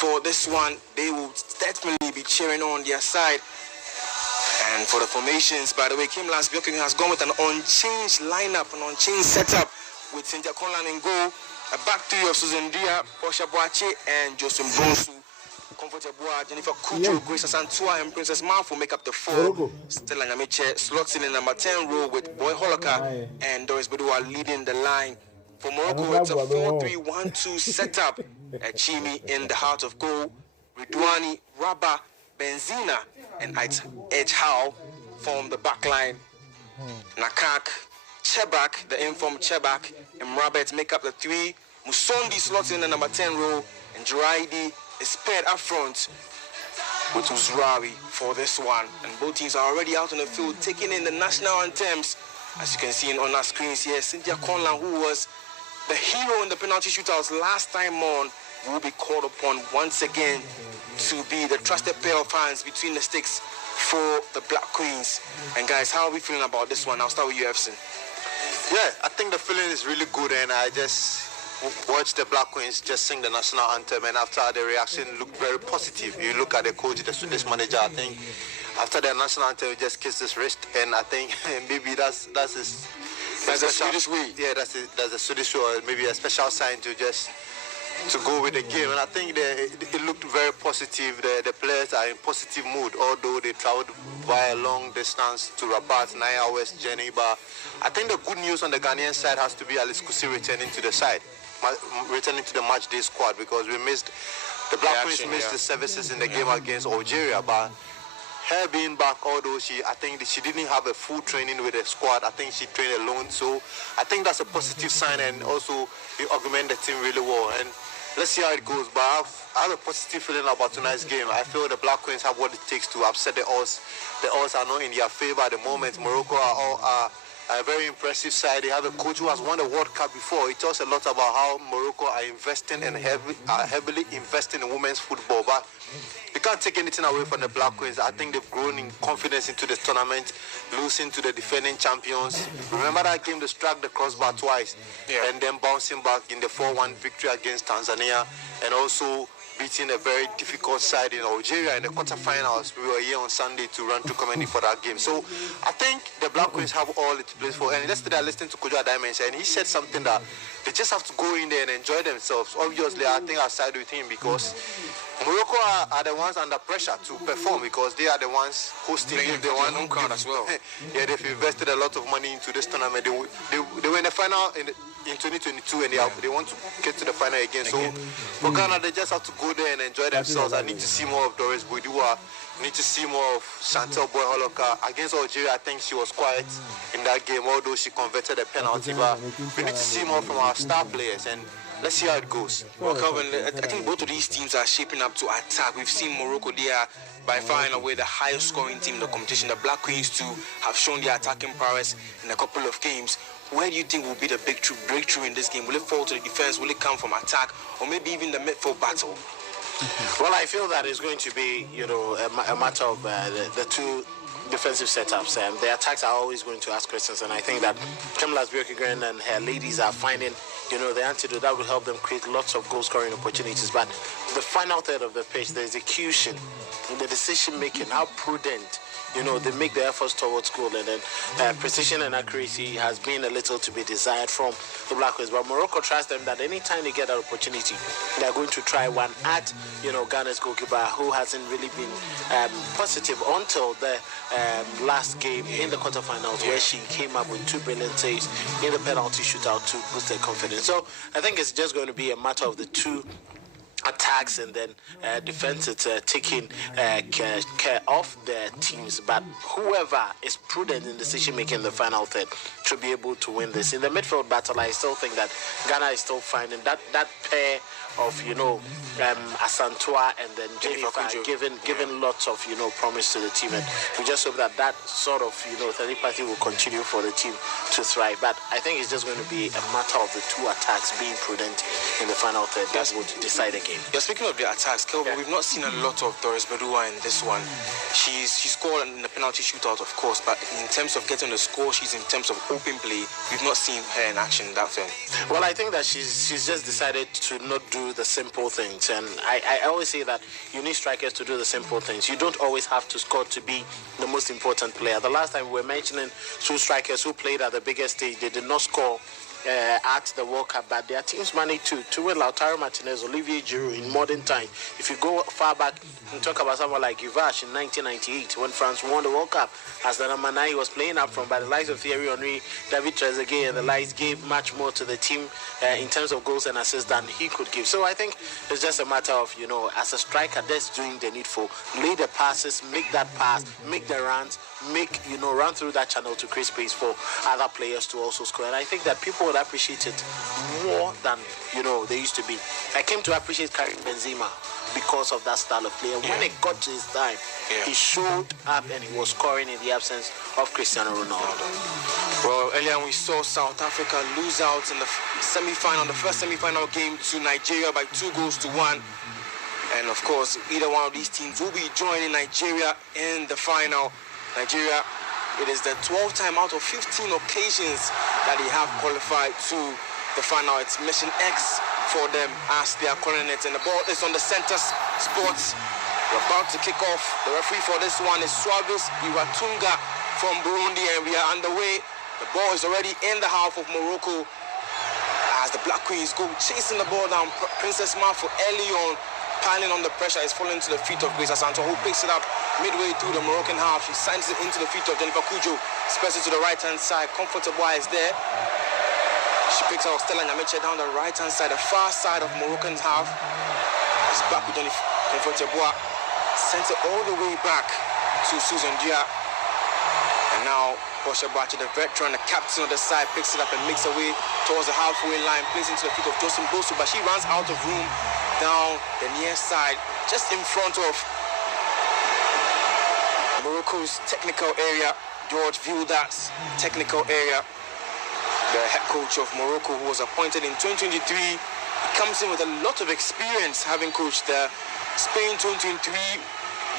for this one, they will definitely be cheering on their side. And for the formations, by the way, Kim Lansbjørking has gone with an unchanged lineup, an unchanged setup with Cynthia Conlan in goal, a back three of Susan Dia, Portia Boache, and Jocelyn Bonsu. Comfortable Jennifer Kujo, Grace Santua, and Princess Malfo make up the four. Stella Nyamiche slots in the number 10 row with Boy Holoka and Doris Bedua leading the line. For Morocco, it's a 4-3-1-2 setup. Chimi in the heart of goal. Ridwani, Rabah, Benzina, and Edge Howe form the back line. Nakak, Chebak, the informed Chebak, and Robert make up the three. Musondi slots in the number 10 row, and Juraidi is paired up front with Uzrawi for this one. And both teams are already out on the field taking in the national anthems. As you can see on our screens here, Cynthia Conlan, who was the hero in the penalty shootouts last time on, will be called upon once again to be the trusted pair of hands between the sticks for the Black Queens. And guys, how are we feeling about this one? I'll start with you, Efson. Yeah, I think the feeling is really good, and I just watched the Black Queens just sing the national anthem, and after the reaction looked very positive. You look at the coach, the Swedish manager, I think after the national anthem he just kissed his wrist, and I think maybe that's his... That's a Swedish way. Yeah, that's a Swedish way, or maybe a special sign to go with the game. And I think it looked very positive. The players are in positive mood, although they traveled via a long distance to Rabat, 9 hours journey. But I think the good news on the Ghanaian side has to be Alice Kusi returning to the side, returning to the match day squad, because the Black Queens missed the services in the game against Algeria. But her being back, although I think she didn't have a full training with the squad, I think she trained alone. So I think that's a positive sign, and also it augmented the team really well. And let's see how it goes. But I have a positive feeling about tonight's game. I feel the Black Queens have what it takes to upset the odds. The odds are not in their favor at the moment. Morocco are a very impressive side. They have a coach who has won the World Cup before. It tells a lot about how Morocco are investing and heavily investing in women's football. But you can't take anything away from the Black Queens. I think they've grown in confidence into the tournament, losing to the defending champions. Remember that game they struck the crossbar twice, and then bouncing back in the 4-1 victory against Tanzania, and also beating a very difficult side in Algeria in the quarterfinals. We were here on Sunday to run through comedy for that game. So I think the Black Queens have all it plays for. And yesterday I listened to Kojo Adaimense, and he said something that they just have to go in there and enjoy themselves. Obviously, I think I'll side with him, because Morocco are the ones under pressure to perform, because they are the ones hosting it. They want home crowd as well. Yeah, they've invested a lot of money into this tournament. They were in the final in 2022, and they want to get to the final again. So for Ghana, they just have to go there and enjoy themselves. I need to see more of Doris Boudua. I need to see more of Chantel Boy Holoka. Against Algeria, I think she was quiet in that game, although she converted a penalty. But we need to see more from our star players, and let's see how it goes. Well, Calvin, I think both of these teams are shaping up to attack. We've seen Morocco, they are by far and away the highest scoring team in the competition. The Black Queens too have shown their attacking prowess in a couple of games. Where do you think will be the breakthrough in this game? Will it fall to the defense? Will it come from attack? Or maybe even the midfield battle? Well, I feel that it's going to be, a matter of the two defensive setups. The attacks are always going to ask questions, and I think that Kim Lansbjørking and her ladies are finding the antidote that will help them create lots of goal-scoring opportunities. But the final third of the pitch, the execution, the decision-making, how prudent, they make the efforts towards goal, and then precision and accuracy has been a little to be desired from the Black Queens. But Morocco trusts them that anytime they get that opportunity, they're going to try one at, Ghana's goalkeeper, who hasn't really been positive until the last game in the quarterfinals, where she came up with 2 brilliant saves in the penalty shootout to boost their confidence. So I think it's just going to be a matter of the two attacks and then defenses taking care of their teams. But whoever is prudent in decision making in the final third should be able to win this. In the midfield battle, I still think that Ghana is still finding that pair of Asantua and then Jennifer giving lots of promise to the team, and we just hope that sort of telepathy will continue for the team to thrive. But I think it's just going to be a matter of the two attacks being prudent in the final third that would decide the game. game. Yeah, speaking of the attacks, Kelvin, we've not seen a lot of Doris Bedua in this one. She scored in the penalty shootout, of course, but in terms of getting the score, she's in terms of open play, we've not seen her in action in that film. Well, I think that she's just decided to not do the simple things, and I always say that you need strikers to do the simple things. You don't always have to score to be the most important player. The last time we were mentioning two strikers who played at the biggest stage, they did not score at the World Cup, but their teams managed to win. Lautaro Martinez, Olivier Giroud in modern times. If you go far back and talk about someone like Guvash in 1998 when France won the World Cup, as the number 9 he was playing up from, by the likes of Thierry Henry, David Trezeguet, and the likes gave much more to the team in terms of goals and assists than he could give. So I think it's just a matter of, as a striker, that's doing the needful. Lay the passes, make that pass, make the runs, run through that channel to create space for other players to also score. And I think that people would appreciate it more than, they used to be. I came to appreciate Karim Benzema because of that style of play. And when it got to his time, he showed up and he was scoring in the absence of Cristiano Ronaldo. Well, earlier we saw South Africa lose out in the semi-final, the first semi-final game to Nigeria by 2-1. And of course, either one of these teams will be joining Nigeria in the final. Nigeria, it is the 12th time out of 15 occasions that they have qualified to the final. It's Mission X for them as they are calling it. And the ball is on the center spots. We're about to kick off. The referee for this one is Suavis Iratunga from Burundi, and we are underway. The ball is already in the half of Morocco as the Black Queens go chasing the ball down. Princess Mafo early on, piling on the pressure, is falling to the feet of Grace Asanto, who picks it up midway through the Moroccan half. She sends it into the feet of Jennifer Kujo, spreads it to the right-hand side. Comfortable is there. She picks out Stella Nyameche down the right-hand side, the far side of Moroccan's half. It's back with Jennifer Comfortable. Sends it all the way back to Susan Dia. And now Portia Bachi, the veteran, the captain of the side, picks it up and makes her way towards the halfway line, plays into the feet of Jocelyn Bosu, but she runs out of room down the near side, just in front of Morocco's technical area. George Vildat's technical area, the head coach of Morocco, who was appointed in 2023. He comes in with a lot of experience, having coached the Spain 2023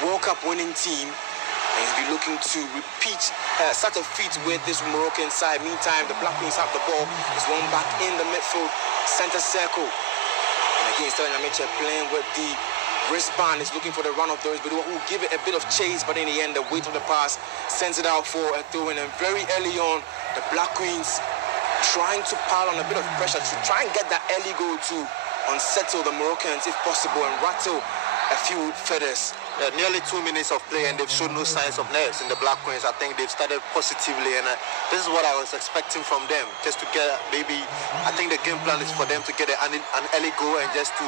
World Cup winning team, and he'll be looking to repeat start a feat with this Moroccan side. Meantime, the Black Queens have the ball. There's one back in the midfield center circle, and again Stella Nyameche playing with the wristband, is looking for the run of Doris Bedua, who will give it a bit of chase, but in the end the weight of the pass sends it out for a throw-in. And very early on, the Black Queens trying to pile on a bit of pressure to try and get that early goal to unsettle the Moroccans if possible and rattle a few feathers. Nearly 2 minutes of play and they've shown no signs of nerves in the Black Queens. I think they've started positively, and this is what I was expecting from them, just to get maybe, I think the game plan is for them to get an early goal and just to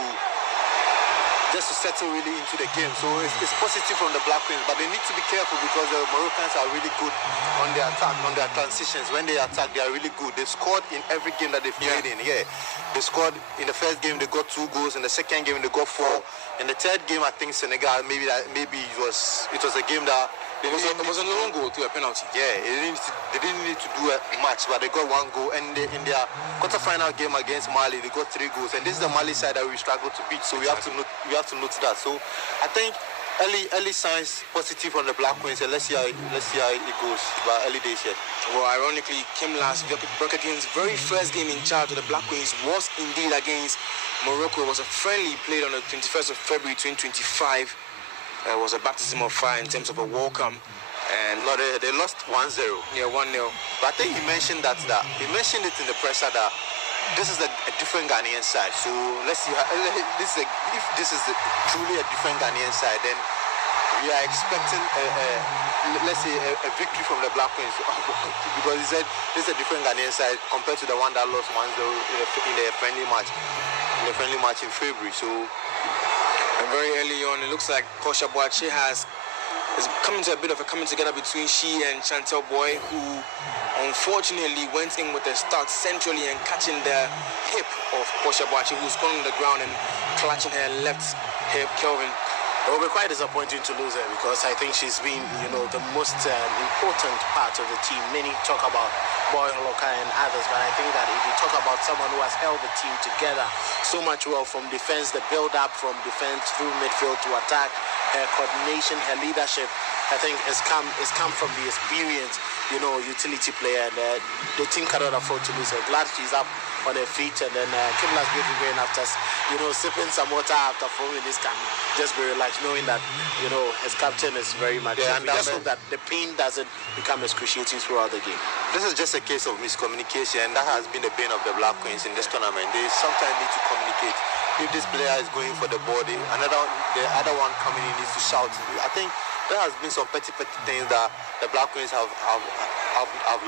settle really into the game. So it's positive from the Black Queens, but they need to be careful because the Moroccans are really good on their attack, on their transitions. When they attack, they are really good. They've scored in every game that they've played in. Yeah, they scored in the first game. They got 2 goals. In the second game, they got 4. In the third game, I think Senegal, maybe it was a game that it was a long goal to a penalty. Yeah, they didn't need to do much, but they got 1 goal. And in their quarter-final game against Mali, they got 3 goals. And this is the Mali side that we struggle to beat. So we have to note that. So I think early signs positive on the Black Queens, and let's see how it goes. But early days yet. Well, ironically, Kimlas Björkegren's very first game in charge of the Black Queens was indeed against Morocco. It was a friendly played on the 21st of February 2025. It was a baptism of fire in terms of a welcome. And no, they lost 1-0. Yeah, 1-0. But I think he mentioned he mentioned it in the presser that this is a different Ghanaian side. So let's see if this is truly a different Ghanaian side, then we are expecting a victory from the Black Queens because he said this is a different Ghanaian side compared to the one that lost 1-0 in the friendly match in February. So. And very early on, it looks like Portia Boache is coming to a bit of a coming together between she and Chantel Boy, who unfortunately went in with a start centrally and catching the hip of Portia Boache, who's gone on the ground and clutching her left hip. Kelvin. It will be quite disappointing to lose her because I think she's been, the most important part of the team. Many talk about Boy Holoka and others, but I think that if you talk about someone who has held the team together so much well from defense, the build-up from defense through midfield to attack, her coordination, her leadership, I think it's come from the experience, utility player, and the team cannot afford to lose her. Glad she's up on her feet, and then Kim Lasbeke going after, sipping some water after forming this can just be relaxed, knowing that, his captain is very much. Yeah, we just hope that the pain doesn't become excruciating throughout the game. This is just a case of miscommunication, and that has been the bane of the Black Queens in this tournament. They sometimes need to communicate. If this player is going for the body, the other one coming in needs to shout. I think there has been some petty things that the Black Queens have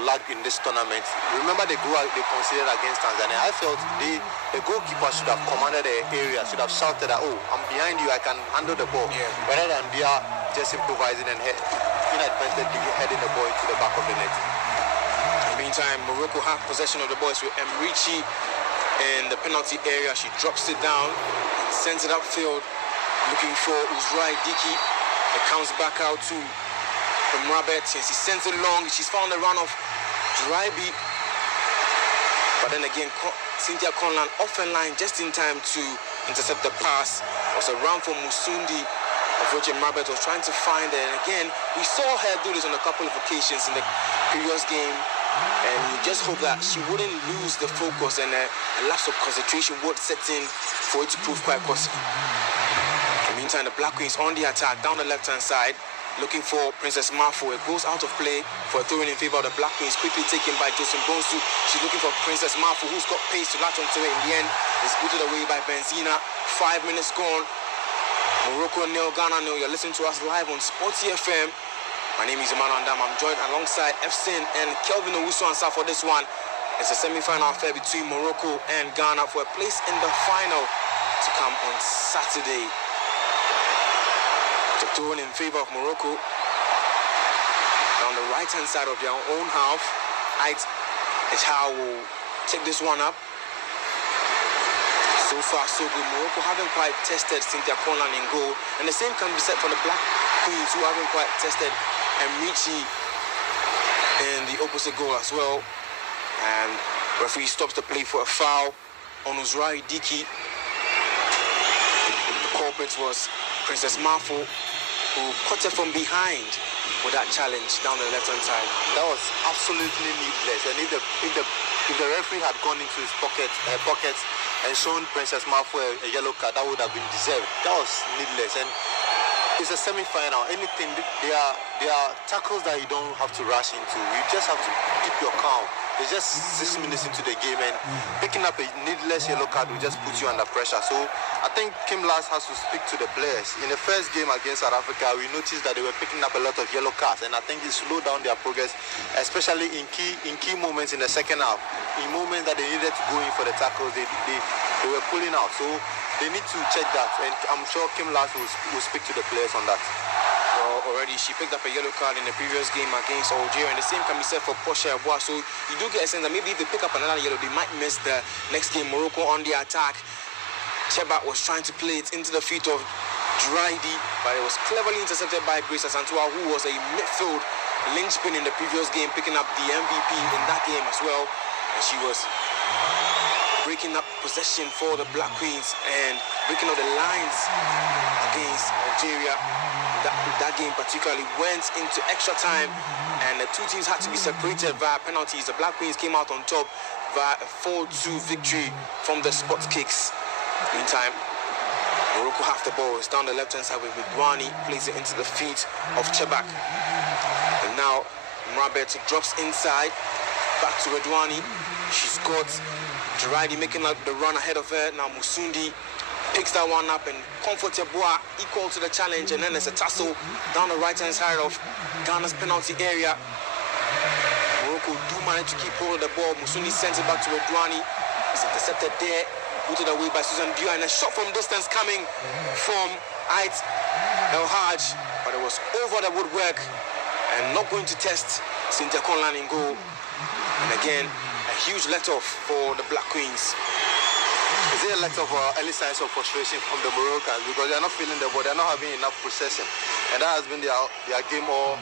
lacked in this tournament. Remember the goal they considered against Tanzania? I felt the goalkeeper should have commanded the area, should have shouted that, oh, I'm behind you, I can handle the ball. Yeah. Rather than they are just improvising and inadvertently heading the ball into the back of the net. In the meantime, Morocco have possession of the ball with Emrichi in the penalty area. She drops it down and sends it upfield, looking for Uzrai Diki. It comes back out to Robert, and she sends it long. She's found the run of Draibi, but then again Cynthia Conlan off her line just in time to intercept the pass. It was a run for Musundi, of which Robert was trying to find her, and again we saw her do this on a couple of occasions in the previous game, and you just hope that she wouldn't lose the focus and a lapse of concentration would set in for it to prove quite costly. In the meantime, the Black Queens on the attack down the left-hand side, looking for Princess Marfo. It goes out of play for a throw-in favor of the Black Queens, quickly taken by Josephine Bonsu. She's looking for Princess Marfo, who's got pace to latch onto it. In the end, it's booted away by Benzina. 5 minutes gone. Morocco nil, Ghana nil. You're listening to us live on Sporty FM. My name is Emmanuel Andam. I'm joined alongside Efsin and Kelvin Owusu-Ansah for this one. It's a semi-final affair between Morocco and Ghana for a place in the final to come on Saturday. To throw in favor of Morocco on the right-hand side of their own half. Echao will take this one up. So far, so good. Morocco haven't quite tested Cynthia Conlan in goal, and the same can be said for the Black Queens, who haven't quite tested Emrichi in the opposite goal as well. And referee stops the play for a foul on Uzrai Diki. The culprit was Princess Marfo, who caught her from behind with that challenge down the left-hand side. That was absolutely needless. And if the referee had gone into his pockets and shown Princess Marfo a yellow card, that would have been deserved. That was needless. And it's a semi-final. Anything, there are tackles that you don't have to rush into. You just have to keep your calm. It's just 6 minutes into the game, and picking up a needless yellow card will just put you under pressure. So I think Kim Las has to speak to the players. In the first game against South Africa, we noticed that they were picking up a lot of yellow cards, and I think it slowed down their progress, especially in key moments in the second half. In moments that they needed to go in for the tackles, they were pulling out. So they need to check that, and I'm sure Kim Las will speak to the players on that. Well, already she picked up a yellow card in the previous game against Algeria, and the same can be said for Portia Abois. So you do get a sense that maybe if they pick up another yellow, they might miss the next game. Morocco on the attack. Chebak was trying to play it into the feet of Draidi, but it was cleverly intercepted by Grace Asantua, who was a midfield linchpin in the previous game, picking up the MVP in that game as well. And she was breaking up possession for the Black Queens and breaking up the lines against Algeria. That game particularly went into extra time, and the two teams had to be separated via penalties. The Black Queens came out on top via a 4-2 victory from the spot kicks. Meantime, Morocco have the ball. It's down the left-hand side with Ridwani, plays it into the feet of Chebak. And now Mrabet drops inside, back to Ridwani. She's got Jiraidi making the run ahead of her. Now Musundi picks that one up, and Comfort Yeboah equal to the challenge, and then there's a tussle down the right-hand side of Ghana's penalty area. Morocco do manage to keep hold of the ball. Musundi sends it back to Ridwani. It's intercepted there, booted away by Susan Bua, and a shot from distance coming from Ait El Haj, but it was over the woodwork and not going to test Cynthia Conlan in goal. And again, a huge let-off for the Black Queens. Is there a lot of early signs of frustration from the Moroccans because they're not feeling the ball, they're not having enough possession, and that has been their game all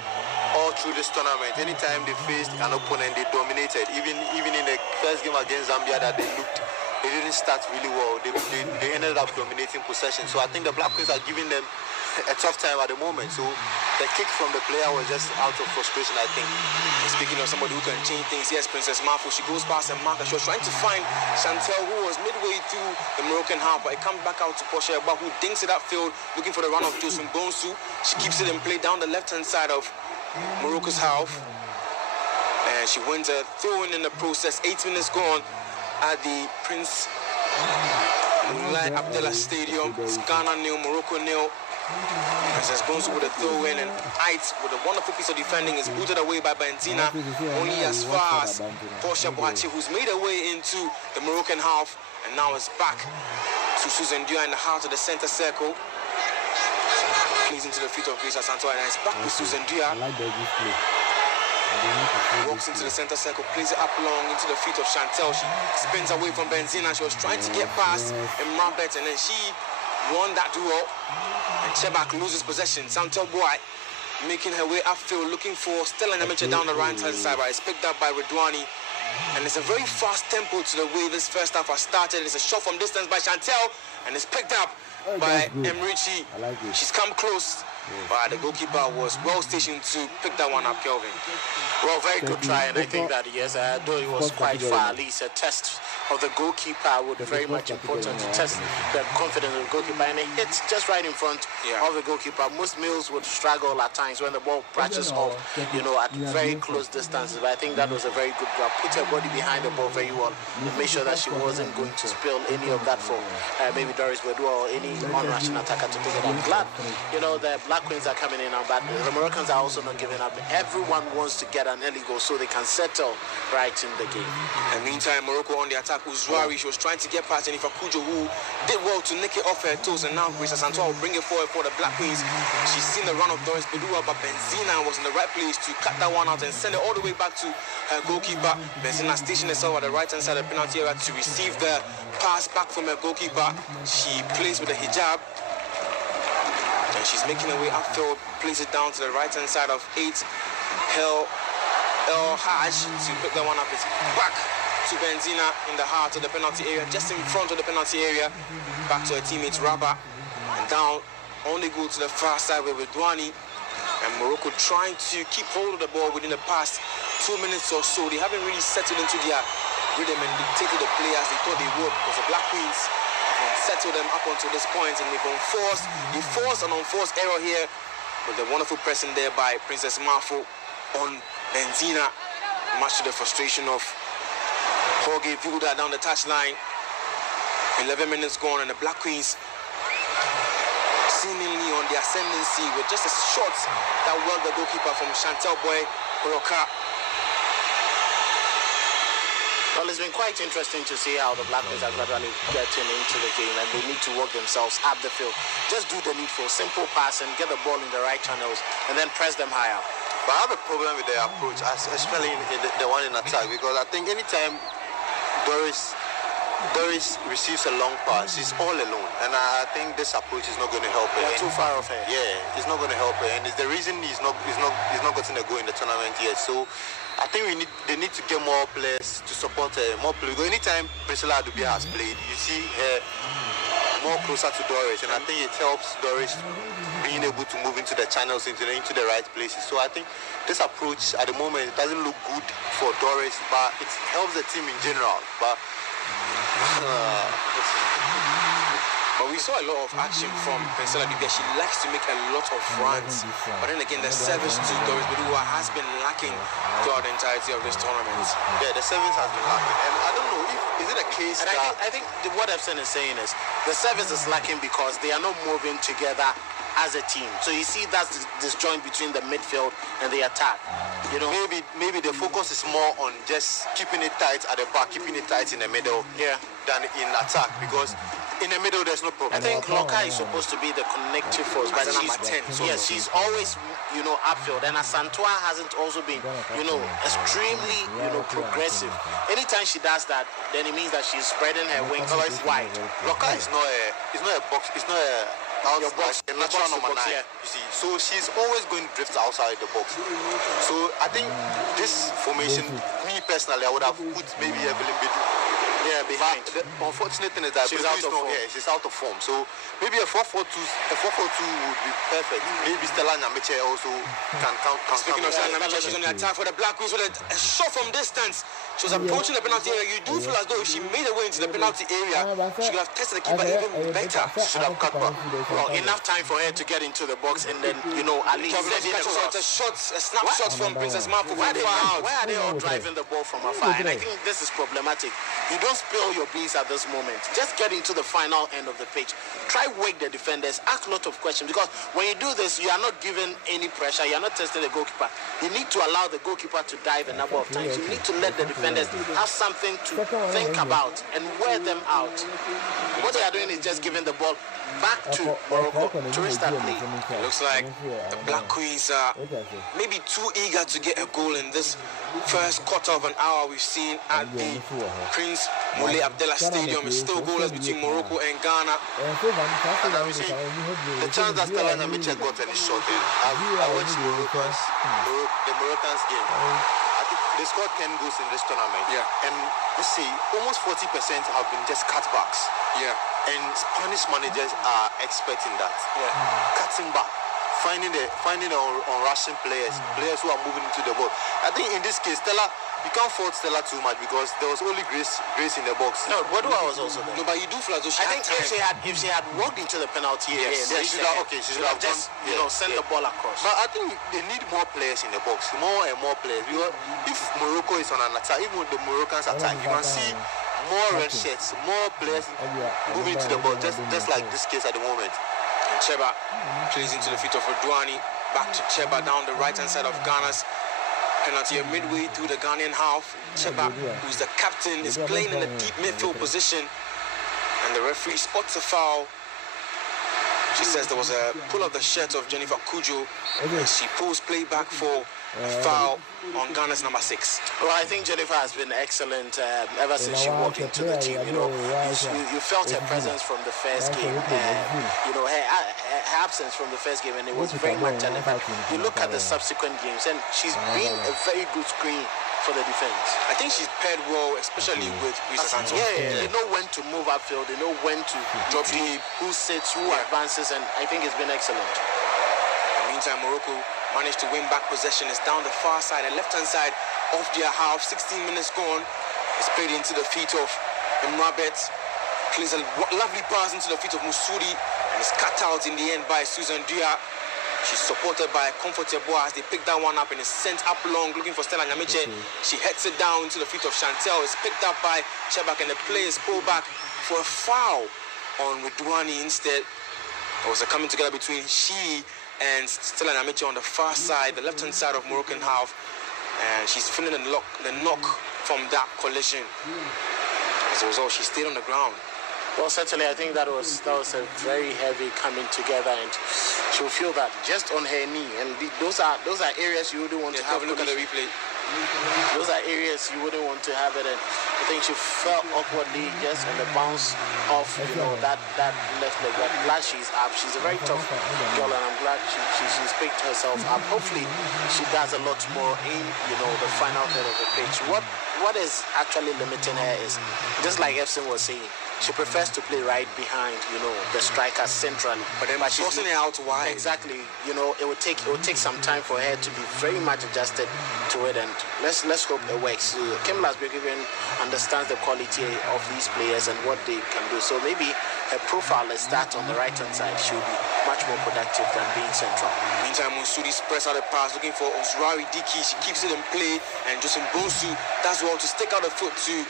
through this tournament. Anytime they faced an opponent, they dominated. Even in the first game against Zambia, that they didn't start really well. They ended up dominating possession. So I think the Black Queens are giving them a tough time at the moment. So the kick from the player was just out of frustration, I think. Speaking of somebody who can change things, yes, Princess Marfo, she goes past and marker. She was trying to find Chantel, who was midway through the Moroccan half, but it comes back out to Portia Eba, who dinks it upfield, looking for the run of Josun Bonsu. She keeps it in play down the left-hand side of Morocco's half, and she wins a throw-in the process. 8 minutes gone at the Prince Moulay Abdallah Stadium. It's Ghana nil, Morocco nil. Princess Bonsu with a throw-in, and Ait with a wonderful piece of defending is booted away by Benzina, only as far as Portia Boachi, who's made her way into the Moroccan half, and now is back to Susan Dia in the heart of the center circle. Plays into the feet of Grace Santo, and it's back with Susan Dia. Walks into the center circle, plays it up long into the feet of Chantel. She spins away from Benzina. She was trying to get past Mrabet, and then she won that duel. And Chebak loses possession. Santel Boy making her way upfield, looking for Stella Nemiche down the right-hand side, but it's picked up by Redwani. And it's a very fast tempo to the way this first half has started. It's a shot from distance by Chantel, and it's picked up by Emrichi. She's come close, but the goalkeeper was well stationed to pick that one up, Kelvin. Well, very good try, and I think that, yes, though it was quite far, at least a test of the goalkeeper would be very much important to test the confidence of the goalkeeper, and it hits just right in front of the goalkeeper. Most males would struggle at times when the ball branches off, at very close distances, but I think that was a very good job. Put her body behind the ball very well and make sure that she wasn't going to spill any of that for maybe Doris Wedua or any on-rushing attacker to pick it up. Glad, the Black Queens are coming in now, but the Moroccans are also not giving up. Everyone wants to get an early goal so they can settle right in the game. And meantime, Morocco on the attack. Uzwari, she was trying to get past Jennifer Kujo, who did well to nick it off her toes, and now Grace Santoa will bring it forward for the Black Queens. She's seen the run of Doris Bedua, but Benzina was in the right place to cut that one out and send it all the way back to her goalkeeper. Benzina stationed herself at the right hand side of the penalty area to receive the pass back from her goalkeeper. She plays with a hijab, and she's making her way upfield, plays it down to the right hand side of 8 El Haj to pick that one up. It's back to Benzina in the heart of the penalty area, just in front of the penalty area. Back to her teammates Rabah, and down only go to the far side with Redwani. And Morocco trying to keep hold of the ball within the past 2 minutes or so. They haven't really settled into their rhythm and dictated the play as they thought they would, because the Black Queens have settled them up until this point, and they've forced an unforced error here with the wonderful pressing there by Princess Marfo on Benzina, much to the frustration of Jorge Vilda down the touchline. 11 minutes gone, and the Black Queens seemingly on the ascendancy with just a shot that well the goalkeeper from Chantel Boy Roka. Well, it's been quite interesting to see how the Black Queens are gradually getting into the game, and they need to work themselves up the field. Just do the needful, simple pass and get the ball in the right channels, and then press them higher. But I have a problem with their approach, especially in the one in attack, because I think anytime Doris receives a long pass, she's all alone, and I think this approach is not going to help her. They're too far off her. Yeah, it's not going to help her, and it's the reason he's not gotten a goal in the tournament yet. So I think they need to get more players to support her, more players. Because anytime Priscilla Adubia has played, you see her more closer to Doris, and I think it helps Doris being able to move into the channels, into the right places. So I think this approach at the moment, it doesn't look good for Doris, but it helps the team in general. But we saw a lot of action from Priscilla Dubia. She likes to make a lot of runs, but then again, the service to Doris Bedua has been lacking throughout the entirety of this tournament. Yeah, the service has been lacking, and I don't know is it a case and that I think what Epson is saying is the service is lacking because they are not moving together as a team. So you see that's this joint between the midfield and the attack. Maybe the focus is more on just keeping it tight at the back, keeping it tight in the middle, than in attack, because in the middle, there's no problem. I think Loka is supposed to be the connective force, but As a number 10, yes, she's always, upfield. And Asantua hasn't also been, extremely, progressive. Anytime she does that, then it means that she's spreading her wings wide. Loka is not a box. It's not a box. A natural number 9. Yeah. You see, so she's always going to drift outside the box. So I think this formation, me personally, I would have put maybe Evelyn Bidu. Yeah, behind. But the unfortunate thing is that She's Bidu out is of not form. here. She's out of form. So maybe a 4-4-2 would be perfect. Maybe Stella Nyamiche also can count. Speaking of Stella Nyamiche, she's on the attack for the Black Queens with a shot from distance. She was approaching the penalty area. You do feel as though if she made her way into the penalty area, she could have tested the keeper even better. She should have cut back. Well, enough time for her to get into the box and then, at least a snapshot from Princess Marfo. Why are they all driving the ball from afar? And I think this is problematic. You don't spill your beans at this moment. Just get into the final end of the pitch. Try wake the defenders. Ask a lot of questions, because when you do this, you are not given any pressure. You are not testing the goalkeeper. You need to allow the goalkeeper to dive a number of times. You need to let the defenders have something to think about and wear them out. What they are doing is just giving the ball back to Morocco to restart play. It looks like the Black Queens are maybe too eager to get a goal in this first quarter of an hour we've seen at the Prince Moulay Abdallah Stadium. It's still goalless between Morocco and Ghana. And we see the chance that Stella Nyamiche got any shot in. I watched the Moroccans game. I think they scored 10 goals in this tournament. Yeah. And let's see, almost 40% have been just cutbacks. Yeah. And Spanish managers are expecting that. Yeah. Cutting back, finding on Russian players who are moving into the box. I think in this case, Stella, you can't fault Stella too much because there was only Grace in the box. No, Bodua was also there. No, but you do feel as though she I had think time. if she had walked into the penalty area, she should have just gone, send the ball across. But I think they need more players in the box, more and more players. Because if Morocco is on an attack, even with the Moroccans attack, you can see more red shirts, more players moving to the ball, just like this case at the moment. And Cheba plays into the feet of Odwani. Back to Cheba down the right hand side of Ghana's penalty area, midway through the Ghanaian half. Cheba, who's the captain, is playing in a deep midfield position, and the referee spots a foul. She says there was a pull of the shirt of Jennifer Kujo, and she pulls play back for a foul on Ghana's number 6. Well, I think Jennifer has been excellent ever since she walked into the team. You felt her presence from the first game. Her absence from the first game, and it was very much relevant. You look at the subsequent games, and she's been a very good screen for the defense. I think she's paired well, especially with Risa Santos. Yeah. They know when to move upfield. They know when to drop deep, who sits, who advances, and I think it's been excellent. In the meantime, Morocco managed to win back possession. It's down the far side, the left-hand side of their half. 16 minutes gone. It's played into the feet of Mrabet. Plays a lovely pass into the feet of Musuri, and it's cut out in the end by Susan Dia. She's supported by Comfortable as they pick that one up, and it's sent up long looking for Stella Nyamiche. She heads it down into the feet of Chantel. It's picked up by Chebak, and the players pull back for a foul on Widwani instead. It was a coming together between she and Stella Nyamiche on the far side, the left-hand side of Moroccan half, and she's feeling the knock from that collision. As a result, she stayed on the ground. Well, certainly, I think that was a very heavy coming together, and she'll feel that just on her knee. And those are areas you wouldn't want to have. Look at the replay. Those are areas you wouldn't want to have it. And I think she fell awkwardly just on the bounce off, that left leg. But glad she's up. She's a very tough girl, and I'm glad she's picked herself up. Hopefully, she does a lot more in the final third of the pitch. What is actually limiting her is, just like Efson was saying, she prefers to play right behind, the striker centrally. But then she's forcing her out wide. Exactly. It will take some time for her to be very much adjusted to it, and let's hope it works. Kim Lasbjørn understands the quality of these players and what they can do. So maybe her profile is that on the right hand side. She'll be much more productive than being central. Meantime, Musudi spreads out the pass, looking for Osrari Diki. She keeps it in play, and Josim Bonsu does well to stick out the foot to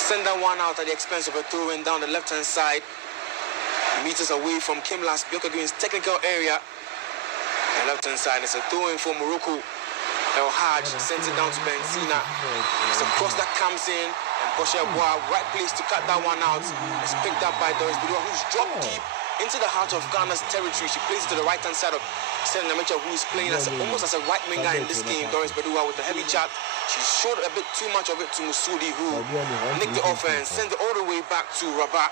send that one out at the expense of a throw-in down the left-hand side. Meters away from Kimlas Bjorkagin's technical area. The left-hand side is a throw-in for Morocco. El Haj sends it down to Benzina. It's a cross that comes in, and Portia Bois, right place to cut that one out. It's picked up by Doris Bedua, who's dropped deep into the heart of Ghana's territory. She plays to the right-hand side of Stella Namacha, who is playing almost as a right winger in this game. Doris Bedua with a heavy chat. She showed a bit too much of it to Musudi, who nicked it off and sent it all the way back to Rabat.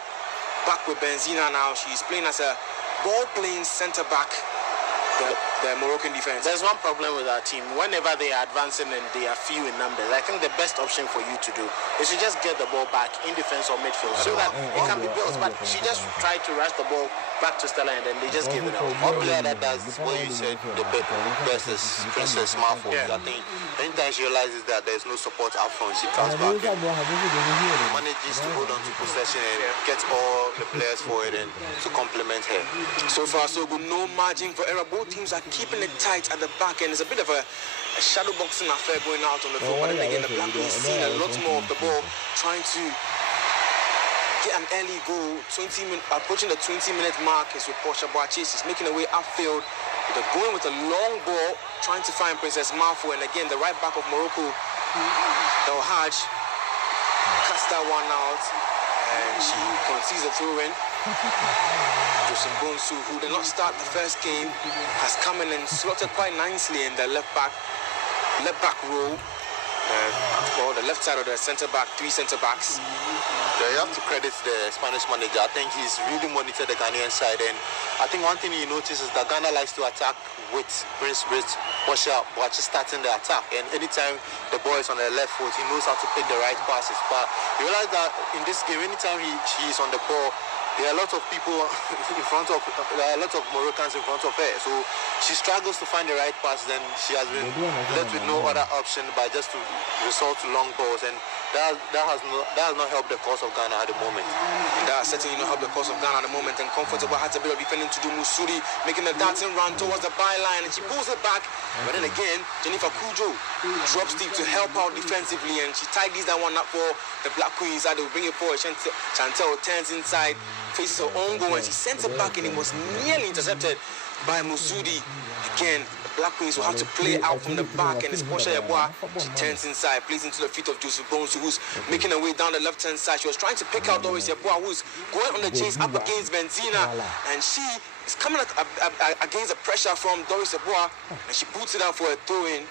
Back with Benzina now. She's playing as a ball-playing centre-back. The Moroccan defense. There's one problem with our team. Whenever they are advancing and they are few in numbers, I think the best option for you to do is to just get the ball back in defense or midfield so that it can be built. But she just tried to rush the ball back to Stella and then they just gave it out. One player that does what you said the best is Princess Marfo. Yeah. I think anytime she realizes that there's no support up front, she comes back and manages to hold on to possession and gets all the players forward and to complement her. So far, so good. No margin for error. Both teams are keeping it tight at the back end. It's a bit of a shadow boxing affair going out on the field. But then again, the Black Queens seeing a lot more of the ball, trying to get an early goal. Approaching the 20-minute mark is with Portia Boachi. She's making her way upfield. They're going with a long ball, trying to find Princess Marfo. And again, the right back of Morocco, El Haj, cuts that one out. And she concedes a throw-in. Joseph Bonsu, who did not start the first game, has come in and slotted quite nicely in the left back row. Well, the left side of the centre-back, 3 centre-backs. Yeah, you have to credit the Spanish manager. I think he's really monitored the Ghanaian side, and I think one thing you notice is that Ghana likes to attack with Prince Portia Boachi starting the attack, and anytime the ball is on the left foot, he knows how to pick the right passes. But you realize that in this game, anytime she is on the ball, there are a lot of people in front of, there are a lot of Moroccans in front of her. So she struggles to find the right pass, then she has been left with no other option but just to resort to long balls, and that has not helped the cause of Ghana at the moment. That certainly not helped the cause of Ghana at the moment, and Comfortable has a bit of defending to do. Musuri making a dancing run towards the byline, and she pulls it back. But then again, Jennifer Kujo drops deep to help out defensively, and she tidies that one up for the Black Queens. They will bring it forward. Chantel turns inside, faces her own goal, and she sends it back, and it was nearly intercepted by Musudi. Again, the Black Queens will have to play out from the back, and it's Portia Yeboah. She turns inside, plays into the feet of Joseph Bonsu, who's making her way down the left-hand side. She was trying to pick out Doris Yeboah, who's going on the chase up against Benzina, and she is coming against the pressure from Doris Yeboah, and she boots it out for a throw-in.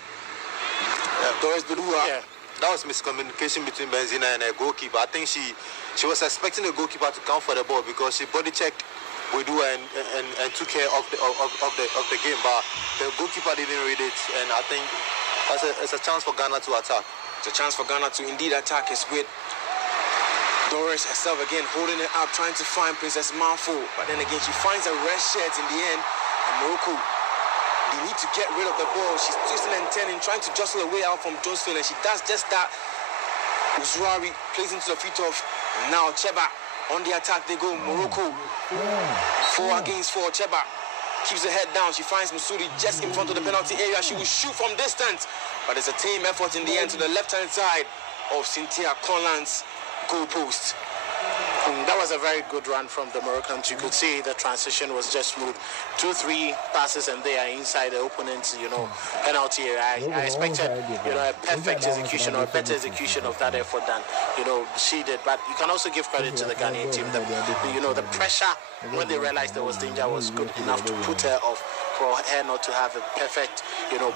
Doris Bedua. Yeah. That was miscommunication between Benzina and her goalkeeper. I think she was expecting the goalkeeper to come for the ball because she body checked Bedua and took care of the game, but the goalkeeper didn't read it, and I think it's a chance for Ghana to attack. It's a chance for Ghana to indeed attack. It's with Doris herself again holding it up, trying to find Princess Marfo, but then again she finds a red shirt in the end, and Morocco, they need to get rid of the ball. She's twisting and turning, trying to jostle her way out from Josephine, and she does just that. Uzwari plays into the feet of now Cheba. On the attack they go. Morocco 4 against 4. Cheba keeps her head down. She finds Musudi just in front of the penalty area. She will shoot from distance, but it's a team effort in the end to the left-hand side of Cynthia Conlan's goal post. That was a very good run from the Moroccans. You could see the transition was just smooth. 2-3 passes and they are inside the opponent's, penalty area. I expected, a perfect execution or a better execution of that effort than, she did. But you can also give credit to the Ghanaian team. The pressure when they realized there was danger was good enough to put her off, for her not to have a perfect,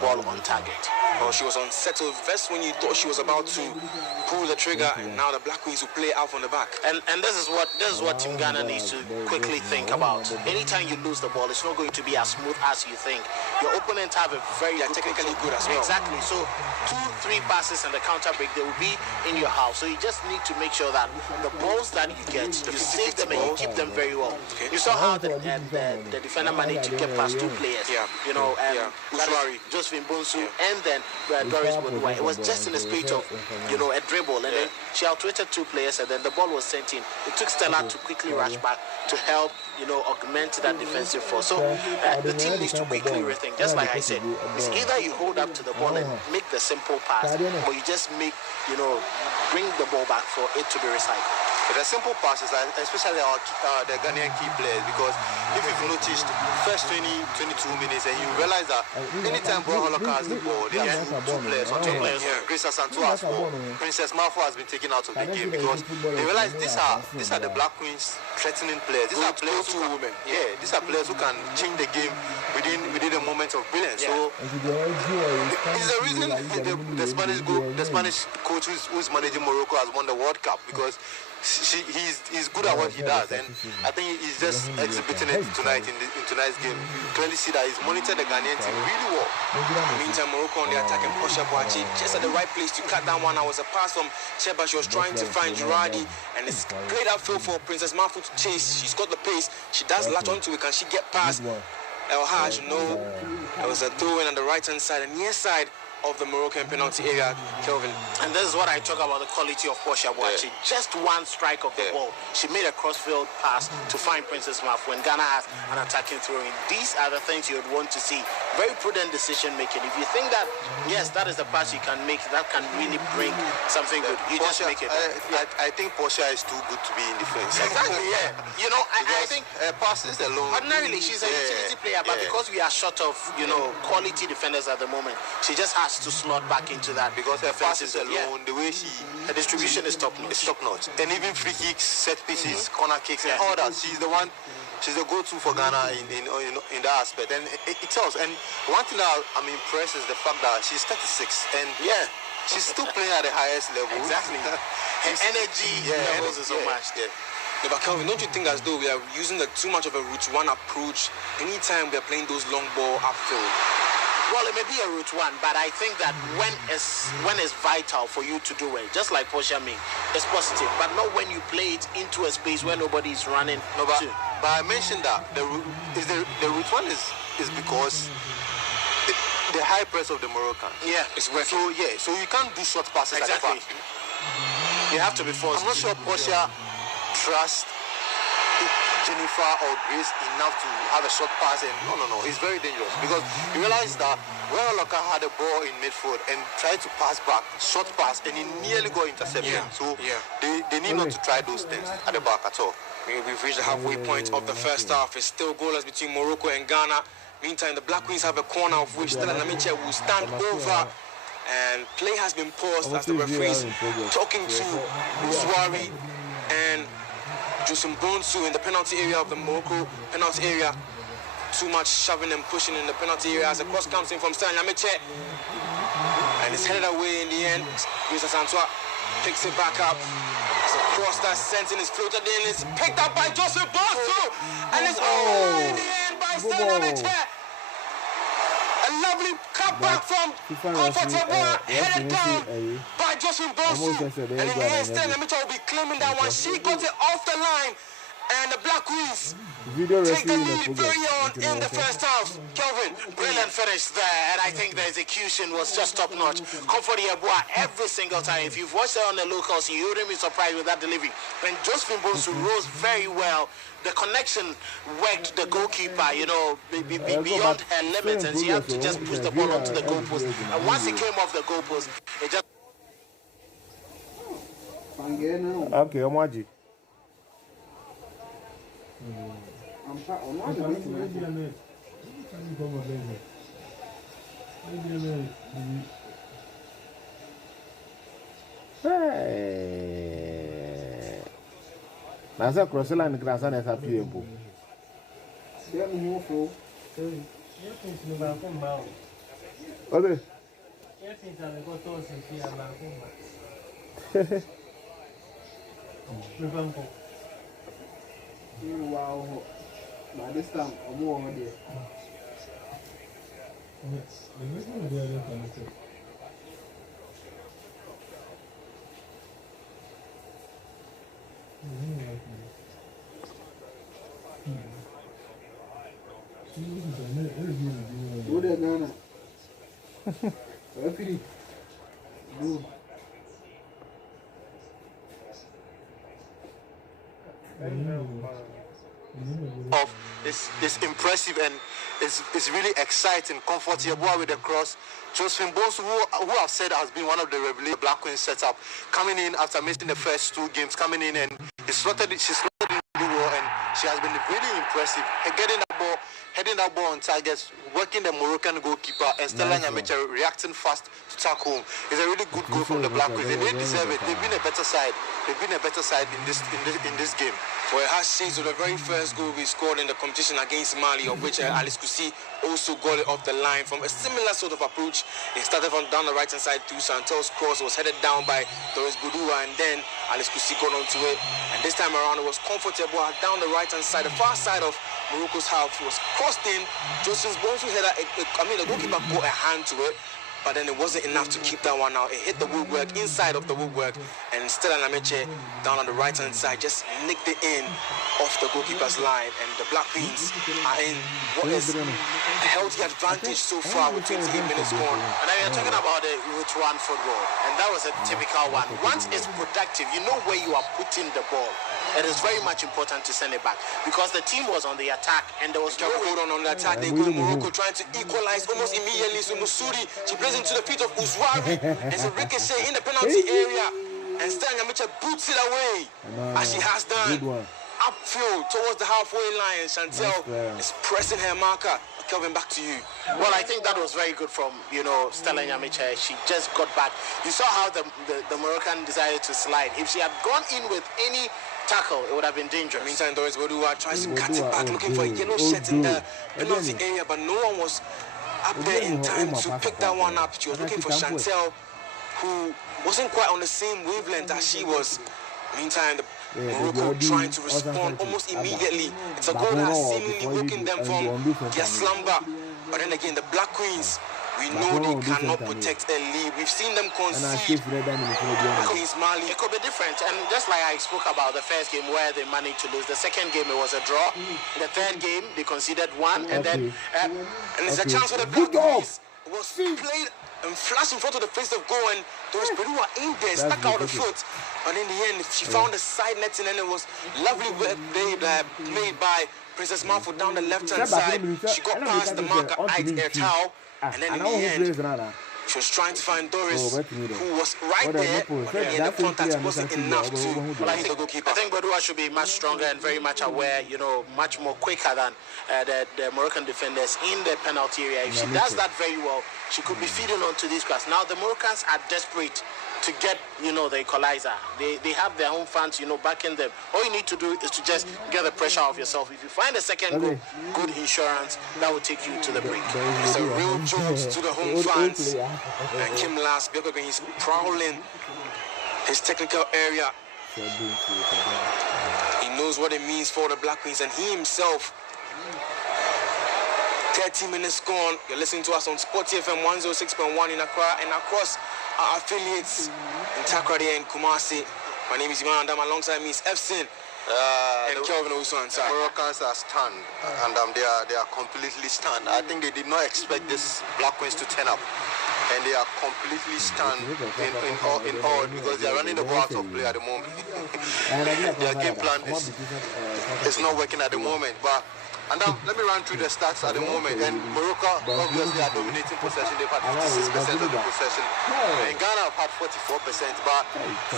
ball on target. Well, she was unsettled first when you thought she was about to pull the trigger, and now the Black Queens will play out from the back. And this is what Team Ghana needs to quickly think about. Anytime you lose the ball, it's not going to be as smooth as you think. Your opponents have a very technically good as well. Exactly. So 2-3 passes and the counter break, they will be in your house. So you just need to make sure that the balls that you get, you save them and you keep them very well. Okay. You saw how the defender managed to get past 2 players. Uzwari, Josephine Bonsu, and then Doris Bedua. It was just in the spirit of a dribble, and then she outwitted 2 players, and then the ball was sent in. It took Stella to quickly rush back to help augment that defensive force. So the team needs to quickly rethink. Just like I said, it's either you hold up to the ball and make the simple pass, or you just bring the ball back for it to be recycled. The simple passes, especially the Ghanaian key players, because if you've noticed, first 20, 22 minutes, and you realize that anytime Brown Holocaust has the ball, they have two players on top. Grace Asantua has four. Princess Malfoy has been taken out of the game because they realize these are the Black Queens threatening players. These are players who can, these are players who can change the game within a moment of brilliance. So it's the reason the Spanish coach who's managing Morocco has won the World Cup, because he's good at what he does, and I think he's just exhibiting it tonight in tonight's game. Clearly see that he's monitored the Ghanaian team really well. Meantime, Morocco on the attack, and Portia Boachi just at the right place to cut down one. I was a pass from Cheba. She was trying to find Girardi, and it's great upfield for Princess Malfoy to chase. She's got the pace. She does latch onto it. Can she get past El Haj? No. There was a throw in on the right hand side and near side of the Moroccan penalty area, Kelvin. And this is what I talk about, the quality of Portia Boachi. Just one strike of the ball. She made a crossfield pass to find Princess Malfoy when Ghana has an attacking throw-in. These are the things you would want to see. Very prudent decision making. If you think that, yes, that is the pass you can make, that can really bring something good, you Portia, just make it. I think Portia is too good to be in defense. Exactly, yeah. You know, I think passes alone. Ordinarily, she's a utility player, but because we are short of, quality defenders at the moment, she just has to slot back into that, because her passes alone, the way her distribution is top notch. And even free kicks, set pieces, corner kicks, and all that. She's the go-to for Ghana in that aspect, and it tells. And one thing that I'm impressed is the fact that she's 36, and she's still playing at the highest level. Exactly. Her energy levels is so much. Yeah, but Kelvin, don't you think as though we are using too much of a route one approach anytime we are playing those long ball upfield? Well, it may be a route one, but I think that when it's vital for you to do it, just like Portia Ming, it's positive, but not when you play it into a space where nobody is running. No, but I mentioned that the route one is because the high press of the Moroccans. Yeah, it's working. So you can't do short passes at the back. You have to be forced. I'm not sure Portia trusts Jennifer or Grace enough to have a short pass, and no, it's very dangerous, because you realize that Loka had a ball in midfield and tried to pass back, short pass, and he nearly got intercepted. They need not to try those things at the back at all. We've reached the halfway point of the first half. It's still goalless between Morocco and Ghana. Meantime, the Black Queens have a corner of which Stella Namiche will stand over, and play has been paused as the referees talking to Uswari and Jusum Bonsu in the penalty area of the Morocco penalty area. Too much shoving and pushing in the penalty area as the cross comes in from Stella Namiche, and it's headed away in the end. Grace Asantua picks it back up. It's a cross that's sent in, is floated in, it's picked up by Jusum Bonsu, and it's over in the end by Stella Namiche. A lovely cutback from Comfortable, headed down by Justin Bonsu. And in the end, Stella Namiche will be claiming that one. She got it off the line, and the Black Queens take the lead very on in the first half. Kelvin, brilliant finish there, and I think the execution was just top notch. Comfort Yeboah every single time. If you've watched it on the locals, you wouldn't be surprised with that delivery. When Josephine Bonsu rose very well, the connection worked the goalkeeper, beyond her limits, and she had to just push the ball onto the goalpost. And once it came off the goalpost, it just. Okay, I'm watching. Nasa cross line grasa na sa piempo. Okay. Wow, by this time, I'm more over there. Go there, Ghana. Referee. Go. It's impressive, and it's really exciting. Comfort Yeboah with the cross. Josephine Bonsu, who I've said has been one of the revelation Black Queens setup, coming in after missing the first two games, coming in and She slotted it really well, and she has been really impressive. Heading that ball on targets, working the Moroccan goalkeeper, and Stella Nyamiche reacting fast to tackle. It's a really good goal from the Black Queens. They deserve it. They've been a better side. In this game. Well, it has changed to the very first goal we scored in the competition against Mali, of which Alice Kusi also got it off the line from a similar sort of approach. It started from down the right-hand side to Chantel's cross, was headed down by Doris Budua, and then Alice Kusi got onto it. And this time around, it was comfortable down the right-hand side, the far side of Morocco's half. It was crossed in. Joseph's Bonsu header, the goalkeeper got a hand to it, but then it wasn't enough to keep that one out. It hit the woodwork, inside of the woodwork, and Stella Nyamiche down on the right-hand side just nicked it in off the goalkeeper's line, and the Black Queens are in what is a healthy advantage so far with 28 minutes gone. And now you're talking about the Route 1 football, and that was a typical one. Once it's productive, you know where you are putting the ball. It is very much important to send it back because the team was on the attack and there was no hold on the attack. They go Morocco trying to equalize almost immediately. So Musuri, she plays into the feet of Uzwari. There's a ricochet in the penalty area, and Stella Nyamiche boots it away as she has done. Upfield towards the halfway line. Chantel is pressing her marker. Kelvin, back to you. Well, I think that was very good from, Stella Nyamiche. She just got back. You saw how the Moroccan decided to slide. If she had gone in with any tackle, it would have been dangerous. Meantime, Doris Bodua tries to cut it back, looking for a yellow shirt in the penalty area, but no one was up there in time to pick that one up. She was looking for Chantel, who wasn't quite on the same wavelength as she was. Meantime, Morocco trying to respond almost immediately. It's a goal that has seemingly woken them from their slumber. But then again, the Black Queens, we know they cannot protect a lead. We've seen them concede against Mali. It could be different. And just like I spoke about the first game where they managed to lose, the second game it was a draw. The third game they conceded one, and then and it's a chance for the Black Queens. Was played and flashed in front of the face of goal, and Doris Bedua in there, stuck out the foot. But in the end, she found the side netting, and it was lovely made by Princess Marfo down the left-hand side. She got past the marker, Ait Ertau, and then in the end, she was trying to find Doris, who was right there, but in the contact wasn't enough to like the goalkeeper. I think Bedua should be much stronger and very much aware, much more quicker than the Moroccan defenders in the penalty area. If she does that very well, she could be feeding onto this class. Now the Moroccans are desperate to get, the equalizer. They have their own fans, backing them. All you need to do is to just get the pressure off yourself. If you find a second goal, good insurance, that will take you to the break. It's a real jolt to the home fans. And Kim Last, he's prowling his technical area. He knows what it means for the Black Queens, and he himself. 30 minutes gone. You're listening to us on Sport FM 106.1 in Accra and across our affiliates in Takoradi and Kumasi. My name is Iman Adam. Alongside me is Efsin and Kelvin also. The Moroccans are stunned, and they are completely stunned. I think they did not expect this Black Queens to turn up, and they are completely stunned in all because they are running the ball out of play at the moment. Their game plan is not working at the moment, but. And now, let me run through the stats at the moment. And Morocco, obviously, are dominating possession. They've had 56% of the possession. And Ghana have had 44%. But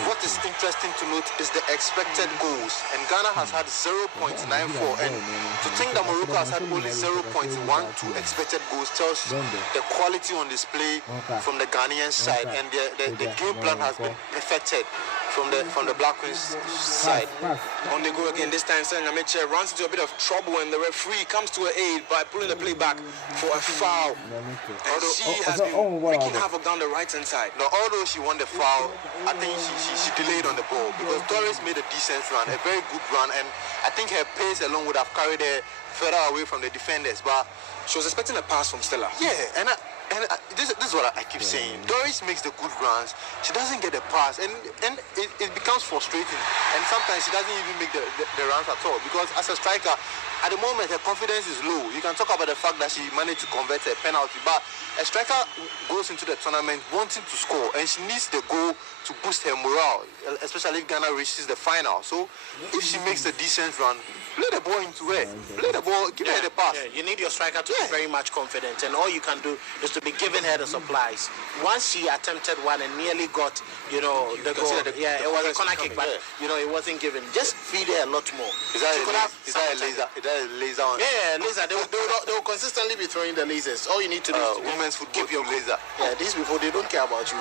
what is interesting to note is the expected goals. And Ghana has had 0.94. And to think that Morocco has had only 0.12 expected goals tells the quality on display from the Ghanaian side. And the game plan has been perfected from the Black Queens side. On the go again, this time Stella Nyamiche runs into a bit of trouble, and the referee comes to her aid by pulling the play back for a foul. And she has been wreaking havoc down the right-hand side. Now, although she won the foul, I think she delayed on the ball because Doris made a decent run, a very good run, and I think her pace alone would have carried her further away from the defenders. But she was expecting a pass from Stella. Yeah, and this is what I keep saying. Doris makes the good runs. She doesn't get the pass, and it becomes frustrating. And sometimes she doesn't even make the runs at all because as a striker, at the moment her confidence is low. You can talk about the fact that she managed to convert a penalty, but a striker goes into the tournament wanting to score, and she needs the goal to boost her morale, especially if Ghana reaches the final. So if she makes a decent run, Play the ball into her. Play the ball, give her the pass. Yeah, you need your striker to be very much confident, and all you can do is to be giving her the supplies. Once she attempted one and nearly got, the goal. It was a corner kick, but it wasn't given. Just feed her a lot more. Is that a laser? Is that a laser on? Yeah, laser. They will consistently be throwing the lasers. All you need to do is women's football your laser. Yeah, these people, they don't care about you.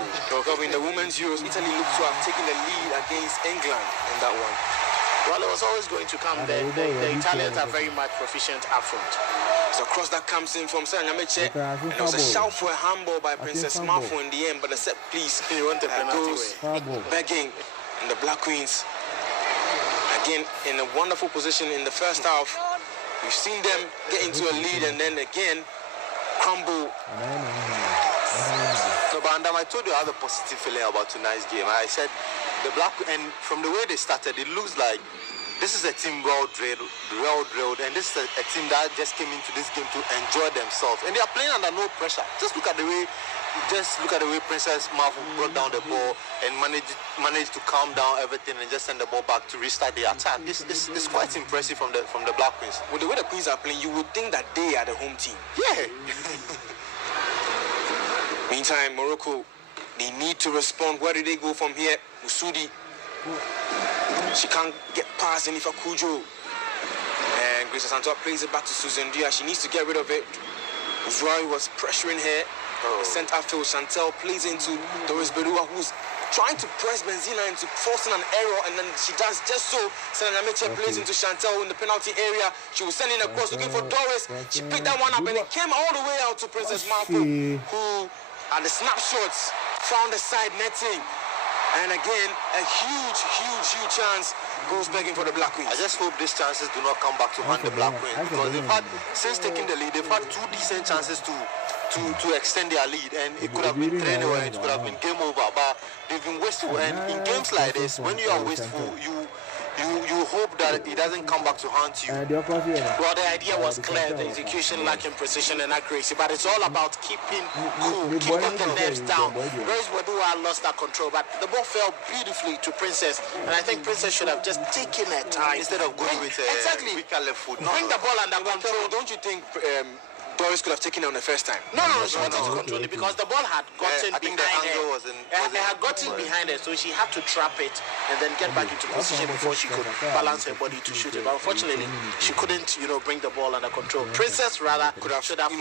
In the women's Euros, Italy looked to have taken the lead against England in that one. Well, it was always going to come. The Italians are very much proficient up front. So cross that comes in from Sarah Nyameche, and there was a shout for a handball by Princess Marfo in the end, but the set piece goes begging, and the Black Queens again in a wonderful position in the first half. We've seen them get into a lead and then again crumble. No, but Andam, I told you I have a positive feeling about tonight's game. I said the Black, and from the way they started, it looks like this is a team well drilled, and this is a team that just came into this game to enjoy themselves, and they are playing under no pressure. Just look at the way Princess Marvel brought down the ball and managed to calm down everything and just send the ball back to restart the attack. It's quite impressive from the Black Queens. With the way the Queens are playing, you would think that they are the home team. Yeah. Meantime, Morocco, they need to respond. Where do they go from here? Usudi, she can't get past Enifa Kujo. And Grace Santoa plays it back to Susan Dia. She needs to get rid of it. Uzwari was pressuring her. Centre field, Chantel plays into Doris Berua, who's trying to press Benzina into forcing an error, and then she does just so. Sana Nyameche plays into Chantel in the penalty area. She was sending across looking for Doris. She picked that one up and it came all the way out to Princess Marfo, who at the snapshots found the side netting. And again, a huge chance goes begging for the Black Queens. I just hope these chances do not come back to haunt the Black Queens, because they've had, since taking the lead, they've had two decent chances to extend their lead, and it could have been 3-0 and it could have been game over, but they've been wasteful. And in games like this, when you are wasteful, you hope that it doesn't come back to haunt you. Well, the idea was clear, the execution lacking precision and accuracy, but it's all about keeping cool, keeping the nerves down. Rose Wadua lost that control, but the ball fell beautifully to Princess, and I think Princess should have just taken her time instead of going with weaker left foot. Bring the ball under control. Don't you think Doris could have taken it on the first time? No, she wanted to control it because the ball had gotten behind her. It had gotten behind her, so she had to trap it and then get back into position before she could balance her body to shoot it. But unfortunately, she couldn't, bring the ball under control. Princess rather should have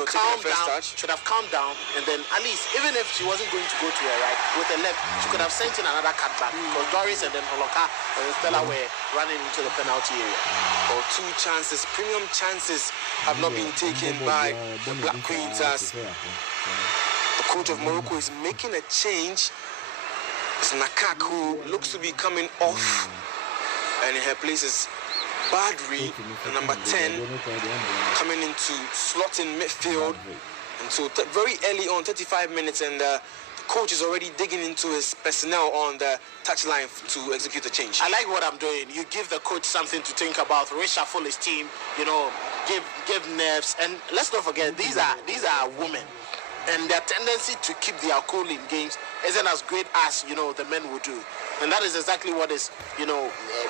calmed down, and then at least, even if she wasn't going to go to her right with the left, she could have sent in another cutback, because Doris and then Holoka and Stella were running into the penalty area. Or two chances, premium chances, have not been taken by the Black Queens, as the coach of Morocco is making a change. It's Nakak who looks to be coming off, and in her place is Badri, the number 10, coming into slot in midfield. And so very early on, 35 minutes, and the coach is already digging into his personnel on the touchline to execute the change. I like what I'm doing. You give the coach something to think about, reshuffle his team, give nerves, and let's not forget these are women, and their tendency to keep their cool in games isn't as great as the men would do, and that is exactly what is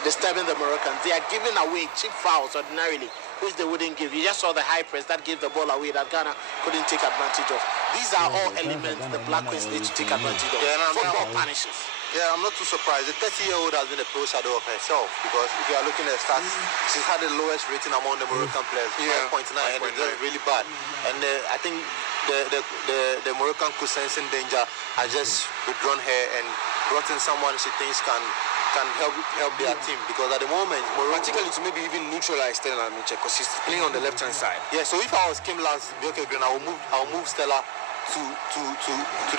disturbing the Moroccans. They are giving away cheap fouls ordinarily, which they wouldn't give. You just saw the high press that gave the ball away that Ghana couldn't take advantage of. These are all elements the Black Queens need to take advantage of. Football punishes. Yeah, I'm not too surprised. The 30-year-old has been a pro shadow of herself, because if you are looking at stats, she's had the lowest rating among the Moroccan players, 5.9, and it's really bad. And I think the Moroccan could sense in danger, has just withdrawn her and brought in someone she thinks can help their team, because at the moment, Morocco, particularly to maybe even neutralize Stella Nyameche, because she's playing on the left-hand side. Yeah, so if I was Kim Lance, I'll move Stella to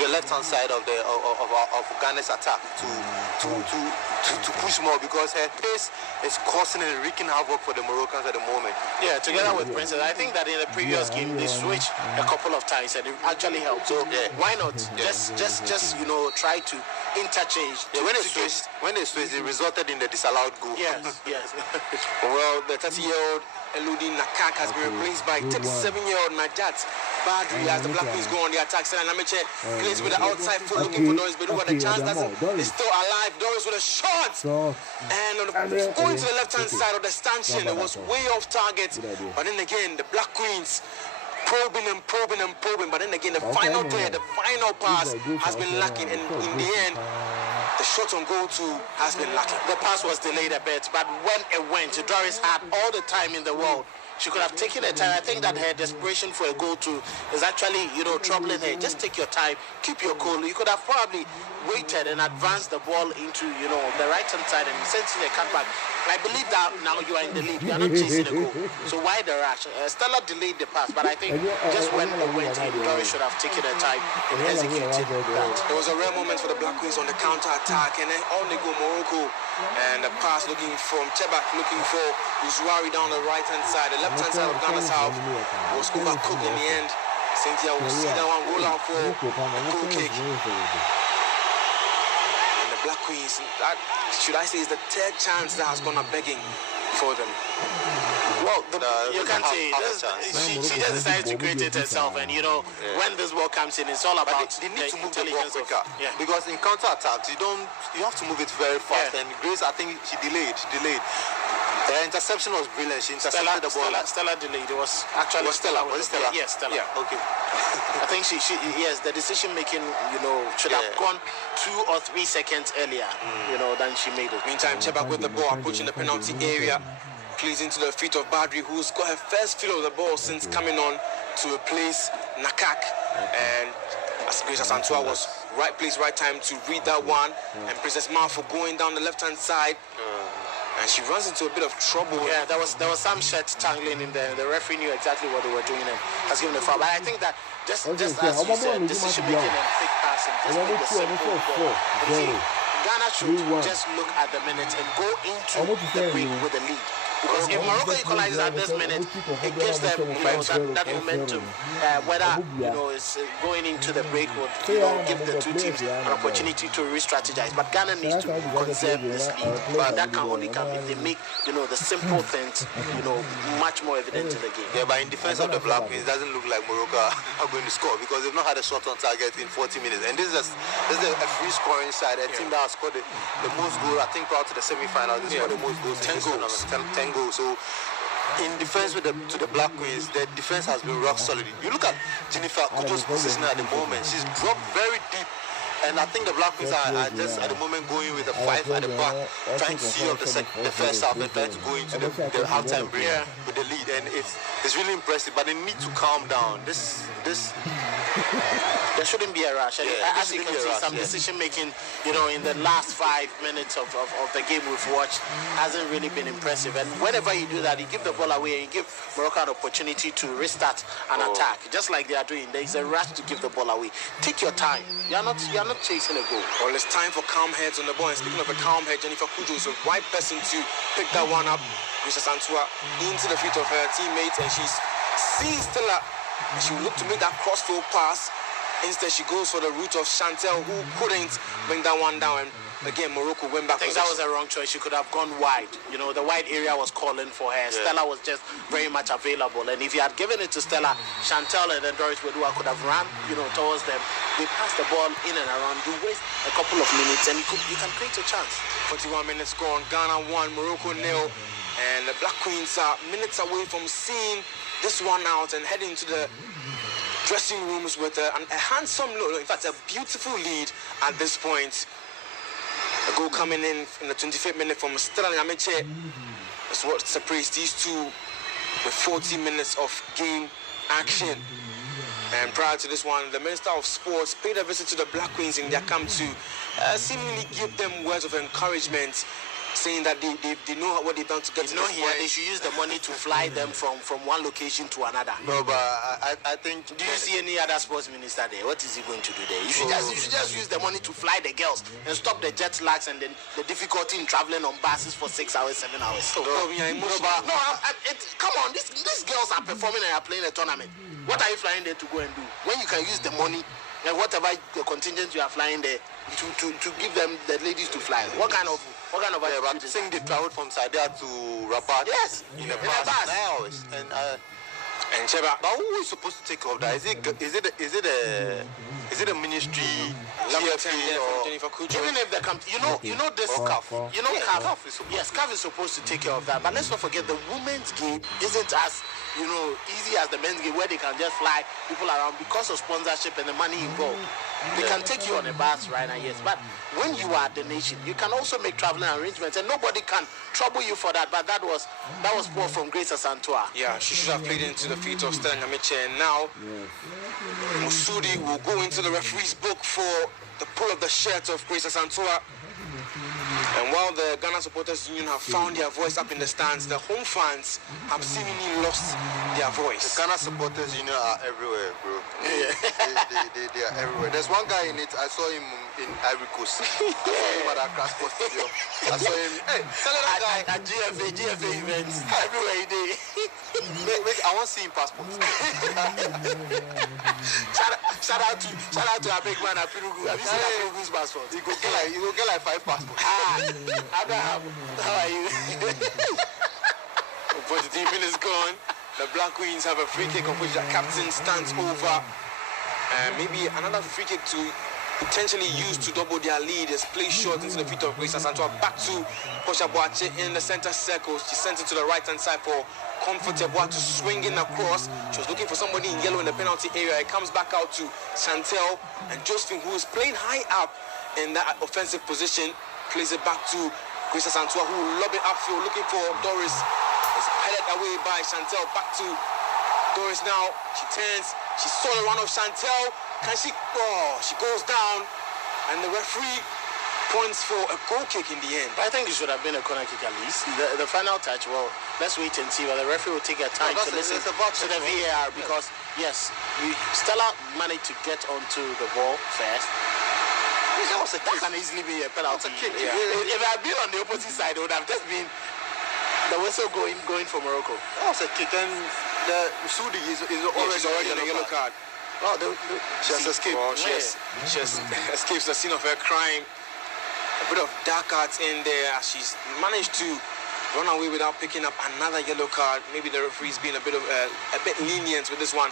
the left-hand side of Ghana's attack to push more, because her pace is causing and wreaking havoc for the Moroccans at the moment. Yeah, together with Princess, I think that in the previous game they switched a couple of times and it actually helped. So why not just try to interchange? Yeah, when they switched, it resulted in the disallowed goal. Yes. Well, the 30-year-old eluding Nakak has been replaced by 37-year-old Najat Badri as the Black Queens go on the attack. Sena Nameche plays with the outside foot looking for Doris Bedu, but the chance is still alive. Doris with a shot. And going to the left-hand side of the stanchion, it was way off target. But then again, the Black Queens probing, but then again, the final play, the final pass has been lacking, and in the end, the shot on goal too has been lacking. The pass was delayed a bit, but when it went, Doris had all the time in the world. She could have taken her time. I think that her desperation for a goal too is actually, troubling her. Just take your time, keep your cool. You could have probably waited and advanced the ball into, the right-hand side and sent it a cutback. I believe that now you are in the lead. You are not chasing a goal. So why the rush? Stella delayed the pass, but I think just when it went in, Doris should have taken her time and executed that. There was a rare moment for the Black Queens on the counter-attack, and then on they go Morocco, and the pass looking from Chebak, looking for Uzuari down the right-hand side. The left-hand side of Ghana's half was Kuba Cook in the end. Cynthia will see that one roll out for a goal kick. Black Queens, that should I say is the third chance that has gone up begging for them. Well, you can see she just decided to create it herself, and when this ball comes in, it's all about they need to move the ball intelligence quicker. Because in counter attacks you have to move it very fast. And Grace, I think she delayed. The interception was brilliant. She intercepted the ball. Stella delayed. It was actually Stella. Was it Stella? Yes, Stella. Yeah. Okay. I think she the decision making, should have gone 2 or 3 seconds earlier, than she made it. Meantime, Chebak with the ball approaching the penalty area, plays into the feet of Badri, who's got her first feel of the ball since coming on to replace Nakak. And as Grace Asantua was right place, right time to read that one, and Princess Marfo going down the left-hand side. And she runs into a bit of trouble. Yeah, there was some shirt tangling in there. The referee knew exactly what they were doing and has given a foul. But I think that just as you said, decision making and quick passing, just make the simple goal. Ghana should just look at the minutes and go into the break with the lead. Because if Morocco equalizes at this minute, it gives them that momentum. Whether it's going into the break would give the two teams an opportunity to re-strategize. But Ghana needs to conserve this lead. But that can only come if they make the simple things much more evident in the game. Yeah, but in defense of the Black Queens, it doesn't look like Morocco are going to score because they've not had a shot on target in 40 minutes. And this is a free scoring side, a team that has scored the most goals. I think prior to the semi-final, they scored the most goals. 10 goals. 10 goals. So in defense to the Black Queens, their defense has been rock solid. You look at Jennifer Kuto's position at the moment, she's dropped very deep. And I think the Black Queens are just at the moment going with a 5 at the back, trying to see off the first half and trying to go into the halftime break with the lead. And it's really impressive, but they need to calm down. There shouldn't be a rush. As you can see, some decision making, in the last 5 minutes of the game we've watched hasn't really been impressive. And whenever you do that, you give the ball away and you give Morocco an opportunity to restart an attack, just like they are doing. There is a rush to give the ball away. Take your time. You are not chasing a goal. Well, it's time for calm heads on the ball. And speaking of a calm head, Jennifer Kujo is the right person to pick that one up. Risa Santua into the feet of her teammates, and she sees Stella. And she will look to make that crossfield pass. Instead, she goes for the route of Chantel, who couldn't bring that one down. And again, Morocco went back. I think that was a wrong choice. She could have gone wide. The wide area was calling for her. Yeah. Stella was just very much available. And if you had given it to Stella, Chantel and then Doris Wedua could have run, towards them. They passed the ball in and around. You waste a couple of minutes and you can create a chance. 41 minutes gone. Ghana 1, Morocco 0. And the Black Queens are minutes away from seeing this one out and heading to the dressing rooms with a handsome look. In fact, a beautiful lead at this point. A goal coming in the 25th minute from Stella Nyameche. That's what separates these two with 40 minutes of game action. And prior to this one, the Minister of Sports paid a visit to the Black Queens in their camp to seemingly give them words of encouragement, saying that they know what they've done to get to this point. They should use the money to fly them from one location to another. No, but I think... Do you see any other sports minister there? What is he going to do there? You should just use the money to fly the girls and stop the jet lags and then the difficulty in traveling on buses for 6 hours, 7 hours. Come on, these girls are performing and are playing a tournament. What are you flying there to go and do? When you can use the money and whatever the contingent you are flying there to give them the ladies to fly. What kind of Yeah, but attitude I'm is saying they traveled from Sadia to Rabat. Yes, in a bus. 9 hours. And Cheba, But who is supposed to take care of that? Is it a ministry, GFA, or even if they come, you know this CAF? you know Yeah, CAF. CAF is supposed CAF is supposed to take care of that. But let's not forget the women's game isn't as easy as the men's game where they can just fly people around because of sponsorship and the money involved. They can take you on a bus right now, yes. But when you are the nation, you can also make traveling arrangements, and nobody can trouble you for that. But that was poor from Grace Asantua. yeah, she should have played into the feet of Stella Nyamiche, and now Musudi will go into the referee's book for the pull of the shirt of Grace Asantua. And while the Ghana Supporters Union have found their voice up in the stands, the home fans have seemingly lost their voice. The Ghana Supporters Union are everywhere, bro. They are everywhere. There's one guy in it, I saw him in Ivory Coast. I saw him at Accra Sports Stadium. I saw him, tell that guy. At GFA events, everywhere he did. Wait, I want to see him passport. Shout out to our big man Apirugu. Have you seen Apirugu's passport? He go get like 5 passports. Abraham, how are you? 43 minutes gone. The Black Queens have a free kick of which the captain stands over. Maybe another free kick to potentially use to double their lead is placed short into the feet of Grace Asantua. Back to Portia Boache in the center circle. She sent it to the right hand side for Comfortable to swing in across. She was looking for somebody in yellow in the penalty area. It comes back out to Chantel, and Josephine, who is playing high up in that offensive position, plays it back to Grace Asantua, who will lob it upfield looking for Doris. It's headed away by Chantel. Back to Doris now. She turns. She saw the run of Chantel. Can she? Oh, she goes down, and the referee points for a goal kick in the end. But I think it should have been a corner kick at least. The final touch, well, let's wait and see. But the referee will take a time to listen to the VAR because, yes, Stella managed to get onto the ball first. That can easily be a penalty. Yeah. If I had been on the opposite side, it would have just been the whistle going for Morocco. That was a kick, and the Sudi is already on a yellow card. Oh, She has escaped. Well, she just escapes the scene of her crime. A bit of dark arts in there. She's managed to run away without picking up another yellow card. Maybe the referee's being a bit lenient with this one.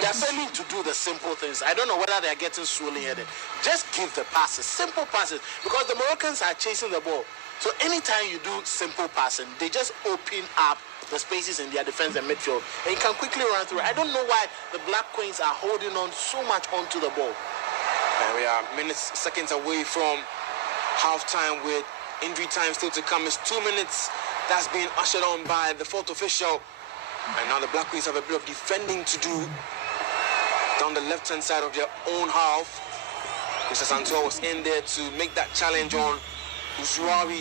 They're failing to do the simple things. I don't know whether they're getting swollen-headed. Just give the passes, simple passes, because the Moroccans are chasing the ball. So anytime you do simple passing, they just open up the spaces in their defense and midfield, and you can quickly run through. I don't know why the Black Queens are holding on so much onto the ball. And we are seconds away from halftime with injury time still to come. It's 2 minutes. That's being ushered on by the fourth official. And now the Black Queens have a bit of defending to do down the left-hand side of their own half. Mr. Santua was in there to make that challenge on Uzuari.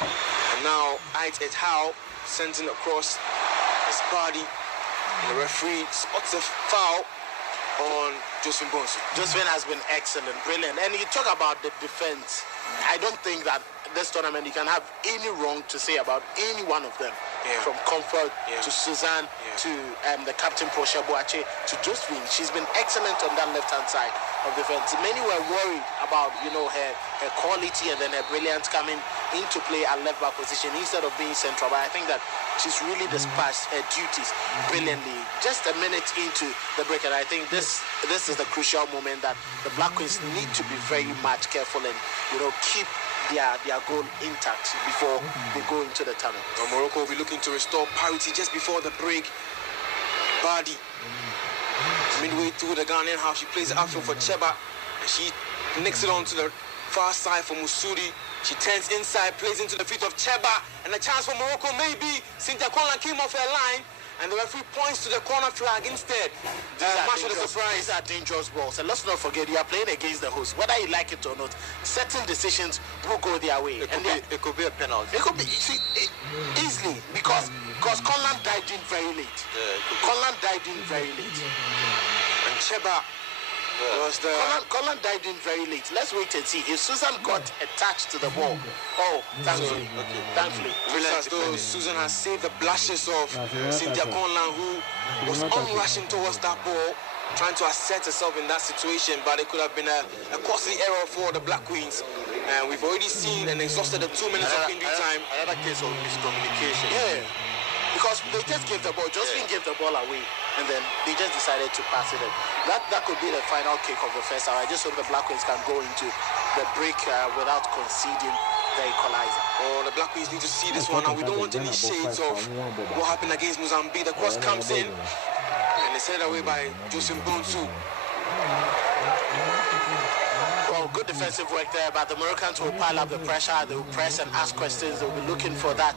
And now Ait et Hao sent in across his body. And the referee spots a foul on Josephine Bonsu. Josephine has been excellent, brilliant. And you talk about the defense. I don't think that this tournament you can have any wrong to say about any one of them. Yeah. From Comfort to Suzanne Yeah. to the captain Portia Boache to Josephine. She's been excellent on that left-hand side of the fence. Many were worried about her quality and then her brilliance coming into play at left back position instead of being central. But I think that she's really dispatched her duties brilliantly. Just a minute into the break, and I think this is the crucial moment that the Black Queens need to be very much careful and keep their goal intact before they go into the tunnel. Well, Morocco will be looking to restore parity just before the break. Badi, midway through the Ghanaian half, she plays it outfield for Cheba, and she nicks it on to the far side for Musudi. She turns inside, plays into the feet of Cheba, and a chance for Morocco maybe. Cynthia Conlan came off her line, and the referee points to the corner flag instead. Much of the surprise. These are dangerous balls, and let's not forget you are playing against the host. Whether you like it or not, certain decisions will go their way. It could be a penalty. It could be easily because Conlan dived in very late. Conlan dived in very late. And Cheba was the... Conlan dived in very late. Let's wait and see. If Susan got attached to the ball, thankfully. Feels as though Susan has saved the blushes of Cynthia Conlan, who was onrushing towards that ball. trying to assert herself in that situation, but it could have been a costly error for the Black Queens. And we've already seen and exhausted the 2 minutes of injury time. Another case of miscommunication. Yeah. Because they just gave the ball, Josephine gave the ball away, and then they just decided to pass it in. That could be the final kick of the first half. I just hope the Black Queens can go into the break without conceding the equalizer. Oh, the Black Queens need to see this one now. We don't want any shades of what happened against Mozambique. The cross comes in, and it's headed away by Josephine Bonsu. Well, good defensive work there, but the Moroccans will pile up the pressure. They will press and ask questions. They'll be looking for that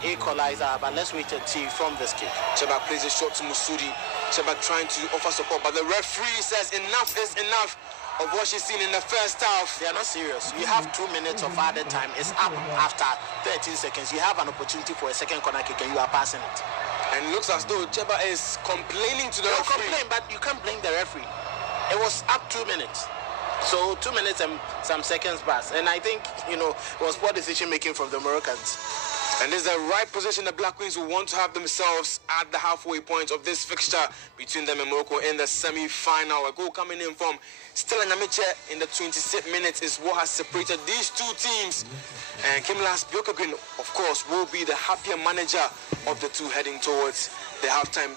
equalizer. But let's wait and see from this kick. Cheba plays a shot to Musudi. Cheba trying to offer support, but the referee says enough is enough of what she's seen in the first half. They are not serious. You have 2 minutes of added time. It's up after 13 seconds. You have an opportunity for a second corner kick and you are passing it. And it looks as though Cheba is complaining to the Don't referee. complain, but you can't blame the referee. It was up 2 minutes. So 2 minutes and some seconds passed. And I think, it was poor decision making from the Moroccans. And this is the right position the Black Queens will want to have themselves at the halfway point of this fixture between them and Morocco in the semi-final. A goal coming in from Stella Nyamiche in the 26th minutes is what has separated these two teams. And Kimlas Bjorkegren, of course, will be the happier manager of the two heading towards the halftime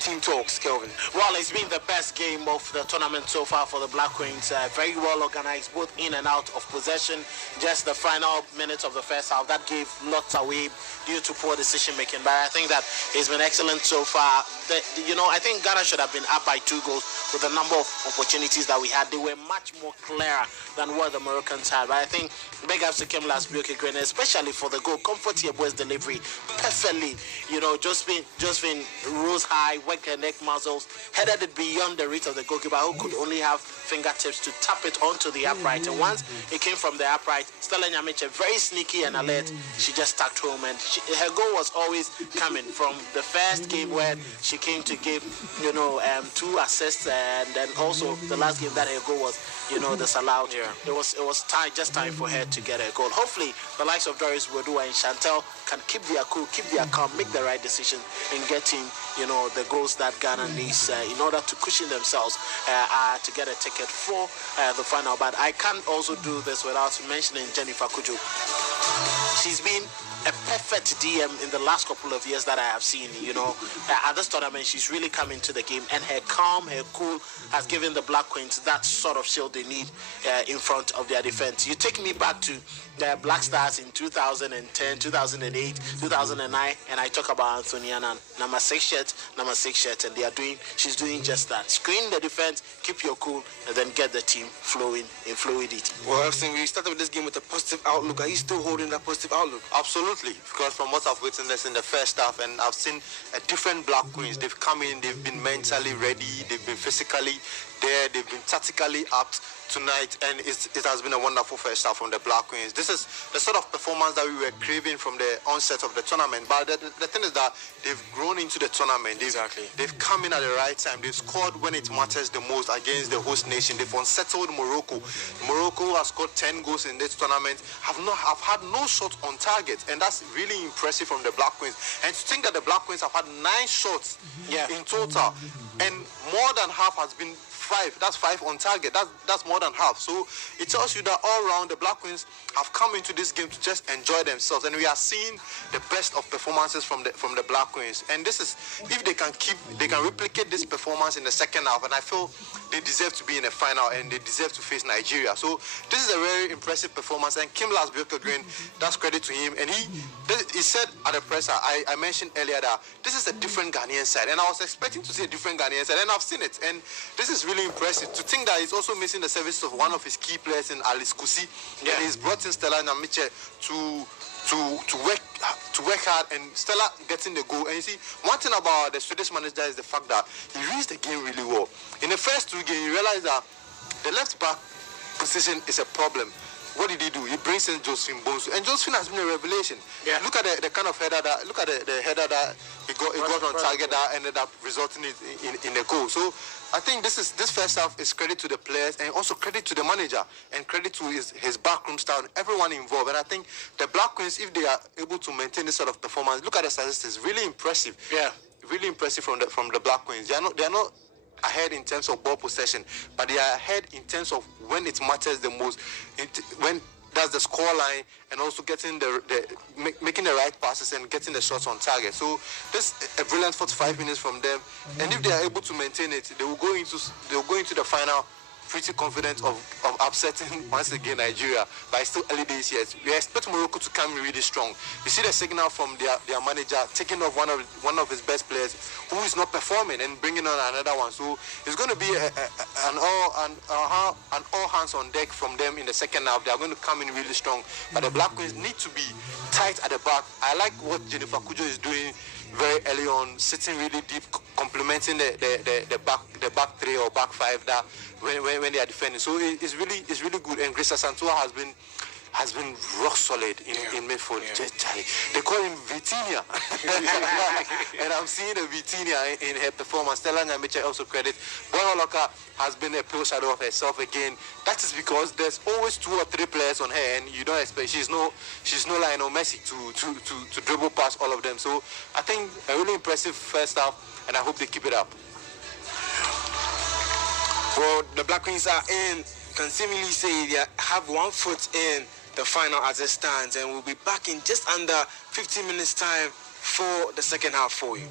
team talks, Kelvin. Well, it's been the best game of the tournament so far for the Black Queens. Very well organized, both in and out of possession. Just the final minutes of the first half that gave lots away due to poor decision making. But I think that it's been excellent so far. I think Ghana should have been up by 2 goals with the number of opportunities that we had. They were much more clearer than what the Moroccans had. But I think big ups to Kimlas Bjorkegren, especially for the goal. Comfort Yeboah's delivery perfectly. Josephine rose high, worked her neck muscles, headed it beyond the reach of the goalkeeper, who could only have fingertips to tap it onto the upright. And once it came from the upright, Stella Nyamiche, very sneaky and alert, she just tucked home. And her goal was always coming from the first game where she came to give, 2 assists, and then also the last game that her goal was, disallowed. Yeah. It was just time for her to get a goal. Hopefully, the likes of Doris Wodua and Chantel can keep their cool, keep their calm, make the right decision in getting, the goals that Ghana needs in order to cushion themselves to get a ticket for the final. But I can't also do this without mentioning Jennifer Kujo. She's been a perfect DM in the last couple of years that I have seen. At this tournament, she's really come into the game, and her calm, her cool has given the Black Queens that sort of shield they need in front of their defense. You take me back to the Black Stars in 2010, 2008, 2009, and I talk about Anthony Annan, number 6 shirt, and she's doing just that. Screen the defense, keep your cool, and then get the team flowing in fluidity. Well, we started with this game with a positive outlook. Are you still holding that positive outlook? Absolutely, because from what I've witnessed in the first half, and I've seen a different Black Queens. They've come in, they've been mentally ready, they've been physically there, they've been tactically apt tonight, and it has been a wonderful first half from the Black Queens. This is the sort of performance that we were craving from the onset of the tournament. But the thing is that they've grown into the tournament. They've come in at the right time. They've scored when it matters the most against the host nation. They've unsettled Morocco. Morocco has scored 10 goals in this tournament, have had no shot on target, and that's really impressive from the Black Queens. And to think that the Black Queens have had 9 shots in total, and more than half has been 5. That's 5 on target. That's more than half. So it tells you that all around the Black Queens have come into this game to just enjoy themselves, and we are seeing the best of performances from the Black Queens. And this is, if they can replicate this performance in the second half, and I feel they deserve to be in the final and they deserve to face Nigeria. So this is a very impressive performance, and Kimlas Bjorkegren, that's credit to him. And he said at the presser, I mentioned earlier that this is a different Ghanaian side, and I was expecting to see a different Ghanaian side, and I've seen it. And this is really impressive. To think that he's also missing the services of one of his key players in Alice Kusi, and he's brought in Stella Nyamiche to work hard, and Stella getting the goal. And you see, one thing about the Swedish manager is the fact that he reads the game really well. In the first 2 games, you realize that the left back position is a problem. What did he do? He brings in Josephine Bonsu, and Josephine has been a revelation. Yeah. Look at the kind of header that. Look at the header that he got on target that ended up resulting in a goal. So I think this first half is credit to the players, and also credit to the manager, and credit to his backroom staff, everyone involved. And I think the Black Queens, if they are able to maintain this sort of performance, look at the statistics, really impressive. Yeah, really impressive from the Black Queens. They are not ahead in terms of ball possession, but they are ahead in terms of when it matters the most. When that's the score line, and also getting making the right passes and getting the shots on target. So this a brilliant 45 minutes from them, and if they are able to maintain it, they will go into the final pretty confident of upsetting once again Nigeria. But it's still early days yet. We expect Morocco to come really strong. You see the signal from their manager taking off one of his best players who is not performing and bringing on another one. So it's going to be an all hands on deck from them in the second half. They are going to come in really strong. But the Black Queens need to be tight at the back. I like what Jennifer Kujo is doing very early on, sitting really deep, complementing the back three or back five that when they are defending. So it's really good. And Grace Santua has been rock solid in midfield. Yeah. They call him Vitinha. And I'm seeing a Vitinha in her performance. Stella Nyamiche also credit. Boyoloka has been a pale shadow of herself again. That is because there's always 2 or 3 players on her, and you don't expect she's no Lionel Messi to dribble past all of them. So I think a really impressive first half, and I hope they keep it up. Well, the Black Queens are in. Can seemingly say they have 1 foot in the final as it stands, and we'll be back in just under 15 minutes time for the second half for you.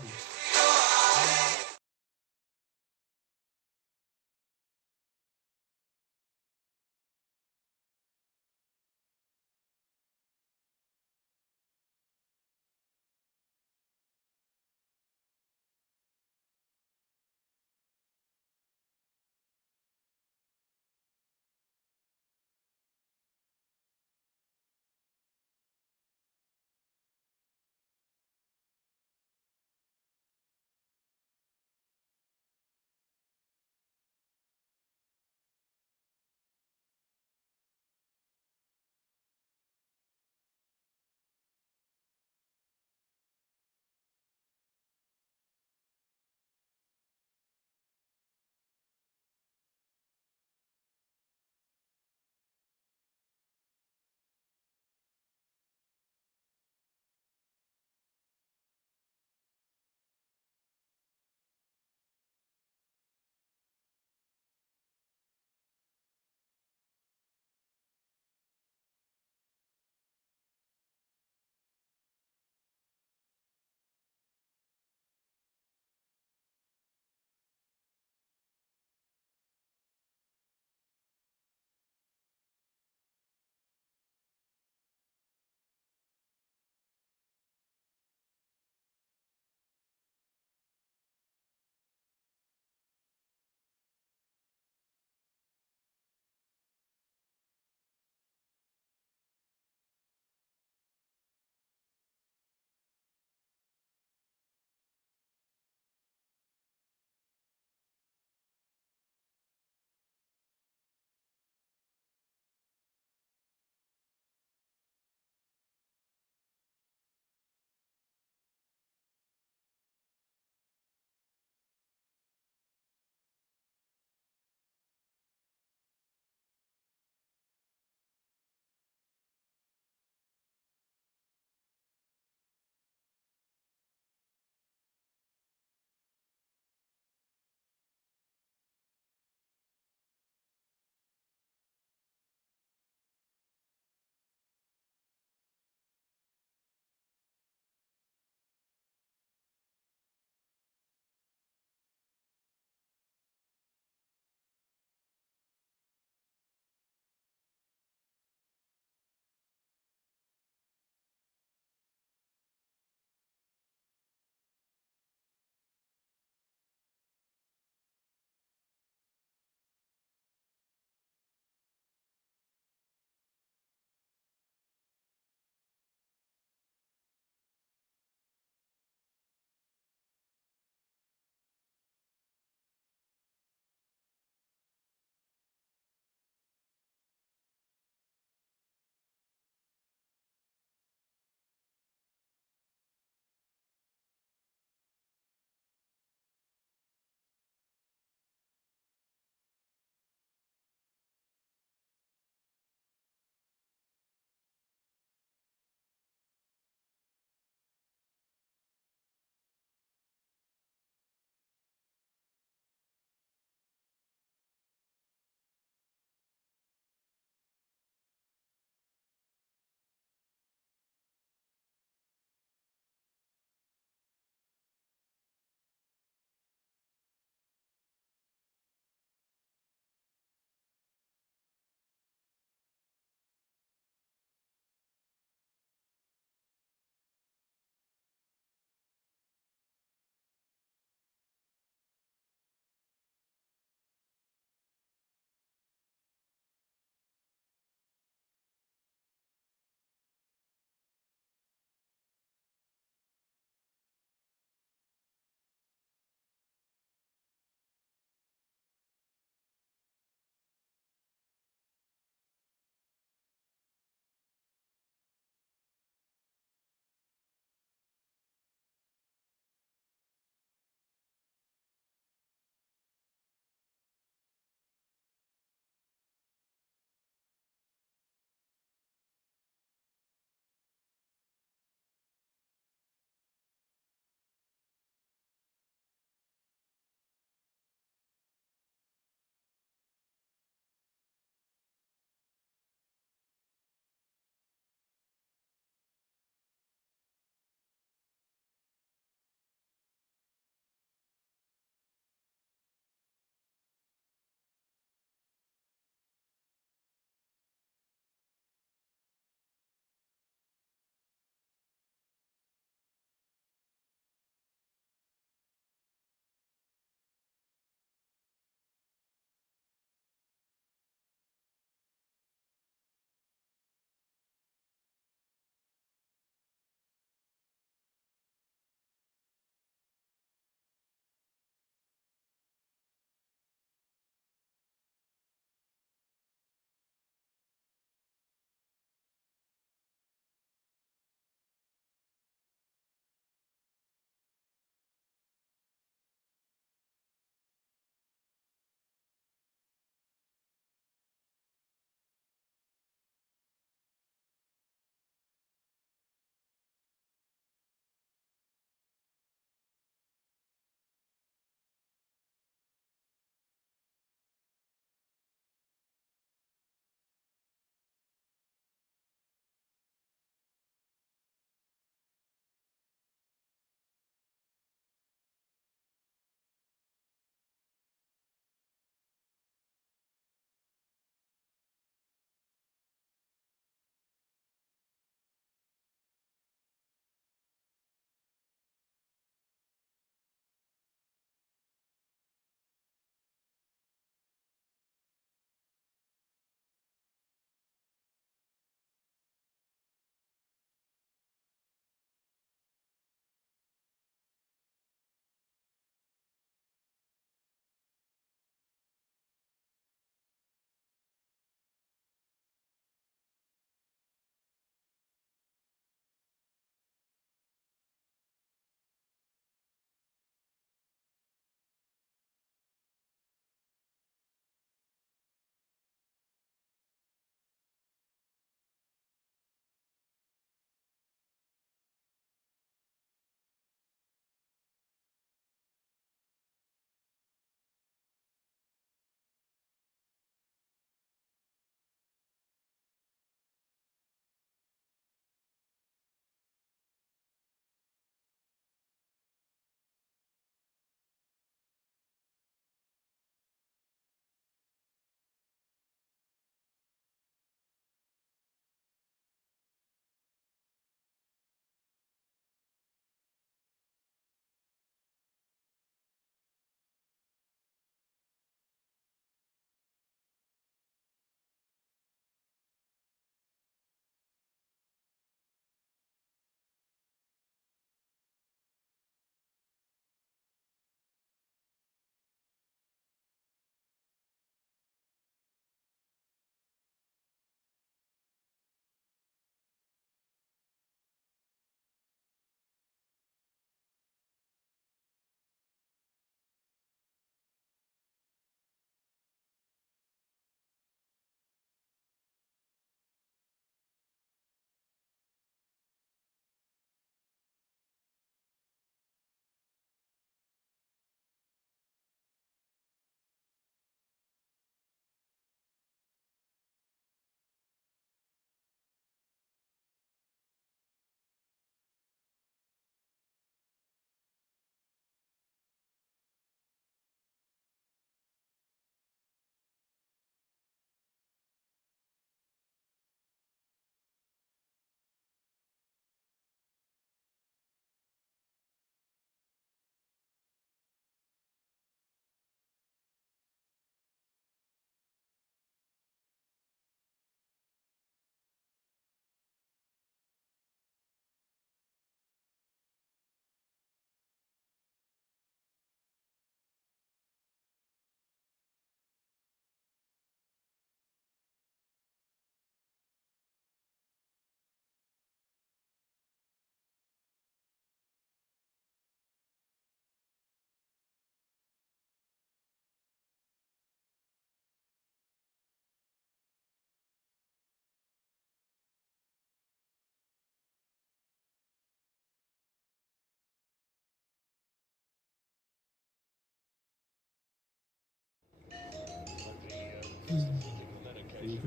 Not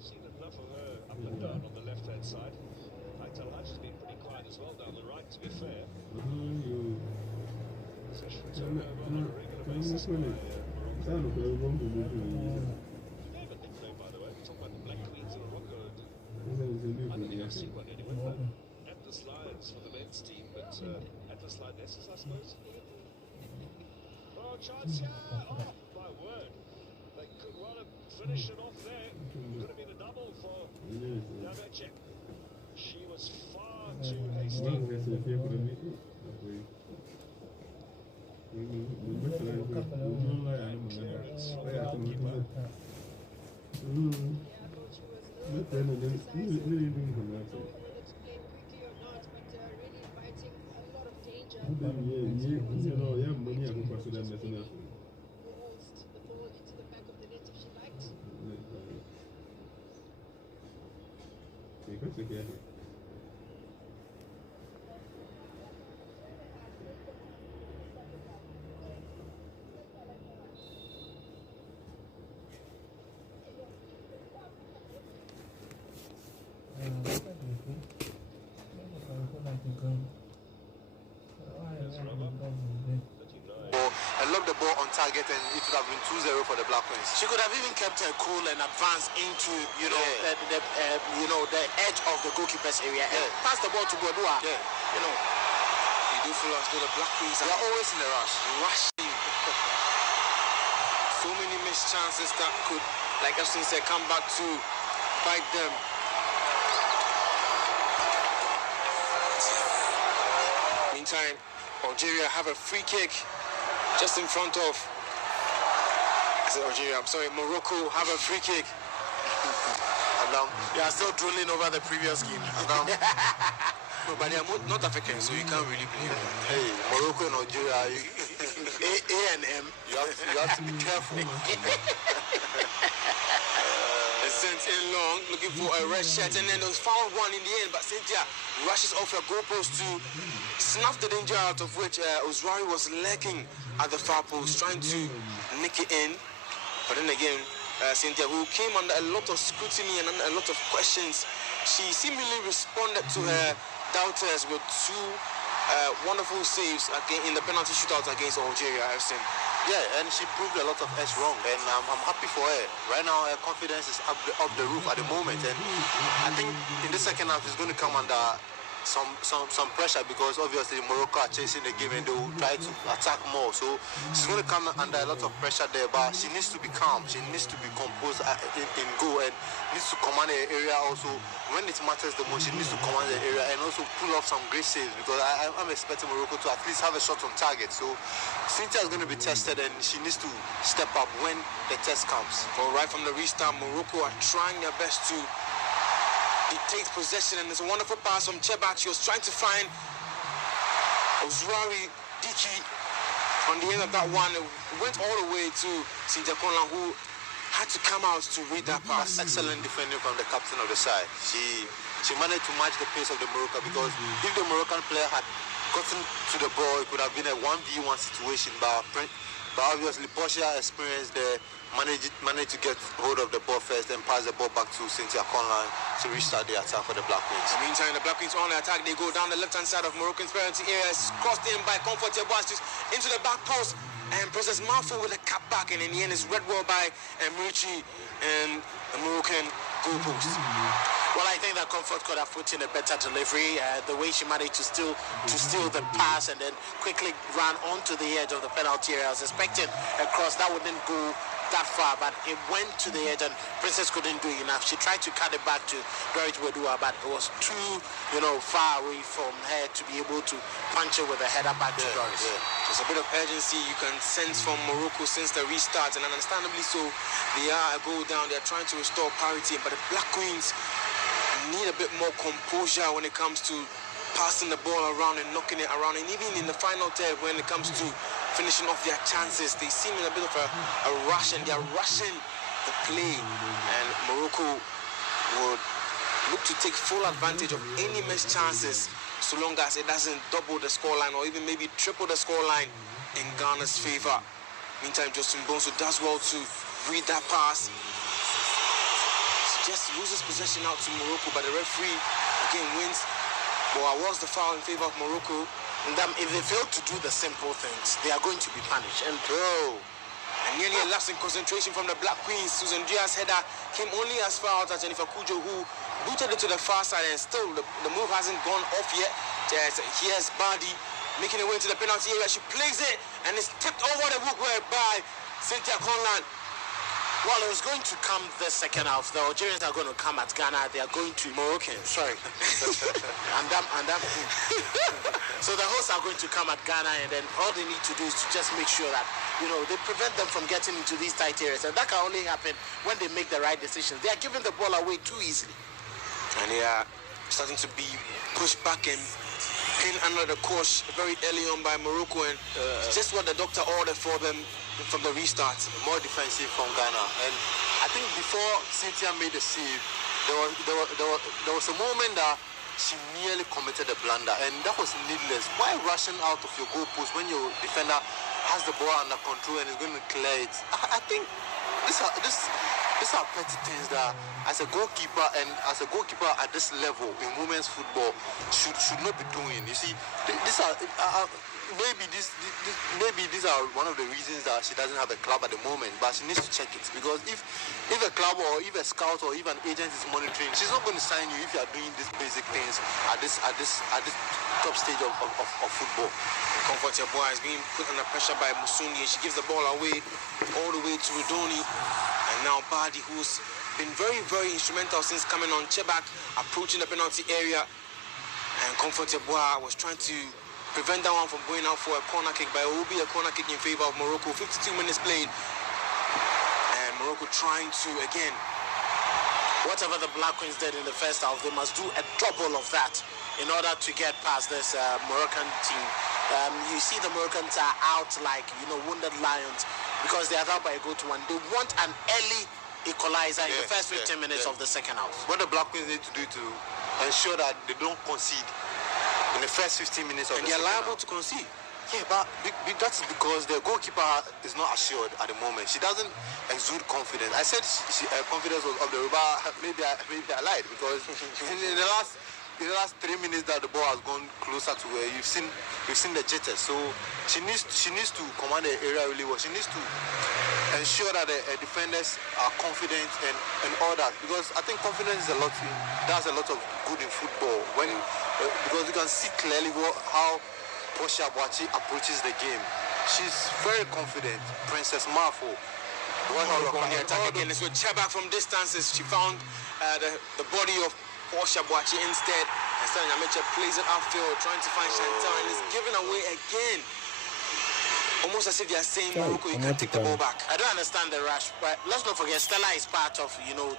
seen enough of her up and down on the left-hand side. She's been pretty quiet as well down the right, to be fair. Session turnover on a regular basis. They have a nickname, by the way. Talk about the Black Queens of Morocco. I don't think I've seen one anyway. Atlas Lions for the men's team, but Atlas Lionesses, I suppose. Oh, chance here! Oh, my word. They could well have finished it off there. Could have been a double for Damage. She was far too hasty. Clearance from the goalkeeper. And locked the ball on target, and it would have been 2-0 for the Black Queens. She could have even kept her cool and advanced into, the edge of the goalkeeper's area and pass the ball to Bodua. Yeah. You do feel as though the Black Queens They are are always in a rush. rushing. So many missed chances that could, like I've said, come back to bite them. Meantime, Algeria have a free kick just in front of, Morocco have a free kick. You are still drooling over the previous game. No, but they are not Africans, so you can't really blame them. Hey, Morocco and Algeria, A&M. you have to be careful. They sent in long, looking for a red shirt, and then there was found one in the end, but Cynthia rushes off her goalpost to snuff the danger out of which Ozrari was lurking at the far post, trying to nick it in. But then again, Cynthia, who came under a lot of scrutiny and under a lot of questions, she seemingly responded to her doubters with two wonderful saves in the penalty shootout against Algeria, I've seen. Yeah, and she proved a lot of us wrong, and I'm happy for her. Right now, her confidence is up the roof at the moment, and I think in the second half, she's going to come under some pressure because obviously Morocco are chasing the game and they will try to attack more. So she's going to come under a lot of pressure there, but she needs to be calm. She needs to be composed in goal and needs to command the area also. When it matters the most, she needs to command the area and also pull off some great saves because I'm expecting Morocco to at least have a shot on target. So Cynthia is going to be tested and she needs to step up when the test comes. Well, right from the restart, Morocco are trying their best to take possession, and there's a wonderful pass from Chebak. She was trying to find Ozrari Diki on the end of that one. It went all the way to Cynthia Conlan, who had to come out to read that pass. Excellent defending from the captain of the side. She managed to match the pace of the Morocco because if the Moroccan player had gotten to the ball, it could have been a 1v1 situation, but obviously Portia experienced the managed to get hold of the ball first and pass the ball back to Cynthia Conlan to restart the attack for the Black Queens. In the meantime, the Black Queens on the attack. They go down the left-hand side of Moroccan's penalty area. It's crossed in by Comfort Yabastis into the back post, and Princess Malfoy with a cut back, and in the end it's red wall by Murici and the Moroccan goal post. Well, I think that Comfort could have put in a better delivery. The way she managed to steal the pass and then quickly ran onto the edge of the penalty area. I was expecting a cross that wouldn't go that far, but it went to the edge and Princess couldn't do enough. She tried to cut it back to Dorit Wedua, but it was too, far away from her to be able to punch it with a header back to Dorit. Yeah. There's a bit of urgency you can sense from Morocco since the restart, and understandably so. They are a goal down. They are trying to restore parity, but the Black Queens need a bit more composure when it comes to passing the ball around and knocking it around, and even in the final third when it comes to finishing off their chances, they seem in a bit of a rush, and they are rushing the play, and Morocco would look to take full advantage of any missed chances, so long as it doesn't double the scoreline or even maybe triple the scoreline in Ghana's favor. Meantime, Justin Bonso does well to read that pass. Just loses possession out to Morocco, but the referee again wins. Well, was the foul in favor of Morocco. And if they fail to do the simple things, they are going to be punished. And and nearly a lapse in concentration from the Black Queens. Susan Diaz's header came only as far out as Jennifer Kujo, who booted it to the far side, and still the move hasn't gone off yet. Here's Bardi making her way into the penalty area. She plays it and it's tipped over the hook by Cynthia Conlan. Well, it was going to come the second half. The Algerians are going to come at Ghana. They are going to Moroccan. Sorry, and them. So the hosts are going to come at Ghana, and then all they need to do is to just make sure that they prevent them from getting into these tight areas, and that can only happen when they make the right decisions. They are giving the ball away too easily, and they are starting to be pushed back and pinned under the cosh very early on by Morocco, and just what the doctor ordered for them from the restart. More defensive from Ghana. And I think before Cynthia made the save, there was a moment that she nearly committed a blunder, and that was needless. Why rushing out of your goal post when your defender has the ball under control and is going to clear it? I think these are petty things that as a goalkeeper at this level in women's football should not be doing. You see, these are maybe these are one of the reasons that she doesn't have a club at the moment, but she needs to check it, because if a club or if a scout or if an agent is monitoring, she's not going to sign you if you are doing these basic things at this top stage of football. Comfort your boy is being put under pressure by Musundi, and she gives the ball away all the way to Rudoni, and now Bardi, who's been very, very instrumental since coming on. Chebak approaching the penalty area, and Comfort your boy was trying to prevent that one from going out for a corner kick, but it will be a corner kick in favor of Morocco. 52 minutes played, and Morocco trying to, again, whatever the Black Queens did in the first half, they must do a double of that in order to get past this Moroccan team. You see the Moroccans are out like, wounded lions, because they are down by a goal to 1. They want an early equalizer in the first 15 minutes of the second half. What the Black Queens need to do to ensure that they don't concede in the first 15 minutes of the second half. And they're liable to concede. Yeah, but that's because the goalkeeper is not assured at the moment. She doesn't exude confidence. I said confidence was of the Ruba. Maybe I lied, because in the last 3 minutes that the ball has gone closer to where you've seen the jitters. So she needs to command the area really well. She needs to ensure that the defenders are confident and all that, because I think confidence does a lot of good in football because you can see clearly how Portia Boachi approaches the game. She's very confident. Princess Marfo. On the attack again. So Chebak from distances, she found the body of Portia Boachi instead. And Stan Yamecha plays it outfield, trying to find Chantal, and is given away again. Almost as if they are saying, Morocco, you can't take the ball back. I don't understand the rush, but let's not forget Stella is part of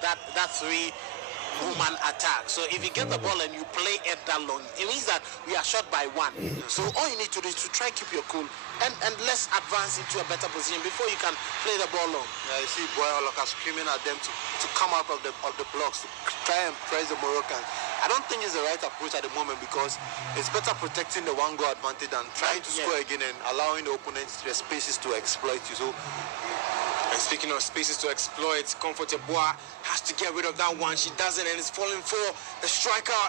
that 3-woman attack. So if you get the ball and you play it that long, it means that we are shot by 1. So all you need to do is to try keep your cool and let's advance into a better position before you can play the ball long. Yeah, you see Boy Holoka screaming at them to come out of the blocks to try and press the Moroccans. I don't think it's the right approach at the moment, because it's better protecting the 1-goal advantage than trying to score again and allowing the opponents the spaces to exploit you. So, and speaking of spaces to exploit, Comfort Bois has to get rid of that one. She doesn't, and it's falling for the striker,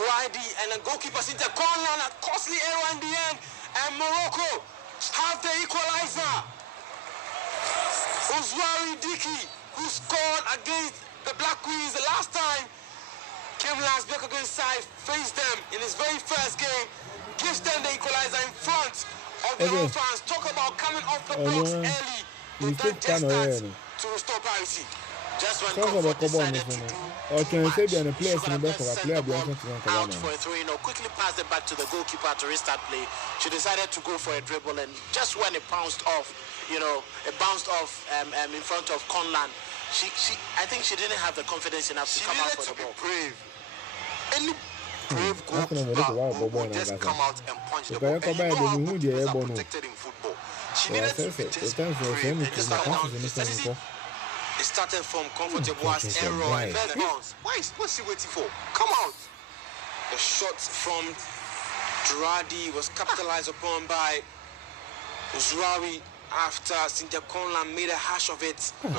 Ridey, and the goalkeeper Cynthia Conlan. A costly error in the end, and Morocco have the equalizer. Uzwari Diki, who scored against the Black Queens the last time Kim Lansbjörk's side faced them in his very first game, gives them the equalizer in front of their own fans. Talk about coming off the blocks early. They done just that to restore parity. Just when Comfort decided to do too much, she could have just sent the ball out for a throw, quickly passed it back to the goalkeeper to restart play. She decided to go for a dribble, and just when it bounced off, it bounced off in front of Conlan. I think she didn't have the confidence enough to come out for the ball. Brave. Any brave goalkeeper will just come out and punch the ball. And you know how goalkeepers are protected in football. She needed to be just brave and just come down. It started from comfortable as error. right. First bounce. What's he waiting for? Come out. The shot from Duradi was capitalized upon by Uzrawi after Cynthia Conlan made a hash of it. And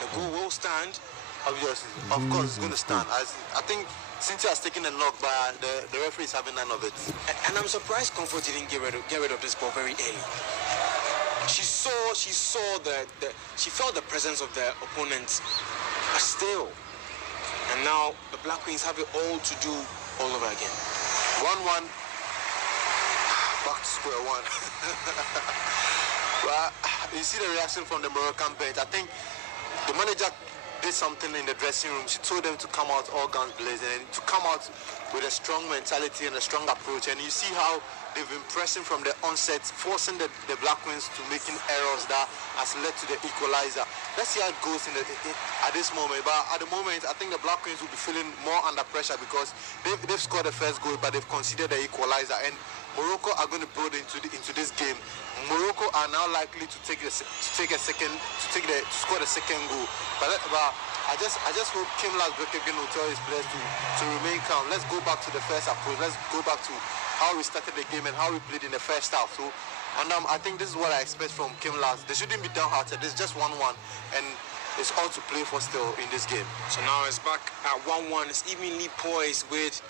the goal will stand. Obviously, of course, it's going to stand. I think Cynthia has taken a knock, but the referee is having none of it. And I'm surprised Comfort didn't get rid of this ball very early. She felt the presence of the opponent, but still. And now the Black Queens have it all to do all over again. 1-1. Back to square one. But you see the reaction from the Moroccan bench. I think the manager did something in the dressing room. She told them to come out all guns blazing and to come out with a strong mentality and a strong approach. And you see how they've been pressing from the onset, forcing the Black Queens to making errors that has led to the equalizer. Let's see how it goes at this moment. But at the moment, I think the Black Queens will be feeling more under pressure because they've scored the first goal, but they've conceded the equalizer. And Morocco are going to build into this game. Morocco are now likely to score the second goal. But I just hope Kim Lasbeke will tell his players to remain calm. Let's go back to the first approach. Let's go back to how we started the game and how we played in the first half. So, and I think this is what I expect from Kim Las. They shouldn't be downhearted. It's just 1-1, and it's all to play for still in this game. So now it's back at 1-1. It's evenly poised with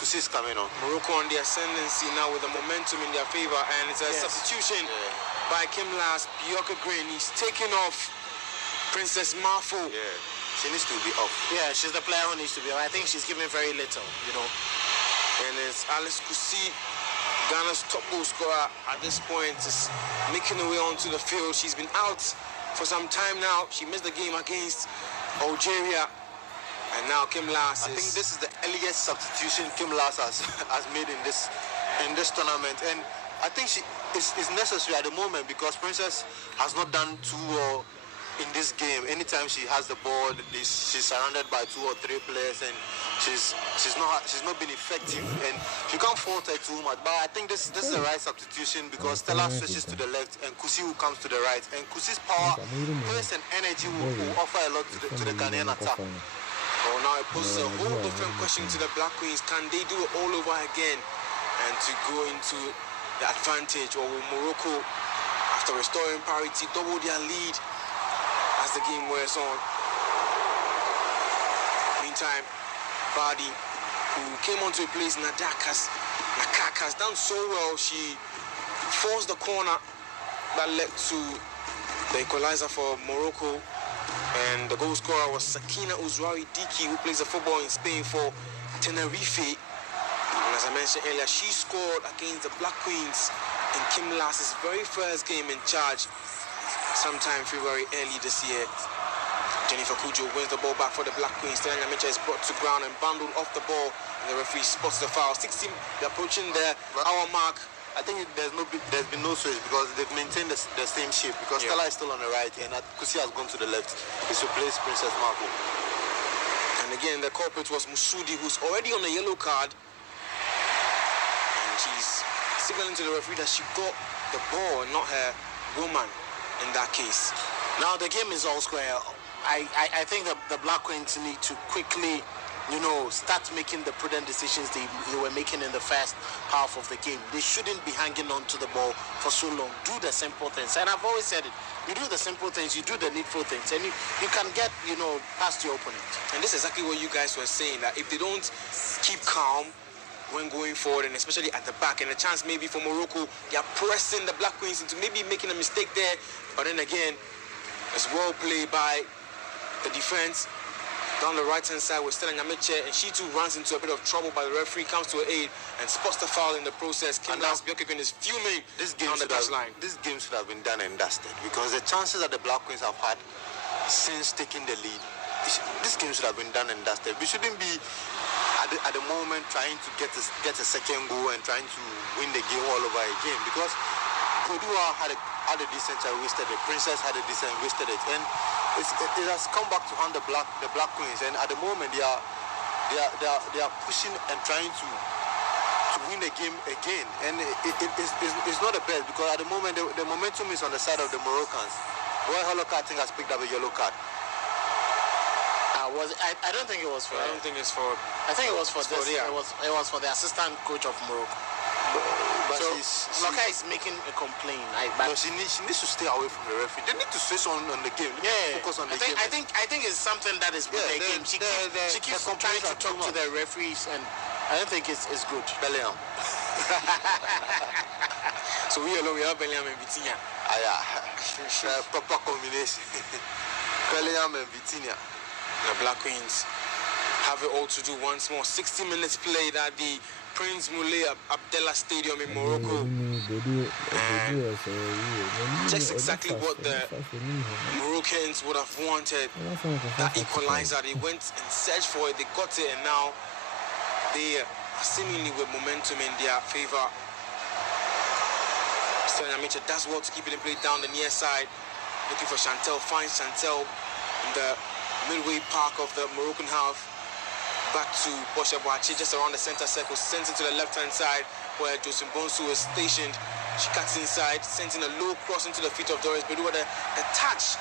Kusi is coming on. Morocco on the ascendancy now with the momentum in their favor, and it's a substitution by Kim Las. Bjorka Green, he's taking off Princess Marfo. Yeah, she needs to be off. Yeah, she's the player who needs to be off. I think she's given very little, you know. And it's Alice Kusi, Ghana's top goal scorer at this point, is making her way onto the field. She's been out for some time now. She missed the game against Algeria. And now Kim Las I think this is the earliest substitution Kim Las has made in this tournament. And I think it's necessary at the moment because Princess has not done too well in this game. Anytime she has the ball, she's surrounded by 2 or 3 players, and she's not been effective, and you can't fault her too much. But I think this is the right substitution because Stella switches to the left and Kusi comes to the right, and Kusi's power, pace, and energy will offer a lot to the Ghanaian attack. Oh, now it poses a whole different question to the Black Queens. Can they do it all over again and to go into the advantage, or will Morocco, after restoring parity, double their lead as the game wears on? Meantime, Badi, who came onto a place, Nakak has done so well. She forced the corner that led to the equalizer for Morocco, and the goal scorer was Sakina Uzrawi Diki, who plays the football in Spain for Tenerife. And as I mentioned earlier, she scored against the Black Queens in Kim Las's very first game in charge sometime February early this year. Jennifer Kujo wins the ball back for the Black Queens. Stella Nyamicha is brought to ground and bundled off the ball, and the referee spots the foul. 16, they're approaching the hour mark. I think there's been no switch because they've maintained the same shape because Stella is still on the right and Kusi has gone to the left. He's replaced Princess Marco. And again, the culprit was Musudi, who's already on a yellow card. And she's signaling to the referee that she got the ball and not her woman in that case. Now the game is all square. I think the Black Queens need to quickly, you know, start making the prudent decisions they were making in the first half of the game. They shouldn't be hanging on to the ball for so long. Do the simple things. And I've always said it. You do the simple things, you do the needful things, and you can get, you know, past your opponent. And this is exactly what you guys were saying, that if they don't keep calm when going forward, and especially at the back, and a chance maybe for Morocco, they are pressing the Black Queens into maybe making a mistake there. But then again, it's well played by the defense down the right-hand side with Stella Nyamiche, and she too runs into a bit of trouble, but the referee comes to her aid and spots the foul in the process. Kim Lasbeke is fuming on the touchline. This game should have been done and dusted because the chances that the Black Queens have had since taking the lead, this game should have been done and dusted. We shouldn't be at the moment trying to get a second goal and trying to win the game all over again because Kodua had a decent and wasted it. Princess had a decent and wasted it, and it has come back to haunt the Black Queens. And at the moment they are pushing and trying to win the game again, and it's not the best because at the moment the momentum is on the side of the Moroccans. Roy Holocaust, I think, has picked up a yellow card. I don't think it was for. I don't think it's for. I think it was for this. yeah. It was for the assistant coach of Morocco. But So she's Loka is making a complaint. no, she needs to stay away from the referee. They need to focus on the game. They need to focus on the game. I think it's something that is with the game. She keeps trying to talk to the referees, and I don't think it's good. Bellingham. So we alone, we have Bellingham and Vitinha. Proper combination. Bellingham and Vitinha. The Black Queens have it all to do once more. 60 minutes played at the Prince Moulay Abdallah Stadium in Morocco. Just exactly what the Moroccans would have wanted. That equalizer, they went and searched for it, they got it, and now they are seemingly with momentum in their favor. Sterling Mitchell does well to keep it in play down the near side. Looking for Chantel, finds Chantel in the midway park of the Moroccan half. Back to Bosha Boachi, just around the center circle, sends it to the left-hand side where Josim Bonsu is stationed. She cuts inside, sends in a low cross into the feet of Doris Bedou. The touch,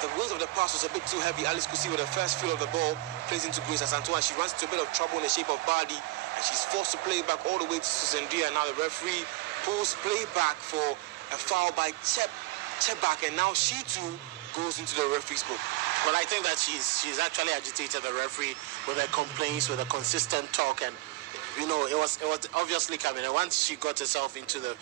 the weight of the pass was a bit too heavy. Alice Kusi with the first feel of the ball, plays into Grace Asantua. She runs into a bit of trouble in the shape of Bardi, and she's forced to play back all the way to Susandia. Now the referee pulls play back for a foul by Chebak, and now she too goes into the referee's book. But I think that she's actually agitated the referee with her complaints, with a consistent talk, and you know it was obviously coming. And once she got herself into the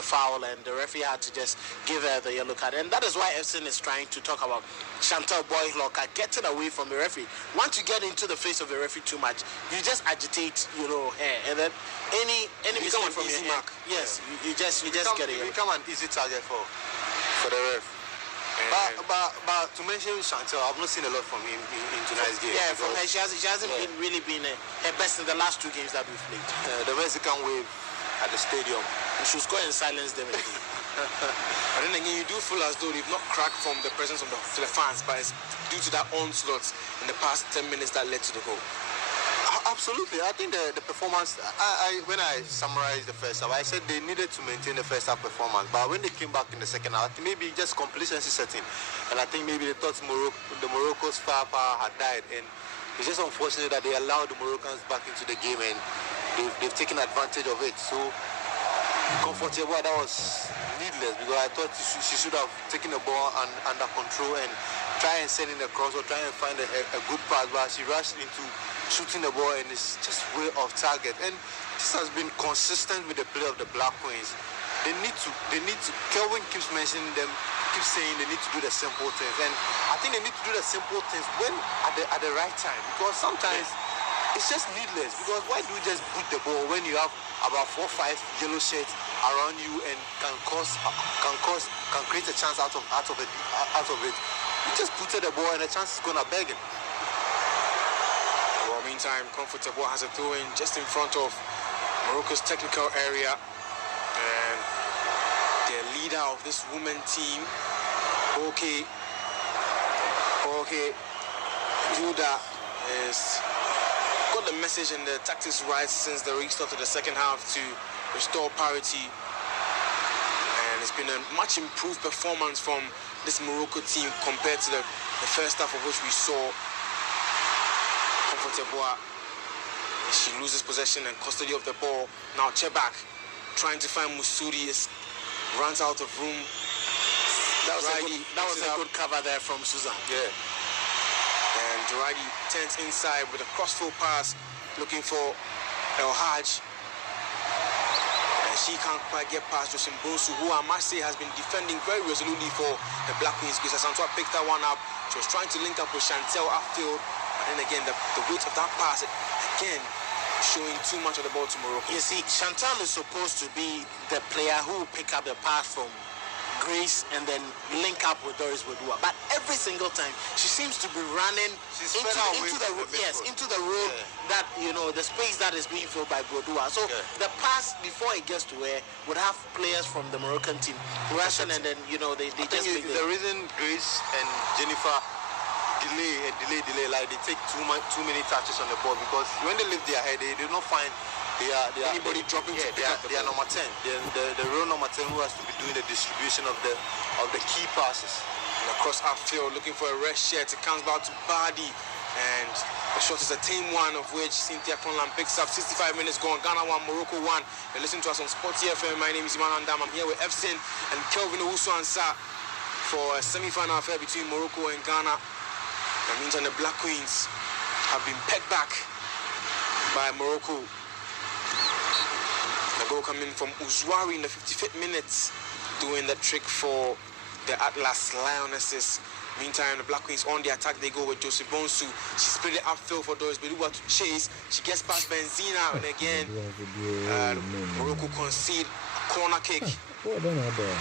foul, and the referee had to just give her the yellow card, and that is why Efsin is trying to talk about Chantal Boyloka getting away from the referee. Once you get into the face of the referee too much, you just agitate, her, and then any mistake from your hand, yes, you just get it. You become an easy target for the ref. But to mention Chantal, I've not seen a lot from him in tonight's game. Yeah, from her, she hasn't really been her best in the last two games that we've played. The Mexican wave at the stadium. And she'll score and silence them again. But then again, you do feel as though they've not cracked from the presence of the fans, but it's due to that onslaught in the past 10 minutes that led to the goal. Absolutely. I think the performance, when I summarized the first half, I said they needed to maintain the first half performance. But when they came back in the second half, maybe just complacency setting. And I think maybe they thought the Morocco's firepower had died. And it's just unfortunate that they allowed the Moroccans back into the game, and they've taken advantage of it. So, comfortable, that was needless, because I thought she should have taken the ball under control and try and send in the cross or try and find a good pass. But she rushed into shooting the ball, and it's just way off target. And this has been consistent with the play of the Black Queens. They need to. Kelvin keeps mentioning them, keeps saying they need to do the simple things, and I think they need to do the simple things when at the right time, because sometimes it's just needless. Because why do you just put the ball when you have about 4 or 5 yellow shirts around you and can create a chance out of it? You just put the ball and the chance is gonna beg it. Meantime, Comfortable has a throw-in just in front of Morocco's technical area, and the leader of this women team, Okay Judah, has got the message and the tactics right since the restart of the second half to restore parity, and it's been a much improved performance from this Morocco team compared to the first half, of which we saw Comfortable. She loses possession and custody of the ball. Now Chebak trying to find Musudi, runs out of room. That was a good cover there from Susan. Yeah. And Juradi turns inside with a crossfield pass, looking for El Haj. And she can't quite get past Josim Bonsu, who I must say has been defending very resolutely for the Black Queens. Because Santua picked that one up. She was trying to link up with Chantel upfield. And then again, the weight of that pass, again, showing too much of the ball to Morocco. You see, Chantal is supposed to be the player who will pick up the pass from Grace and then link up with Doris Bedou. But every single time, she seems to be running into the road that, the space that is being filled by Bedou. So the pass before it gets to her would have players from the Moroccan team rushing, and then, they just make the reason Grace and Jennifer delay, like they take too many touches on the ball, because when they lift their head, they do not find anybody dropping. They are number 10. The real number 10 who has to be doing the distribution of the key passes. And across outfield, looking for a red shirt. It comes back to Bardi. And the shot is a tame one, of which Cynthia Conlan picks up. 65 minutes gone. Ghana 1, Morocco 1. You're listening to us on Sports FM. My name is Iman Andam. I'm here with Efsin and Kelvin Owusu-Ansah for a semi-final affair between Morocco and Ghana. That means the Black Queens have been pegged back by Morocco. The goal coming from Uzwari in the 55th minute, doing the trick for the Atlas Lionesses. Meantime, the Black Queens on the attack. They go with Josie Bonsu. She split it upfield for Doris Beluwa to chase. She gets past Benzina, and again, Morocco concede a corner kick.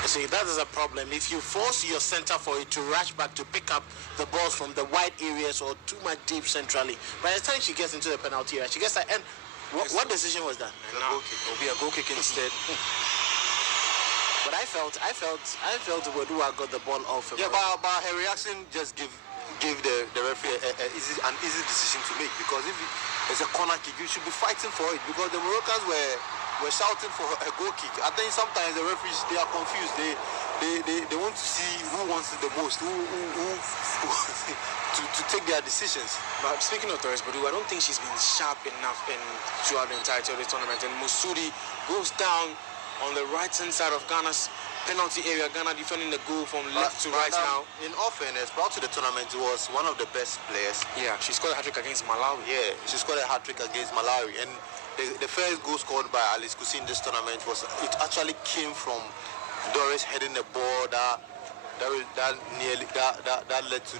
See, that is a problem. If you force your center for it to rush back to pick up the balls from the wide areas or too much deep centrally, by the time she gets into the penalty area, she gets that. And what decision was that? Now it will be a goal kick instead. But I felt Wedua got the ball off. Yeah, but her reaction just gave the referee an easy decision to make, because if it's a corner kick, you should be fighting for it, because the Moroccans were shouting for a goal kick. I think sometimes the referees, they are confused. They want to see who wants it the most, who to take their decisions. But speaking of Doris Beluwa, I don't think she's been sharp enough throughout the entirety of the tournament. And Musudi goes down on the right-hand side of Ghana's penalty area. Ghana defending the goal from left to right now. In all fairness, prior to the tournament, he was one of the best players. Yeah, she scored a hat-trick against Malawi. Yeah, she scored a hat-trick against Malawi. And the first goal scored by Alice Kusi in this tournament actually came from Doris heading the ball that led to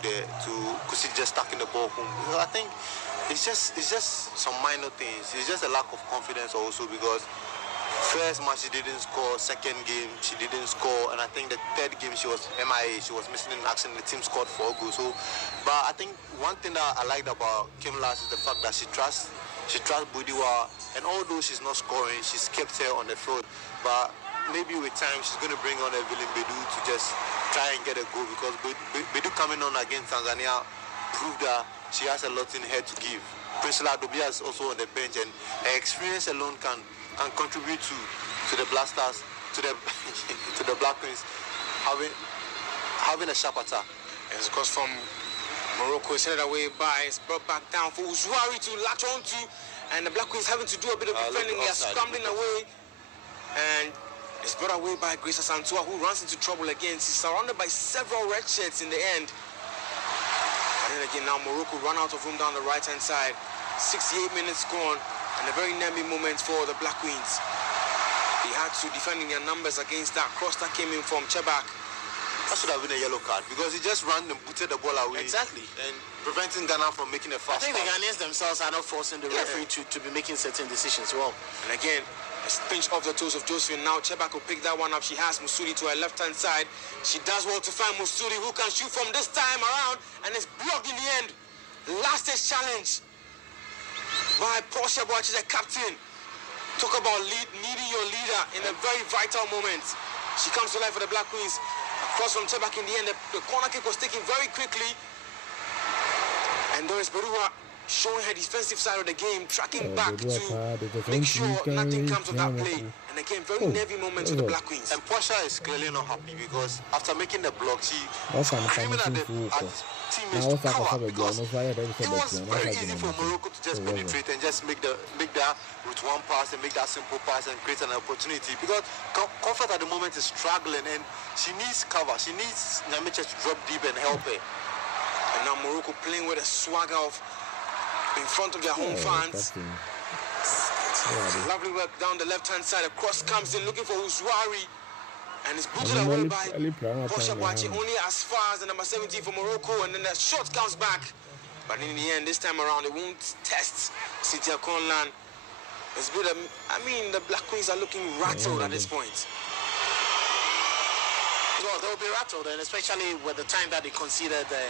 Kusi just tucking the ball home. So I think it's just some minor things. It's just a lack of confidence also, because first match she didn't score, second game she didn't score, and I think the third game she was MIA, she was missing in action. The team scored 4 goals. So, but I think one thing that I liked about Kim Lass is the fact that she trusts Budiwa, and although she's not scoring, she's kept her on the field. But maybe with time she's going to bring on Evelyn Bedu to just try and get a goal, because Bedu coming on against Tanzania proved that she has a lot in her to give. Priscilla Dobia is also on the bench, and her experience alone can contribute to the Blasters, to the to the Black Queens having a sharp attack. Yes, because from Morocco is headed away by, it's brought back down for Uzwari to latch on to, and the Black Queens having to do a bit of defending. They are scrambling away, and it's brought away by Grace Asantua, who runs into trouble again. She's surrounded by several red shirts in the end. And then again, now Morocco run out of room down the right-hand side. 68 minutes gone, and a very naming moment for the Black Queens. They had to defend in their numbers against that cross that came in from Chebak. That should have been a yellow card, because he just ran and booted the ball away. Exactly. And preventing Ghana from making a fast I think pass. the Ghanaians themselves are not forcing the referee to be making certain decisions. Well, And again, a pinch off the toes of Josephine. Now Chebak will pick that one up. She has Musudi to her left-hand side. She does well to find Musudi, who can shoot from this time around, and it's blocked in the end. Last-stage challenge by Portia Boachi, the captain. Talk about needing your leader in a very vital moment. She comes to life for the Black Queens. Across from Chebak in the end. The corner kick was taken very quickly. And Doris Beluwa showing her defensive side of the game, tracking back to make sure nothing comes of that play. And again, very nervy moment for the Black Queens. And Portia is clearly not happy, because after making the block, she screaming at the teammates to cover, because it was very easy for Morocco to just penetrate and just make that with one pass and make that simple pass and create an opportunity, because Comfort at the moment is struggling and she needs cover. She needs Nyamiche to drop deep and help her. And now Morocco playing with a swagger of in front of their home fans. Lovely work down the left-hand side. A cross comes in looking for Uzwari, and it's booted away by Portia Boachi, only as far as the number 17 for Morocco, and then the shot comes back. But in the end, this time around, it won't test Cynthia Conlan. It's been the Black Queens are looking rattled at this point. well, they'll be rattled, and especially with the time that they conceded the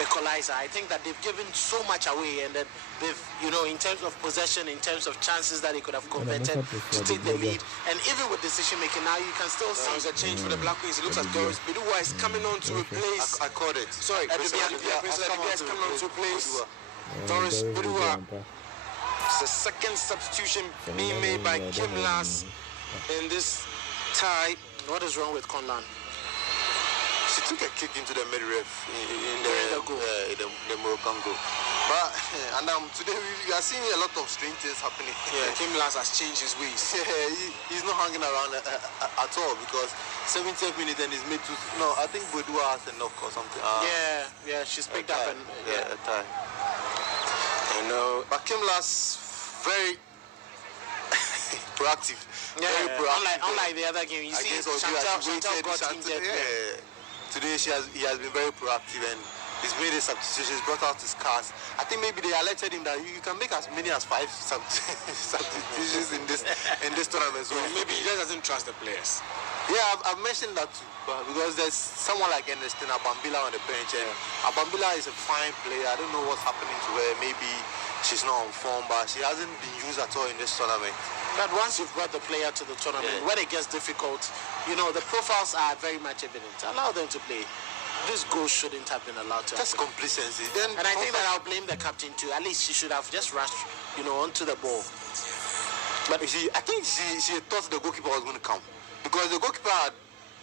equalizer. I think that they've given so much away, and that they've, in terms of possession, in terms of chances that they could have converted to take the lead, and even with decision making, now you can still see. There's a change for the Black Queens. It looks like Doris Beluwa is coming on to replace. I called it. Sorry, Adubia is coming on to replace Doris Beluwa. It's the second substitution being made by Kim Lass in this tie. What is wrong with Conlan? She took a kick into the midriff in the goal. The Moroccan goal. But and today we are seeing a lot of strange things happening. Yeah, Kim Last has changed his ways. He's not hanging around at all because 70th minute and he's made to. No, I think Bodua has a knock or something. She's picked up and a tie. I know. But Kim Last very proactive. Yeah, very proactive. unlike the other game, you see, Chantal got injured. Today he has been very proactive and he's made a substitution. He's brought out his cars. I think maybe they alerted him that you can make as many as 5 substitutions in this tournament. So Maybe he just doesn't trust the players. Yeah, I've mentioned that too. Because there's someone like Ernestina Abambila on the bench, and Abambila is a fine player. I don't know what's happening to her. Maybe she's not on form, but she hasn't been used at all in this tournament. But once you've brought the player to the tournament, when it gets difficult, the profiles are very much evident. Allow them to play. This goal shouldn't have been allowed to That's happen. complacency. And I think that I'll blame the captain too. At least she should have just rushed, onto the ball. But I think she thought the goalkeeper was going to come. Because the goalkeeper had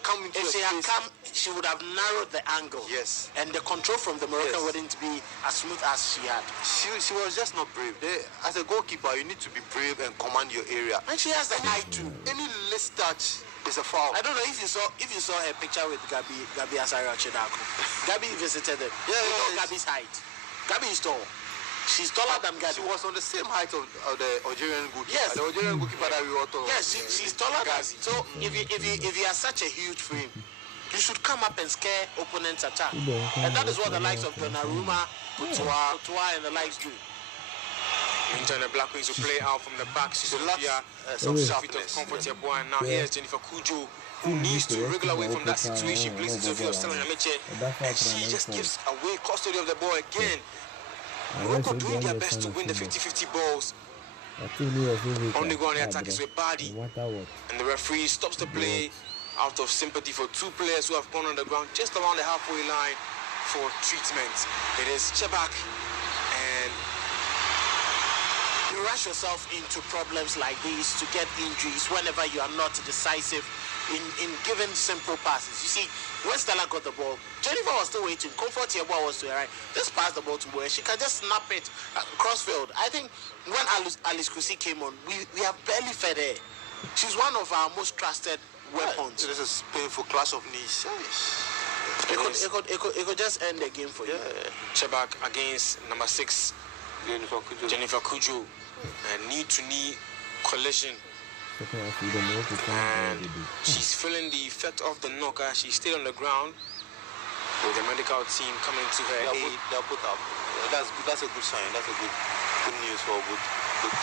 come into If she had come, she would have narrowed the angle. Yes. And the control from the Moroccan wouldn't be as smooth as she had. She was just not brave. As a goalkeeper, you need to be brave and command your area. And she has the height too. Any less touch is a foul. I don't know if you saw her picture with Gabi Asari Chedako. Gabi visited them. Yeah. Gabi's height. Gabi is tall. She's taller than Gabi. She was on the same height of the Algerian goalkeeper. Yes. The Algerian goalkeeper that we were talking. Yes, she's taller than Gabi. So if you have such a huge frame, you should come up and scare opponents' attack. And that is what the likes of Donnarumma, Courtois, and the likes do. Meantime, the Black Queens will play out from the back. She's Some bit of sharpness. comfort here, boy. And now here's Jennifer Kujo, who needs to wriggle away from that situation. Places Sophia of Selena Meche, and she just gives away custody of the ball again. Morocco doing their best to win the 50-50 balls. On the ground, the attack is with Badi. And the referee stops the play out of sympathy for 2 players who have gone on the ground just around the halfway line for treatment. It is Chebak and You rush yourself into problems like these to get injuries whenever you are not decisive in giving simple passes. You see, when Stella got the ball, Jennifer was still waiting. Comfort here was to her right. Just pass the ball to where she can just snap it crossfield. I think when Alice Kusi came on, we have barely fed her. She's one of our most trusted weapons. This is painful clash of knees. It could just end the game for you. Chebak against number 6, Jennifer Kujo. A knee-to-knee collision. And she's feeling the effect of the knock as she stayed on the ground with the medical team coming to her aid. They'll put up. That's a good sign. That's a good news for a good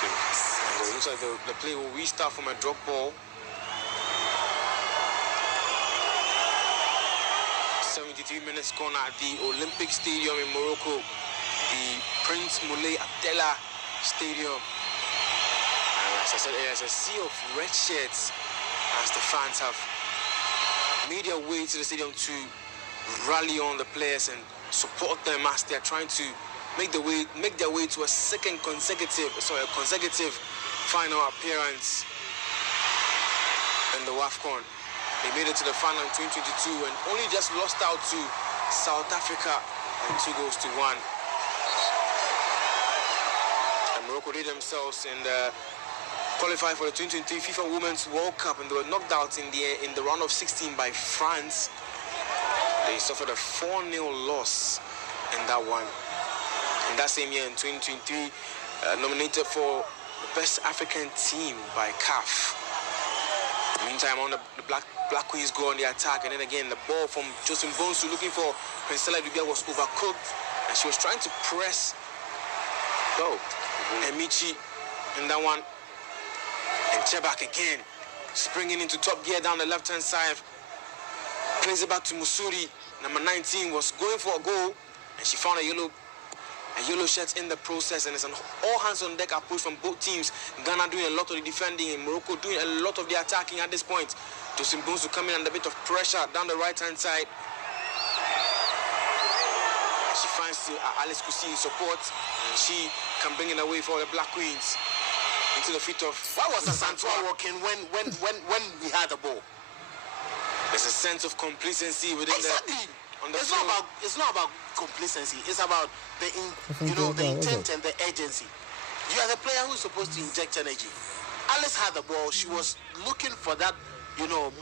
team. And it looks like the play will restart from a drop ball. 73 minutes gone at the Olympic Stadium in Morocco, the Prince Moulay Abdallah Stadium. And as I said, there's a sea of red shirts as the fans have made their way to the stadium to rally on the players and support them as they're trying to make their way to a consecutive final appearance in the Wafcon. They made it to the final in 2022 and only just lost out to South Africa and 2-1. And Morocco did themselves in the qualified for the 2023 FIFA Women's World Cup, and they were knocked out in the round of 16 by France. They suffered a 4-0 loss in that one. In that same year, in 2023, nominated for the Best African Team by CAF. Meantime, on the Black Queens go on the attack, and then again the ball from Jocelyn Bonsu looking for Princella Dubia was overcooked, and she was trying to press Emichi in that one. And Chebak again, springing into top gear down the left-hand side, plays it back to Musuri. Number 19 was going for a goal, and she found a yellow shirt in the process, and it's an all-hands-on-deck approach from both teams. Ghana doing a lot of the defending, and Morocco doing a lot of the attacking at this point. Jocelyn Bonsu coming under a bit of pressure down the right-hand side. And she finds Alice Kusi in support, and she can bring it away for the Black Queens. Into the feet of... Why was Asantua walking when we had the ball? There's a sense of complacency within Exactly. on the It's field. not about complacency. It's about the intent and the urgency. You are the player who's supposed to inject energy. Alice had the ball. She was looking for that,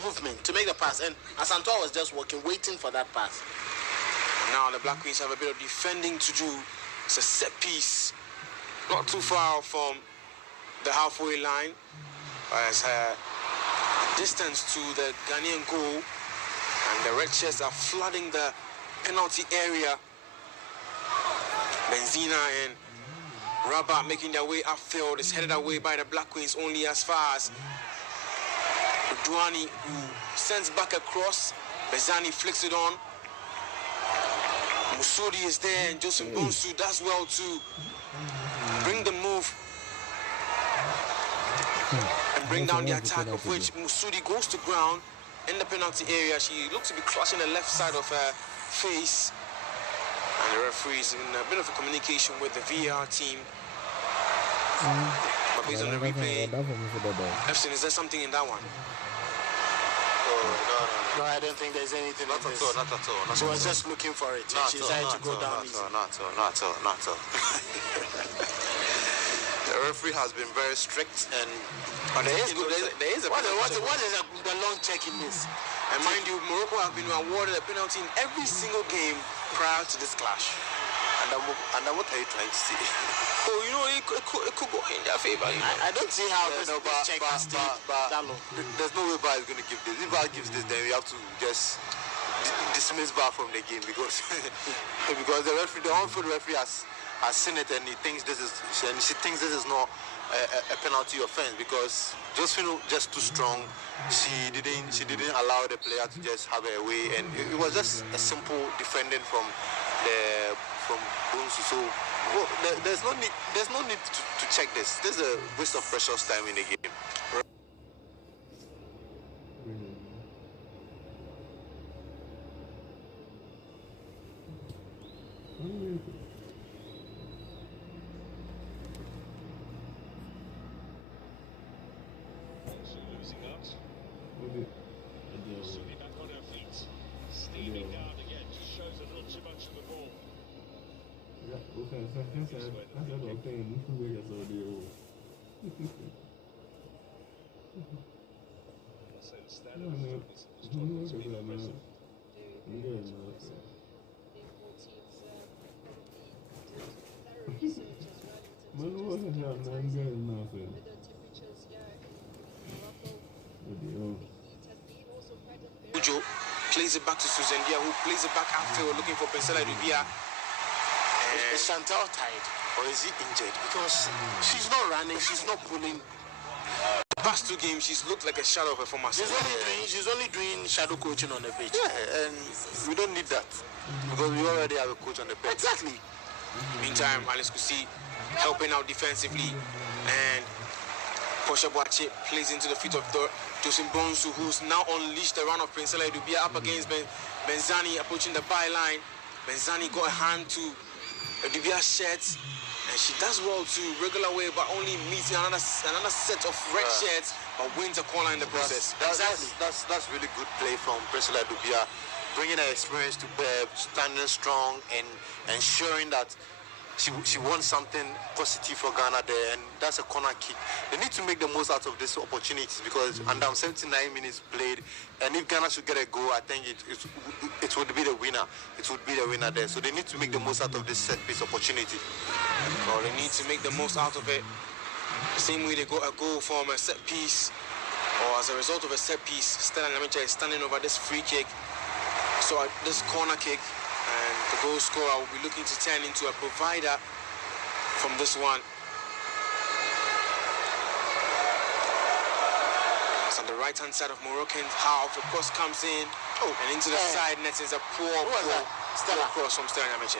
movement to make the pass. And Asantua was just walking, waiting for that pass. Now the Black Queens have a bit of defending to do. It's a set piece, not too far from the halfway line. As her distance to the Ghanaian goal, and the red shirts are flooding the penalty area. Benzina and Rabat making their way upfield. Is headed away by the Black Queens only as far as Duani, who sends back across. Bezani flicks it on. Musudi is there, and Joseph Bonsu does well to bring the move and bring down the attack, of which Musudi goes to ground in the penalty area. She looks to be crushing the left side of her face, and the referee is in a bit of a communication with the VAR team. But based on the replay, Epson, is there something in that one? No, I don't think there's anything. Not at all. She was just looking for it. She decided to go down easy. Not at all. The referee has been very strict, and there is a What is the long checking this? And mind you, Morocco have been awarded a penalty in every single game prior to this clash. and what are you trying to say? Oh, it could go in their favor. I don't see how this check has stayed that long. There's no way VAR is going to give this. If VAR gives this, then we have to just dismiss VAR from the game because the referee, the on-field referee has seen it, and she thinks this is not a penalty offense because Josephine just too strong. She didn't allow the player to just have her way, and it was just a simple defending from Bunsu. So there's no need to check this. This is a waste of precious time in the game. Losing out. Sydney back on her feet. Steaming down again. Just shows a little too much of the ball. So the standard is been impressive. Ujo plays it back to Suzendia, who plays it back outfield looking for Pensela Dubia. Is Chantal tired or is he injured? Because she's not running, she's not pulling. The past two games, she's looked like a shadow of her former self. She's only doing shadow coaching on the pitch. Yeah, and we don't need that because we already have a coach on the pitch. Exactly. Meantime, Alice Kusi helping out defensively, and Portia Boache plays into the feet of Josim Bonsu, who's now unleashed the run of Pensela Dubia up against Benzani, approaching the byline. Benzani got a hand to Dubia's shirt, and she does well to regular way, but only meeting another set of red shirts, but wins a corner in the process. That's really good play from Priscilla Dubia, bringing her experience to bear, standing strong, and ensuring that she wants something positive for Ghana there, and that's a corner kick. They need to make the most out of this opportunity because under 79 minutes played, and if Ghana should get a goal, I think it would be the winner. It would be the winner there. So they need to make the most out of this set piece opportunity. Well, they need to make the most out of it. The same way they got a goal from a set piece, or as a result of a set piece, Stella Namicha is standing over this free kick. So this corner kick, and the goal scorer will be looking to turn into a provider from this one. It's on the right-hand side of Moroccan half. The cross comes in, and into the side net is a poor Stella cross from Stella Namiche.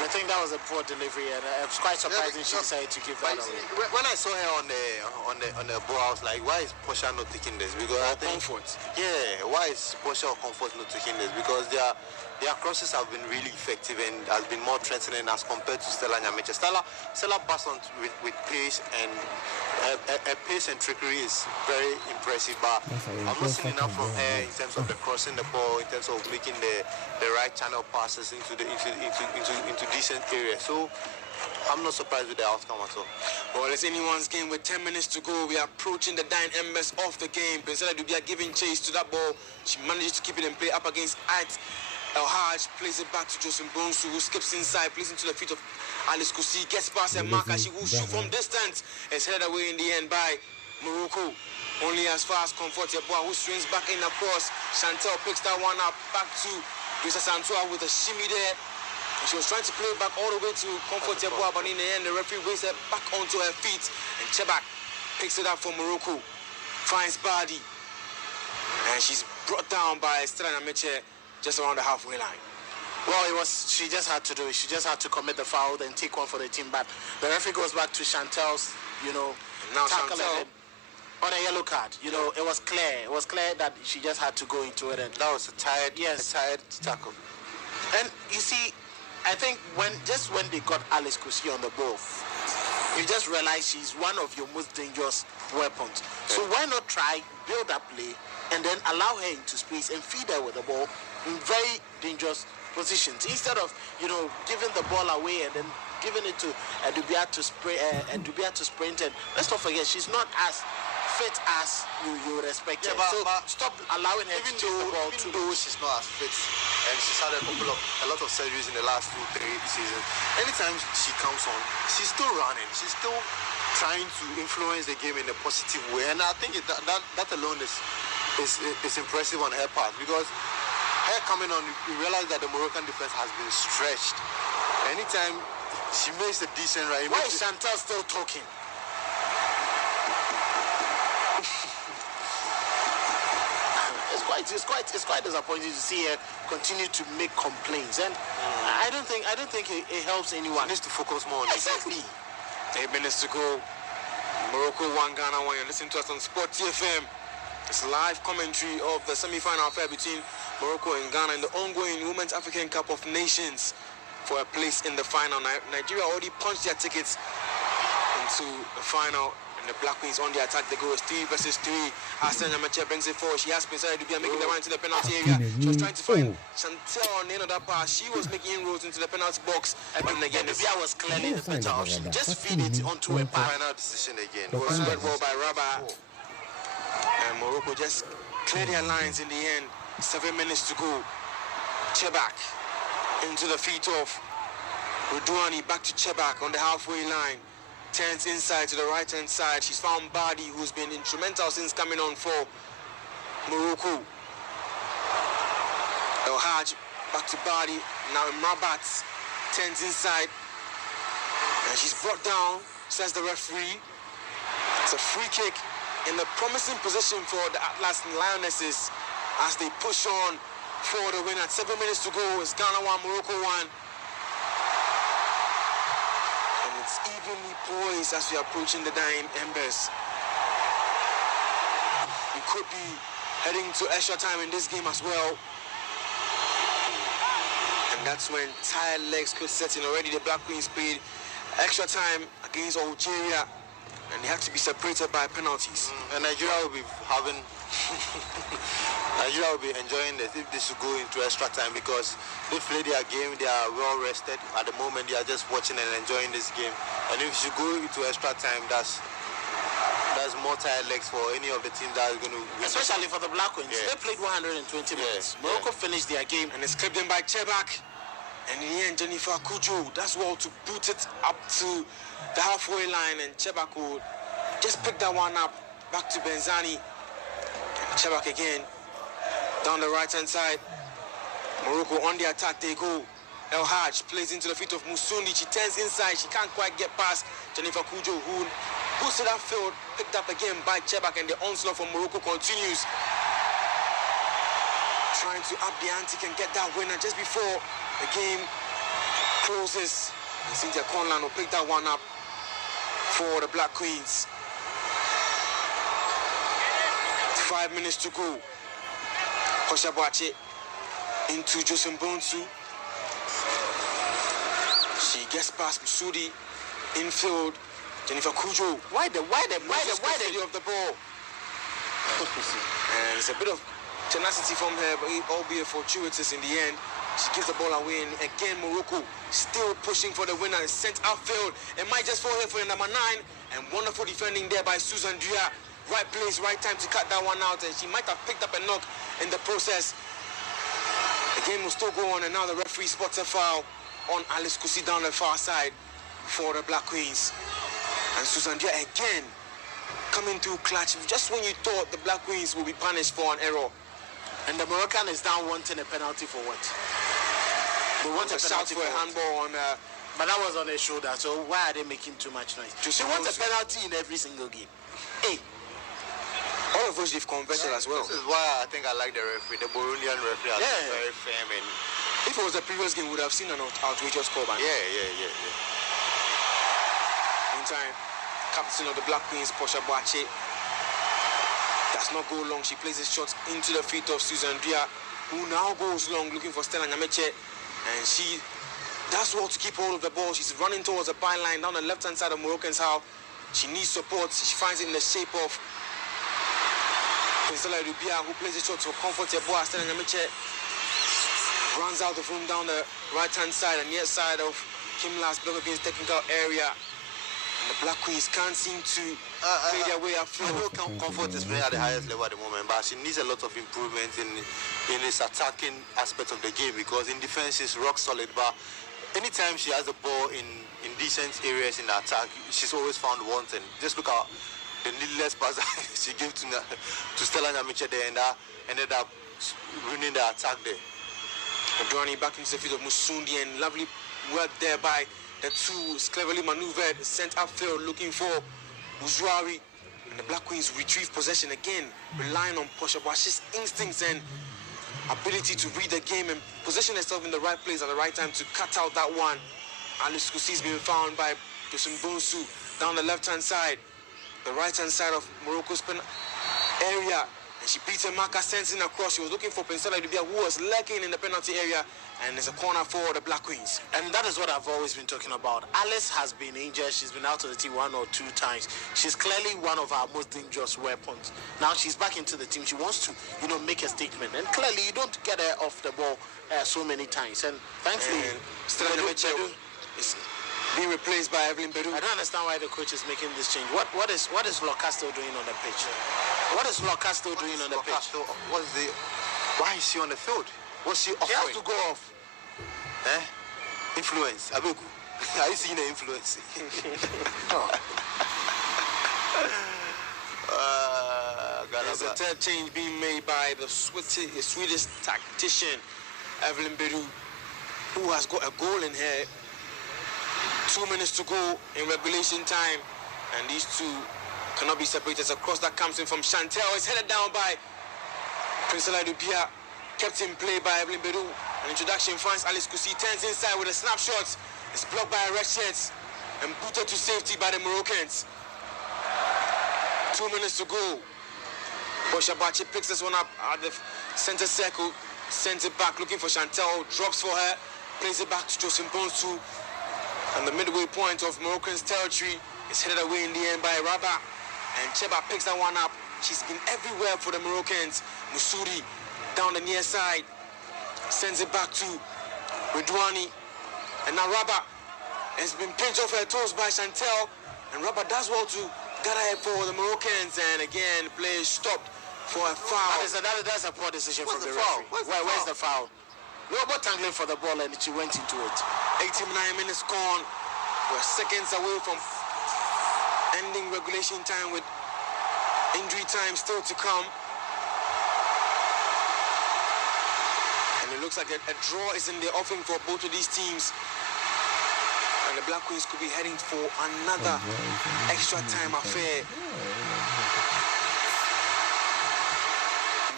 Let think that was a poor delivery, and it was quite surprising she decided to give that away. When I saw her on the ball, I was like, why is Portia not taking this? Because I think Comfort. Yeah, why is Portia or Comfort not taking this? Because their crosses have been really effective and has been more threatening as compared to Stella Nyameche. Stella passed on with pace, and her pace and trickery is very impressive, but I'm not seeing enough from her in terms of the crossing the ball, in terms of making the right channel passes into decent areas. So I'm not surprised with the outcome at all. Well, it's anyone's game with 10 minutes to go. We are approaching the dying embers of the game. Pensela Dubia giving chase to that ball. She manages to keep it in play up against Ait. El Haj plays it back to Jocelyn Bonsu, who skips inside, plays into the feet of Alice Kusi, gets past her marker. She will shoot from distance. It's headed away in the end by Morocco. Only as far as Comfort Yeboah, who swings back in across. Chantel picks that one up back to Risa Santua with a shimmy there. And she was trying to play it back all the way to Comfort Yeboah, but in the end, the referee raised her back onto her feet. And Chebak picks it up for Morocco. Finds Badi. And she's brought down by Stella Nyameche just around the halfway line. Well, she just had to do it. She just had to commit the foul and take one for the team. But the referee goes back to Chantel's, Now tackle Chantel, on a yellow card. It was clear. It was clear that she just had to go into it. And That was a tired tackle. And you see, I think when they got Alice Kusi on the ball, you just realize she's one of your most dangerous weapons. So why not try, build that play, and then allow her into space and feed her with the ball in very dangerous positions, instead of giving the ball away and then giving it to Dubia to sprint. And let's not forget, she's not as fit as you would expect her. So stop allowing her to chase the ball too Even though she's not as fit, and she's had a lot of surgeries in the last 2-3 seasons, anytime she comes on, she's still running. She's still trying to influence the game in a positive way, and I think that alone is impressive on her part, because her coming on, you realize that the Moroccan defense has been stretched. Anytime she makes a decent run, Why is Chantal still talking? It's quite disappointing to see her continue to make complaints, and I don't think it helps anyone. She needs to focus more on the Exactly. 8 minutes to go. Morocco 1, Ghana 1. You're listening to us on Sport TFM. It's live commentary of the semi-final affair between Morocco and Ghana in the ongoing Women's African Cup of Nations for a place in the final. Nigeria already punched their tickets into the final, and the Black Queens on the attack. The goal is 3 versus 3. Stella Nyameche brings it forward. She has Pensela Dubia making the run into the penalty area. She was trying to find Chantel on the end of that pass. She was making inroads into the penalty box. And again, Dubia was clearly the better option. Just feed it onto a pass. final decision again. It was spread well by Rabat. And Morocco just cleared their lines in the end. 7 minutes to go. Chebak into the feet of Rudouani. Back to Chebak on the halfway line. Turns inside to the right-hand side. She's found Badi, who's been instrumental since coming on for Morocco. El Haj back to Badi. Now Rabat turns inside. And she's brought down, says the referee. It's a free kick in the promising position for the Atlas Lionesses as they push on for the win. At 7 minutes to go, it's Ghana 1, Morocco 1. And it's evenly poised as we are approaching the dying embers. We could be heading to extra time in this game as well. And that's when tired legs could set in. Already the Black Queens played extra time against Algeria, and they have to be separated by penalties. And Nigeria will be enjoying this if they should go into extra time, because they play their game, they are well rested. At the moment, they are just watching and enjoying this game. And if you go into extra time, that's more tired legs for any of the teams that are going to win. Especially for the Black Queens. Yeah. They played 120 minutes. Morocco finished their game. And it's clipped in by Chebak. And in the end, Jennifer Kujo does well to boot it up to the halfway line, and Chebak will just pick that one up back to Benzani. And Chebak again down the right-hand side. Morocco on the attack, they go. El Haj plays into the feet of Musundi. She turns inside. She can't quite get past Jennifer Kujo, who boosts it upfield, picked up again by Chebak, and the onslaught from Morocco continues. Trying to up the ante and get that winner just before the game closes, and Cynthia Conlan will pick that one up for the Black Queens. 5 minutes to go. Koshabache into Josim Bonsu. She gets past Musudi. Infield, Jennifer Kujo. Why the of the ball. And it's a bit of tenacity from her, but albeit fortuitous in the end. She gives the ball away, and again Morocco still pushing for the winner. It's sent outfield. It might just fall here for number 9, and wonderful defending there by Susan Dua. Right place, right time to cut that one out, and she might have picked up a knock in the process. The game will still go on, and now the referee spots a foul on Alice Kusi down the far side for the Black Queens. And Susan Dua again coming through clutch just when you thought the Black Queens will be punished for an error. And the Moroccan is down wanting a penalty for what? They want a penalty for a handball on... but that was on their shoulder, so why are they making too much noise? They want a penalty in every single game. Hey! All of which they've converted as well. This is why I think I like the referee. The Burundian referee is very firm. And if it was the previous game, we would have seen an outrageous score by now. Yeah. Meantime, captain of the Black Queens, Portia Boache, does not go long. She plays his shots into the feet of Susan Dua, who now goes long looking for Stella Nyameche, and she does well to keep hold of the ball. She's running towards the byline down the left-hand side of Moroccan's house. She needs support. She finds it in the shape of Stella Rubia, who plays the shots for comfort. Stella Nyameche runs out of room down the right-hand side and near side of Kimla's block against technical area. And the Black Queens can't seem to play their way up. I know Comfort is playing at the highest level at the moment, but she needs a lot of improvement in its attacking aspect of the game, because in defense she's rock solid, but anytime she has the ball in decent areas in the attack, she's always found wanting. Just look at the needless pass she gave to Stella Nyameche there, and that ended up ruining the attack there. Drawing back into the field of Musundi, and lovely work there by the two. Is cleverly maneuvered, sent upfield looking for Uzwari, and the Black Queens retrieve possession again, relying on Portia Boache's instincts and ability to read the game and position herself in the right place at the right time to cut out that one. Alice Kusi is being found by Josim Bonsu down the left-hand side, the right-hand side of Morocco's area, and she beats a marker, sends in across. She was looking for Pensela Dubia, who was lurking in the penalty area, and there's a corner for the Black Queens. And that is what I've always been talking about. Alice has been injured. She's been out of the team 1 or 2 times. She's clearly one of our most dangerous weapons. Now she's back into the team. She wants to, make a statement. And clearly you don't get her off the ball so many times. And thankfully, Stella Nyameche is being replaced by Evelyn Bedu. I don't understand why the coach is making this change. What is Locasto doing on the pitch? What is Locasto doing on the pitch? Why is she on the field? What's she offering? She has to go off. Influence. Abeku. Are you seeing the influence? There's a third change being made by the Swedish tactician Evelyn Bedu, who has got a goal in here. 2 minutes to go in regulation time, and these two cannot be separated. A cross that comes in from Chantel is headed down by Princella Dupia, kept in play by Evelyn Bedu. An introduction finds Alice Kusi, turns inside with a snapshot. It's blocked by a red shirt and booted to safety by the Moroccans. 2 minutes to go. Boshabachi picks this one up at the center circle, sends it back looking for Chantel, drops for her, plays it back to Josim Bonsu. And the midway point of Moroccan's territory is headed away in the end by Rabah. And Cheba picks that one up. She's been everywhere for the Moroccans. Musuri down the near side, sends it back to Redouani. And now Rabah has been pinched off her toes by Chantel. And Rabah does well to gather her for the Moroccans. And again, play is stopped for a foul. That's a poor decision from the referee. Where's the foul? Robert tangling for the ball and she went into it. 89 minutes gone. We're seconds away from ending regulation time with injury time still to come. And it looks like a draw is in the offing for both of these teams. And the Black Queens could be heading for another extra time affair.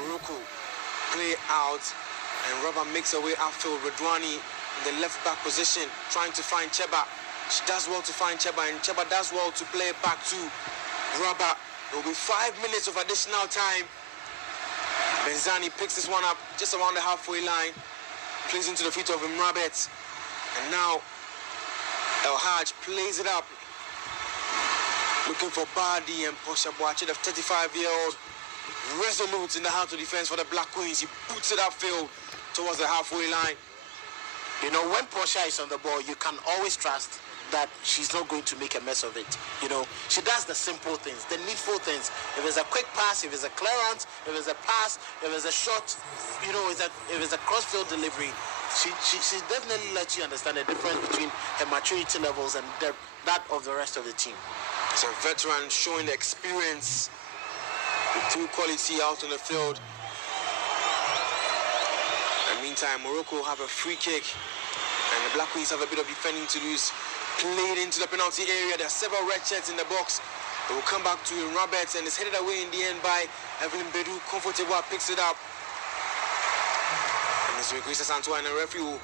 Morocco play out. And Rabah makes her way outfield. Redouani in the left back position, trying to find Cheba. She does well to find Cheba, and Cheba does well to play it back to Rabah. It will be 5 minutes of additional time. Benzani picks this one up just around the halfway line, plays into the feet of Mrabet, and now El Haj plays it up, looking for Bardi, and Posha Boache, the 35-year-old, resolute in the heart of defense for the Black Queens. He boots it upfield towards the halfway line. You know, when Portia is on the ball, you can always trust that she's not going to make a mess of it. You know, she does the simple things, the needful things. If it's a quick pass, if it's a clearance, if it's a pass, if it's a shot, you know, if it's a cross-field delivery, she definitely lets you understand the difference between her maturity levels and that of the rest of the team. It's a veteran showing the experience with true quality out on the field. In the meantime, Morocco have a free kick, and the Black Queens have a bit of defending to lose. Played into the penalty area. There are several red shirts in the box. It will come back to Roberts, and it's headed away in the end by Evelyn Bedu. Comfortable picks it up. And it's Grace Antoine, and the referee will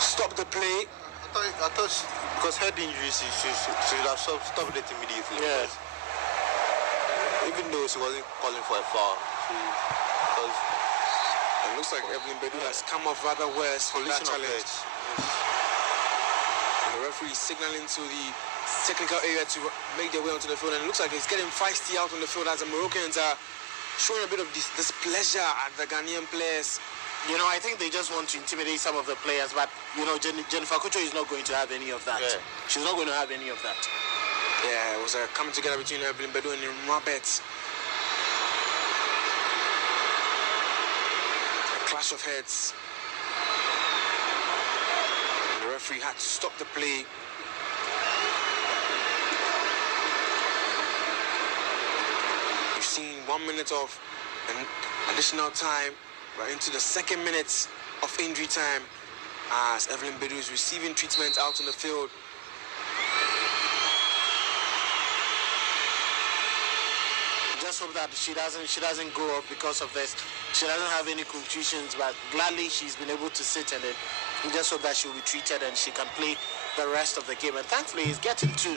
stop the play. I thought because head injuries, she should have stopped it immediately. Yeah. Even though she wasn't calling for a foul. It looks like Evelyn Bedu has come off rather worse from that challenge. The referee is signaling to the technical area to make their way onto the field, and it looks like it's getting feisty out on the field as the Moroccans are showing a bit of displeasure at the Ghanaian players. You know, I think they just want to intimidate some of the players, but, you know, Jennifer Kucho is not going to have any of that. Yeah. She's not going to have any of that. Yeah, it was a coming together between Evelyn Bedu and Roberts. A clash of heads. The referee had to stop the play. We've seen 1 minute of an additional time. We're into the second minute of injury time as Evelyn Bedu is receiving treatment out on the field. Just hope that she doesn't go up because of this. She doesn't have any contusions, but gladly she's been able to sit, and then we just hope that she'll be treated and she can play the rest of the game. And thankfully, it's getting to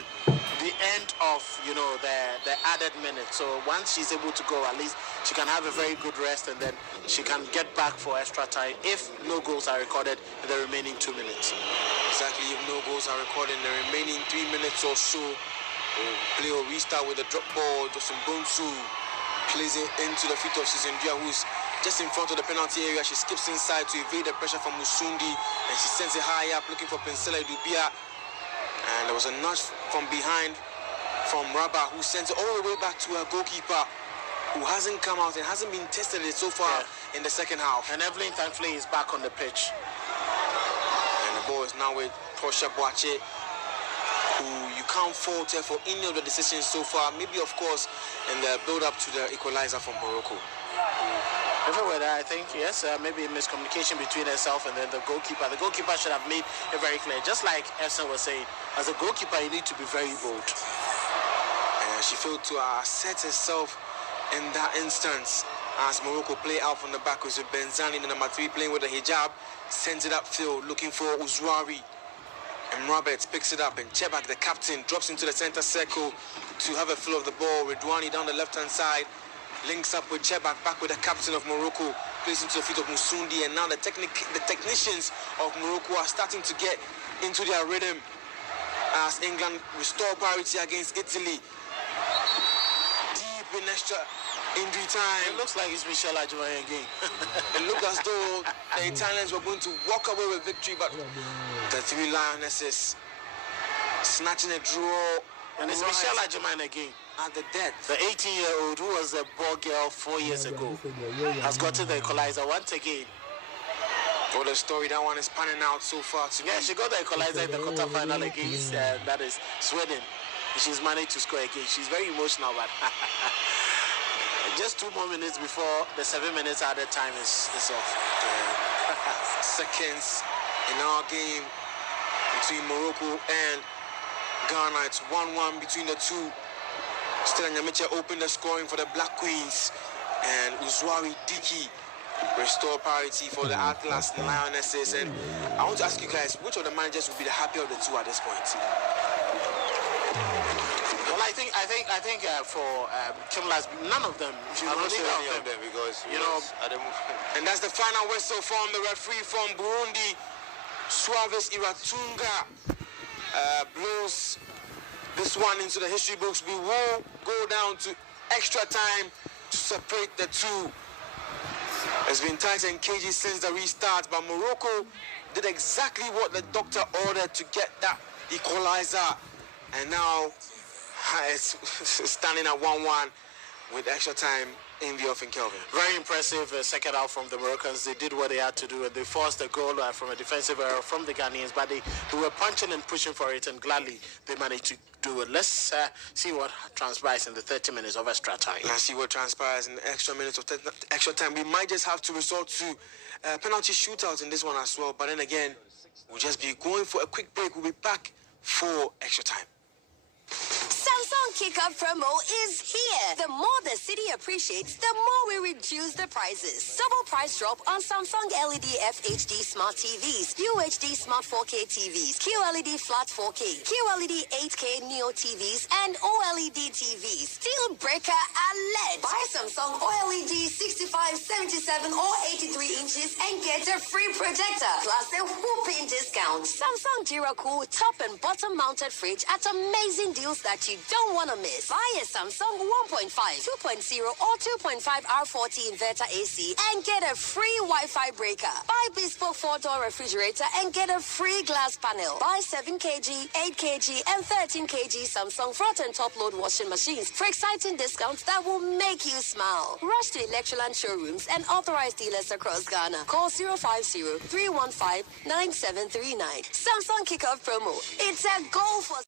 the end of, you know, the added minutes. So once she's able to go, at least she can have a very good rest, and then she can get back for extra time if no goals are recorded in the remaining 2 minutes. Exactly, if no goals are recorded in the remaining 3 minutes or so. Play or restart with a drop ball. Jocelyn Bonsu plays it into the feet of Sizendia, who's just in front of the penalty area. She skips inside to evade the pressure from Musundi, and she sends it high up looking for Pensela Dubia. And there was a nudge from behind from Rabah, who sends it all the way back to her goalkeeper, who hasn't come out and hasn't been tested it so far in the second half. And Evelyn, thankfully, is back on the pitch. And the ball is now with Portia Boache, who you can't fault her for any of the decisions so far. Maybe, of course, in the build-up to the equalizer from Morocco. Everywhere there, I think, yes, maybe a miscommunication between herself and then the goalkeeper. The goalkeeper should have made it very clear. Just like Efson was saying, as a goalkeeper, you need to be very bold. And she failed to assert herself in that instance as Morocco play out from the back with Benzani, the number 3, playing with the hijab, sends it upfield, looking for Uzwari. And Roberts picks it up, and Chebak, the captain, drops into the center circle to have a flow of the ball. Redouani down the left-hand side links up with Chebak, back with the captain of Morocco, plays into the feet of Musundi, and now the technicians of Morocco are starting to get into their rhythm as England restore parity against Italy. Deep in extra injury time. It looks like it's Michelle Adjumani again. It looked as though the Italians were going to walk away with victory, but the 3 Lionesses snatching a draw. And it's Michelle Adjumani again. At the death. The 18-year-old who was a ball girl 4 years ago has gotten the equalizer once again. What a story that one is panning out so far. Yeah, she got the equalizer in the quarterfinal against that is Sweden. She's managed to score again. She's very emotional, but just 2 more minutes before the 7 minutes added time is off. Seconds in our game between Morocco and Ghana. It's 1-1 between the two. Stella Nyamiche opened the scoring for the Black Queens, and Uzwari Diki restore parity for the Atlas Lionesses. And I want to ask you guys, which of the managers will be the happier of the two at this point? Well, I think for Kimlas, none of them. I'm not sure any of them because at the moment. And that's the final whistle from the referee from Burundi. Suaves Iratunga blows this one into the history books. We will go down to extra time to separate the two. It's been tight and cagey since the restart, but Morocco did exactly what the doctor ordered to get that equalizer. And now it's standing at 1-1 with extra time in the offing, Kelvin. Very impressive second half from the Moroccans. They did what they had to do, and they forced a goal from a defensive error from the Ghanaians, but they were punching and pushing for it, and gladly they managed to do it. Let's see what transpires in the 30 minutes of extra time. Let's see what transpires in the extra minutes of extra time. We might just have to resort to penalty shootouts in this one as well, but then again, we'll just be going for a quick break. We'll be back for extra time. Samsung Kick-Off promo is here. The more the city appreciates, the more we reduce the prices. Double price drop on Samsung LED FHD Smart TVs, UHD Smart 4K TVs, QLED Flat 4K, QLED 8K Neo TVs, and OLED TVs. Deal breaker alert. Buy Samsung OLED 65, 77, or 83 inches and get a free projector, plus a whooping discount. Samsung Duracool top and bottom mounted fridge at amazing deals that you don't want to miss. Buy a Samsung 1.5, 2.0 or 2.5 R40 inverter AC and get a free Wi-Fi breaker. Buy bespoke 4-door refrigerator and get a free glass panel. Buy 7 kg, 8 kg and 13 kg Samsung front and top load washing machines for exciting discounts that will make you smile. Rush to Electroland showrooms and authorized dealers across Ghana. Call 050-315-9739. Samsung Kickoff promo. It's a goal for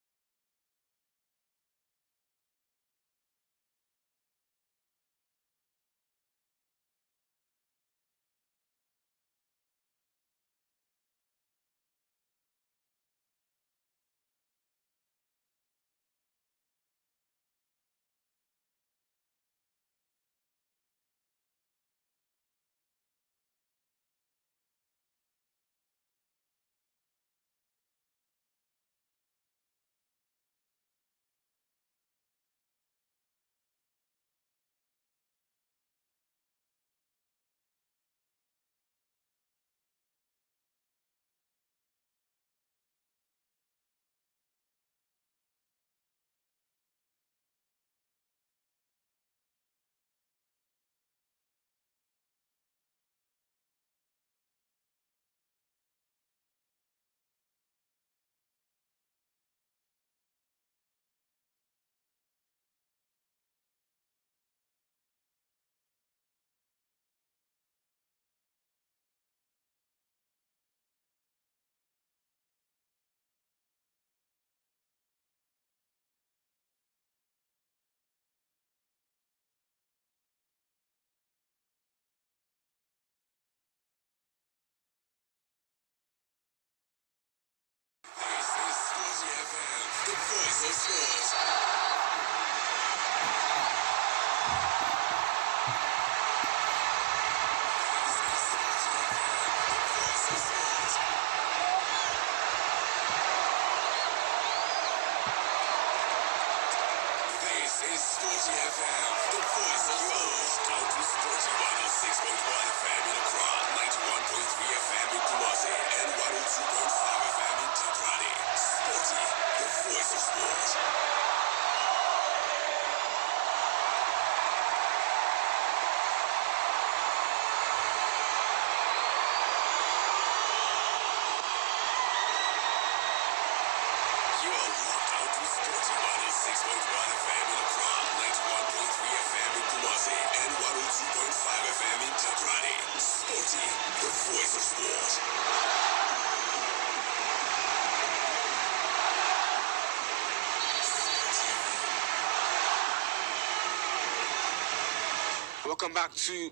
Welcome back to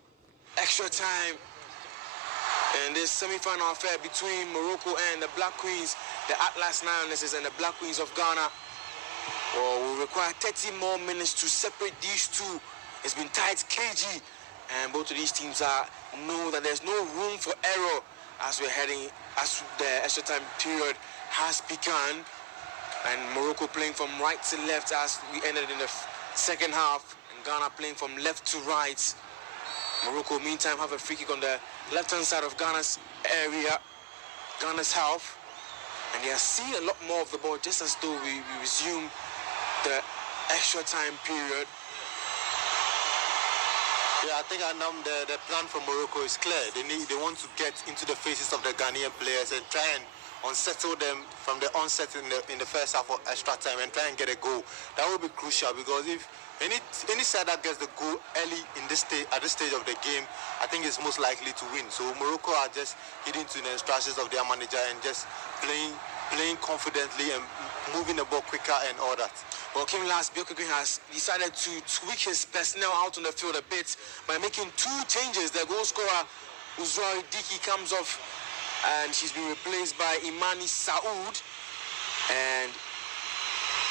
extra time in this semi-final affair between Morocco and the Black Queens, the Atlas Lionesses and the Black Queens of Ghana. Well, we'll require 30 more minutes to separate these two. It's been tight, cagey, and both of these teams know that there's no room for error as the extra time period has begun. And Morocco playing from right to left as we ended in the second half, and Ghana playing from left to right. Morocco, meantime, have a free kick on the left-hand side of Ghana's area, Ghana's half, and they are seeing a lot more of the ball, just as though we resume the extra time period. Yeah, I think the plan for Morocco is clear. They want to get into the faces of the Ghanaian players and try and unsettle them from the onset in the first half of extra time and try and get a goal. That will be crucial, because if any side that gets the goal early at this stage of the game, I think is most likely to win. So Morocco are just heeding to the instructions of their manager and just playing confidently and moving the ball quicker and all that. Well, Kimlas Bjorkegren has decided to tweak his personnel out on the field a bit by making 2 changes. The goal scorer Uzwari Diki comes off, and she's been replaced by Imani Saud. And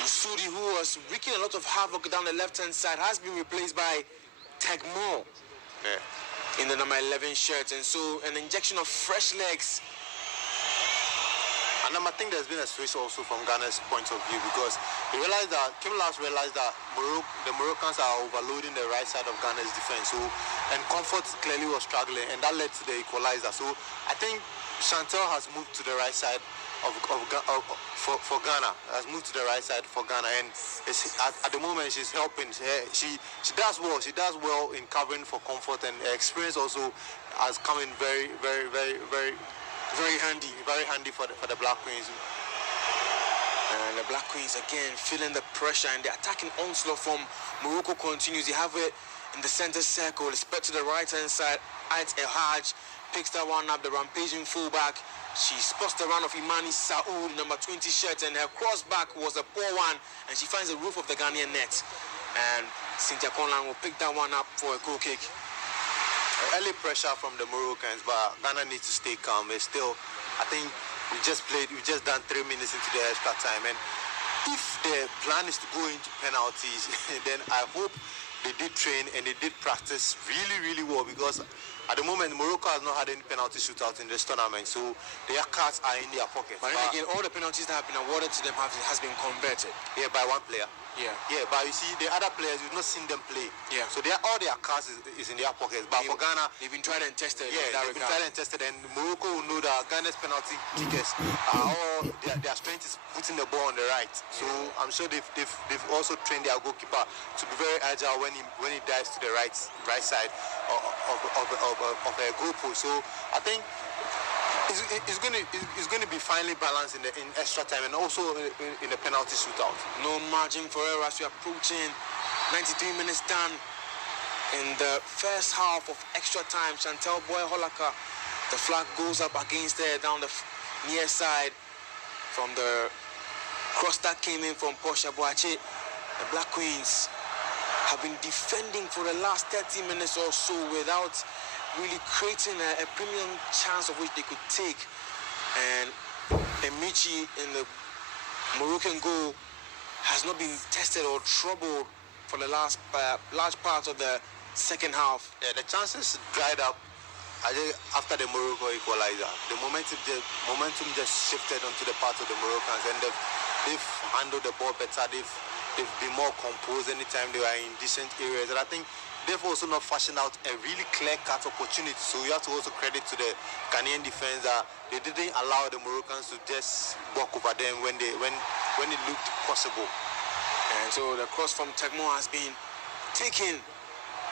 Usudi, who was wreaking a lot of havoc down the left-hand side, has been replaced by Tegmo in the number 11 shirt. And so an injection of fresh legs. And I think there's been a switch also from Ghana's point of view, because Kimlas realized that the Moroccans are overloading the right side of Ghana's defense. So, and Comfort clearly was struggling, and that led to the equalizer. So I think Chantal has moved to the right side for Ghana. Has moved to the right side for Ghana, and at the moment she's helping. She does well. She does well in covering for Comfort, and experience also has come in very, very, very, very, very handy for the Black Queens. And the Black Queens again feeling the pressure, and the attacking onslaught from Morocco continues. They have it in the center circle. It's spread to the right-hand side. Ait El Haj picks that one up, the rampaging fullback. She spots the run of Imani Saud, number 20 shirt, and her cross back was a poor one, and she finds the roof of the Ghanaian net. And Cynthia Conlan will pick that one up for a goal kick. Early pressure from the Moroccans, but Ghana needs to stay calm. It's still, I think we just done 3 minutes into the extra time, and if the plan is to go into penalties, then I hope they did train and they did practice really, really well, because at the moment Morocco has not had any penalty shootout in this tournament, so their cards are in their pockets. But then again, all the penalties that have been awarded to them has been converted. Yeah, by one player. Yeah, but you see, the other players, you've not seen them play. Yeah. So all their cards is in their pockets. But for Ghana, they've been tried and tested. Yeah, they've been tried and tested, and Morocco will know that Ghana's penalty kickers are all their strength is putting the ball on the right. So I'm sure they've also trained their goalkeeper to be very agile when he dives to the right side of a goal post. So I think it's going to be finely balanced in extra time and also in the penalty shootout. No margin for error as we are approaching 93 minutes done in the first half of extra time. Chantal Boy Holaka, the flag goes up against her down the near side from the cross that came in from Portia Boache. The Black Queens have been defending for the last 30 minutes or so without really creating a premium chance of which they could take. And Emichi in the Moroccan goal has not been tested or troubled for the last large part of the second half. Yeah, the chances dried up after the Morocco equalizer. The momentum just shifted onto the part of the Moroccans, and they've handled the ball better. They've been more composed anytime they are in decent areas, and I think they've also not fashioned out a really clear-cut opportunity. So you have to also credit to the Ghanaian defense that they didn't allow the Moroccans to just walk over them when it looked possible. And so the cross from Tegmo has been taken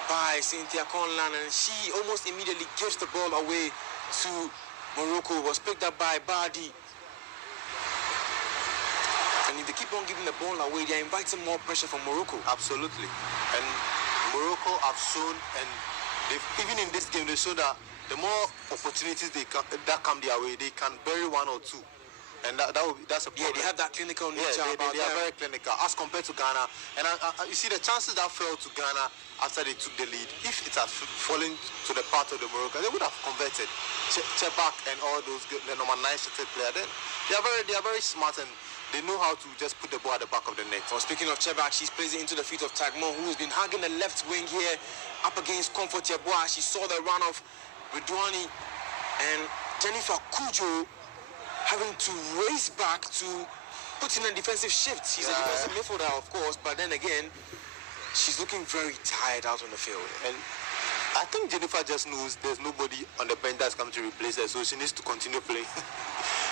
by Cynthia Conlan, and she almost immediately gives the ball away to Morocco. Was picked up by Bardi. And if they keep on giving the ball away, they are inviting more pressure from Morocco. Absolutely. And Morocco have shown, and even in this game, they show that the more opportunities that come their way, they can bury one or two. And that's a problem. Yeah, they have that clinical nature. They are very clinical as compared to Ghana. And you see the chances that fell to Ghana after they took the lead, if it had fallen to the part of the Morocco, they would have converted. Chebak and all those, the number 9 shooting player, they are very smart, and they know how to just put the ball at the back of the net. Well, speaking of Chebak, she's plays it into the feet of Tagmo, who's been hugging the left wing here up against Comfort Yeboah. She saw the run of Ridwani and Jennifer Kujo having to race back to put in a defensive shift. She's a defensive midfielder, of course, but then again, she's looking very tired out on the field. And I think Jennifer just knows there's nobody on the bench that's come to replace her, so she needs to continue playing.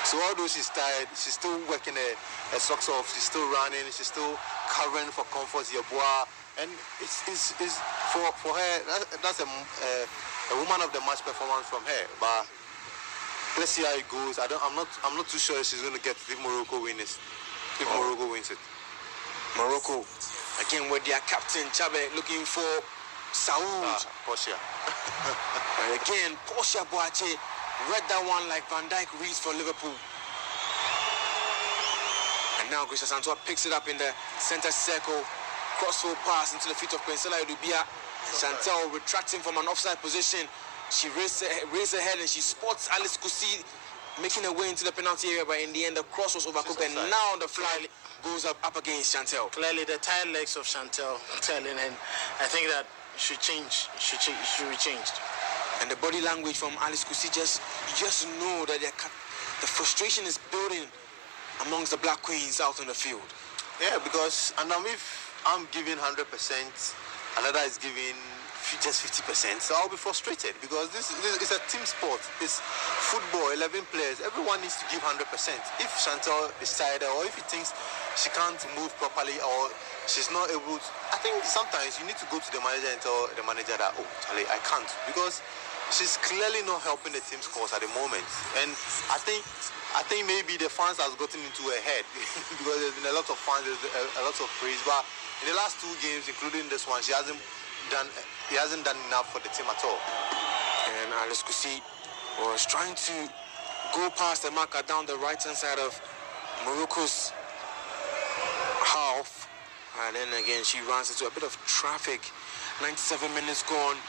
So although she's tired, she's still working her socks off, she's still running, she's still covering for Comfort Yeboah, and it's for her, that's a woman of the match performance from her. But let's see how it goes. I'm not too sure if she's going to get it if Morocco wins it. Morocco wins it. Morocco, again with their captain Chabe looking for Saud. Portia. And again, Portia Boache read that one like Van Dijk reads for Liverpool. And now Gracia Santua picks it up in the center circle. Crossfield pass into the feet of Pensela Edubia. Chantel retracting from an offside position. She raised her head and she spots Alice Kusi making her way into the penalty area, but in the end the cross was overcooked, and now the fly goes up against Chantel. Clearly the tired legs of Chantel telling, and I think that should change. Should be changed. And the body language from Alice Kusi you just know that the frustration is building amongst the Black Queens out on the field. Yeah, because if I'm giving 100%, another is giving just 50%, so I'll be frustrated, because this is a team sport. It's football, 11 players. Everyone needs to give 100%. If Chantal is tired, or if he thinks she can't move properly, or she's not able to, I think sometimes you need to go to the manager and tell the manager that, oh, Charlie, I can't, because she's clearly not helping the team's cause at the moment. And I think maybe the fans has gotten into her head because there's been a lot of fans, there's a lot of praise. But in the last two games, including this one, he hasn't done enough for the team at all. And Alice Kusi was trying to go past the marker down the right-hand side of Morocco's half. And then again, she runs into a bit of traffic. 97 minutes gone.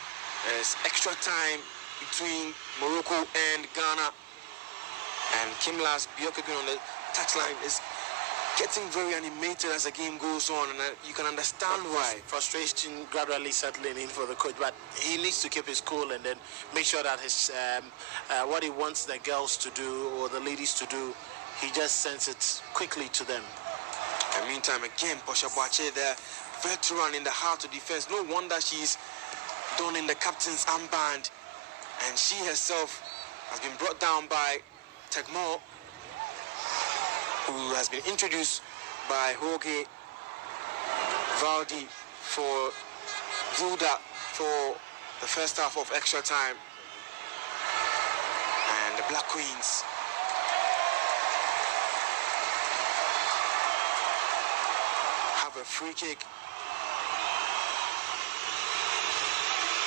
There's extra time between Morocco and Ghana. And Kimlas Biokegun on the touchline is getting very animated as the game goes on, and you can understand why. Frustration gradually settling in for the coach, but he needs to keep his cool and then make sure that his what he wants the girls to do or the ladies to do, he just sends it quickly to them. And meantime, again, Portia Boache, the veteran in the heart of defense. No wonder she's donning the captain's armband, and she herself has been brought down by Tagmo, who has been introduced by Jorge Valdi for Vuda for the first half of extra time. And the Black Queens have a free kick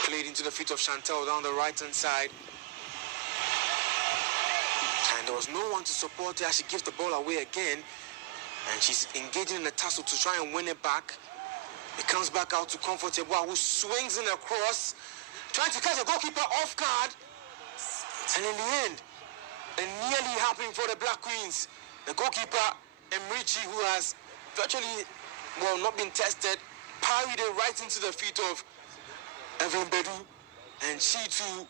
played into the feet of Chantel down the right-hand side. And there was no one to support her. She gives the ball away again, and she's engaging in a tussle to try and win it back. It comes back out to Comfort Yeboah, who swings in across, trying to catch the goalkeeper off guard. And in the end, it nearly happened for the Black Queens. The goalkeeper, Emrichi, who has virtually, not been tested, parried it right into the feet of Evelyn Bedu, and she too,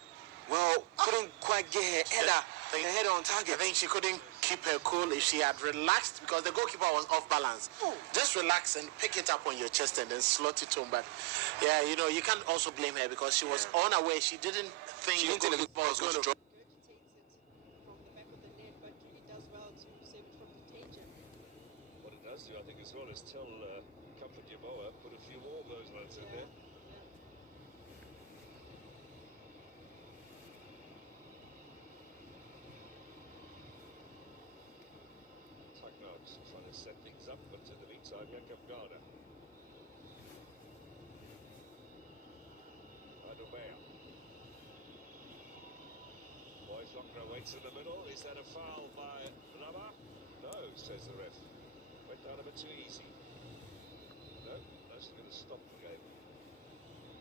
couldn't quite get her head on target. I think she couldn't keep her cool if she had relaxed, because the goalkeeper was off balance. Just relax and pick it up on your chest and then slot it home. But yeah, you can't also blame her, because she was unaware. She didn't think the goalkeeper was going to drop. What it does do, I think, as well, is tell Comfort Yeboah, put a few more of those ones in there. Trying to set things up, but in the meantime, here come Ghana. Adobea. Boyflockner waits in the middle. Is that a foul by Rama? No, says the ref. Went down a bit too easy. No, that's going to stop the game.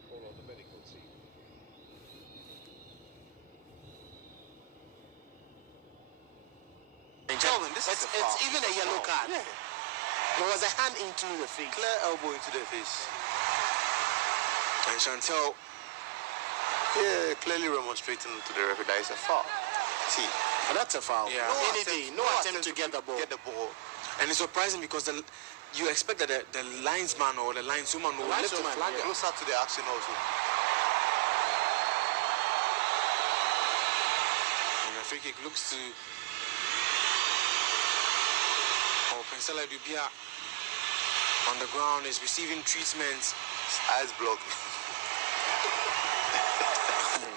Call on the medical team. this is a it's foul. even a yellow card. Yeah. There was a hand into the face. Clear elbow into the face. And Chantel, Yeah, clearly remonstrating to the referee that it's a foul. See, But that's a foul. Yeah. No attempt to get the ball. Get the ball. and it's surprising because you expect that the linesman or the lineswoman will lift the flag. yeah. Closer to the action also. And the free kick looks to Pensela Dubia on the ground is receiving treatment. Eyes block.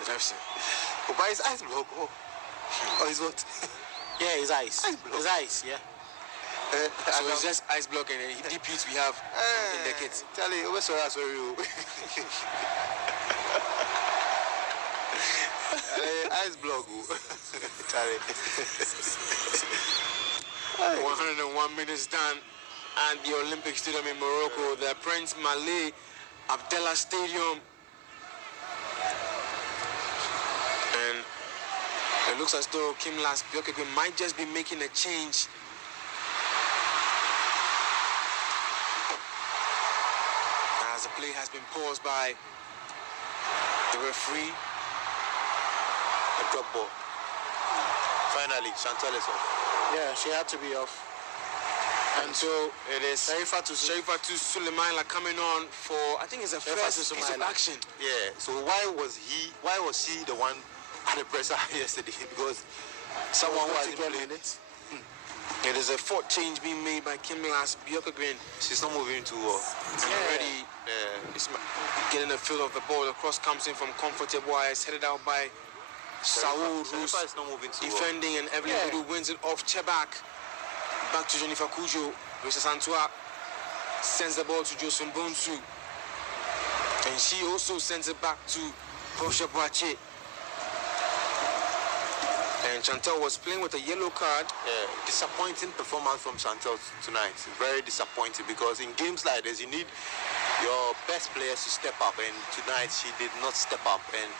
FC. Oh, but his eyes block. Oh, his what? Yeah, his eyes. Ice block. His eyes, yeah. So it's just ice block and DPs we have in the kit. Charlie, where's your ass? Eyes block. Charlie. 101 minutes done at the Olympic Stadium in Morocco, the Prince Malay Abdallah Stadium. And it looks as though Kimlas Bjorkegui might just be making a change. As the play has been paused by the referee. A drop ball. Finally, Chantal is off. Yeah, she had to be off. And so it is Sharifatu Sulemaila coming on for, I think it's a first piece of action. Yeah. So why was she the one at the presser yesterday? Because someone who hasn't played it. It is a fourth change being made by Kimlas Bjorkegui. She's not moving too well. And already it's getting the feel of the ball. The cross comes in from comfortable. It's headed out by Saoud, who's Sharifa is not moving too well. defending, and everybody wins it off Chebak. Back to Jennifer Kujo. Versus Antoine sends the ball to Jocelyn Bonsu. And she also sends it back to Portia Boache. And Chantal was playing with a yellow card. Disappointing performance from Chantal tonight. Very disappointing because in games like this, you need your best players to step up. And tonight, she did not step up. And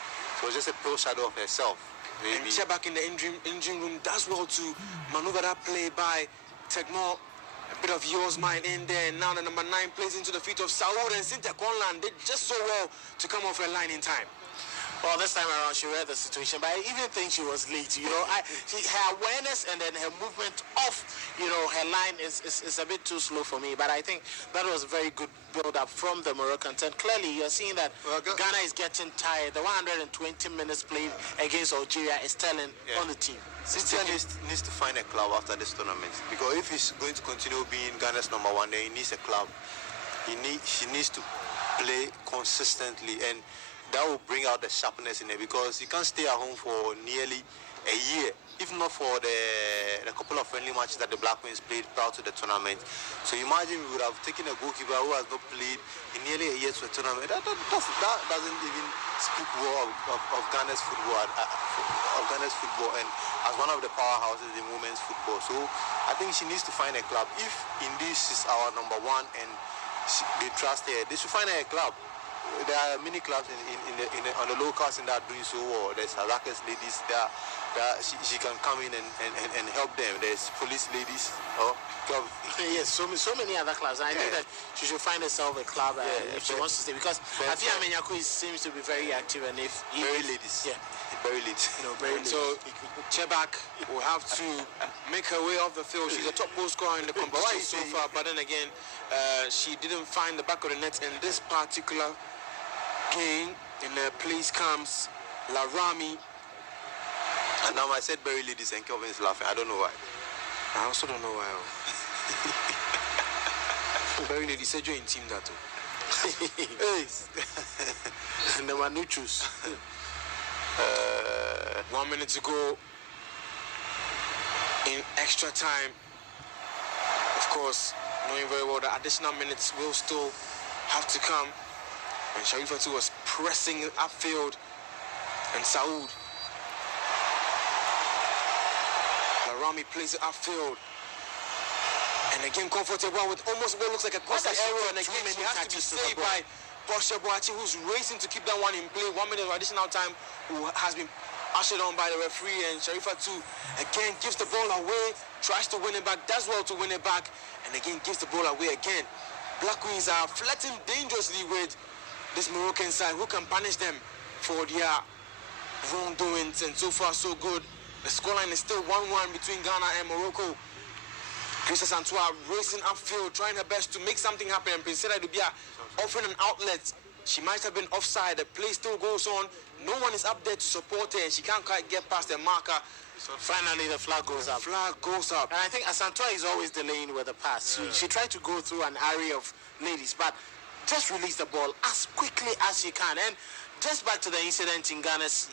it was just a pro shadow of herself. Maybe. And Chebak in the engine room does well to maneuver that play by Tegmore. A bit of yours, mine in there. And now the number 9 plays into the feet of Saoud, and Cynthia Conlan did just so well to come off her line in time. Well, this time around she read the situation, but I even think she was late. You know, her awareness and then her movement off, her line is a bit too slow for me. But I think that was a very good build-up from the Moroccans. And clearly, you're seeing that Ghana is getting tired. The 120 minutes played against Algeria is telling on the team. Cynthia needs to find a club after this tournament, because if he's going to continue being Ghana's number 1, then he needs a club. She needs to play consistently, and that will bring out the sharpness in it, because you can't stay at home for nearly a year, if not for the couple of friendly matches that the Black Queens played prior to the tournament. So imagine we would have taken a goalkeeper who has not played in nearly a year to a tournament. That doesn't even speak well of Ghana's football, and as one of the powerhouses in women's football. So I think she needs to find a club. If indeed she's our number 1 and they trust her, they should find her a club. There are many clubs on the locals in that doing so well. There's Harakis ladies there. She can come in and help them. There's police ladies. Yes, so many other clubs. And I think that she should find herself a club if she wants to stay. Because I think Amenyaku seems to be very active, and if very ladies. Yeah. Very ladies. Very ladies. So Chebak will have to make her way off the field. She's a top goal scorer in the competition so far, but then again, she didn't find the back of the net in this particular game. In the place comes Larami. And now I said very ladies and Kelvin is laughing. I don't know why. I also don't know why. Very ladies said you're in team that too. And there were no choose. 1 minute to go in extra time. Of course, knowing very well that additional minutes will still have to come. And Sharifatu was pressing upfield, and Saoud. Larami plays it upfield. And again, comfortable with almost what looks like a cross error. And again, she has to be saved by Portia Boache, who's racing to keep that one in play. 1 minute of additional time, who has been ushered on by the referee, and Sharifa too again gives the ball away, tries to win it back, does well to win it back, and again gives the ball away again. Black Queens are flirting dangerously with this Moroccan side, who can punish them for their wrongdoings, and so far so good. The scoreline is still 1-1 between Ghana and Morocco. Christa Santua racing upfield, trying her best to make something happen, and Princella Dubia offering an outlet. She might have been offside. The play still goes on. No one is up there to support her, and she can't quite get past the marker. So finally, the flag goes up. Flag goes up. And I think Asantua is always delaying with the pass. She tried to go through an array of ladies, but just release the ball as quickly as she can. And just back to the incident in Ghana's,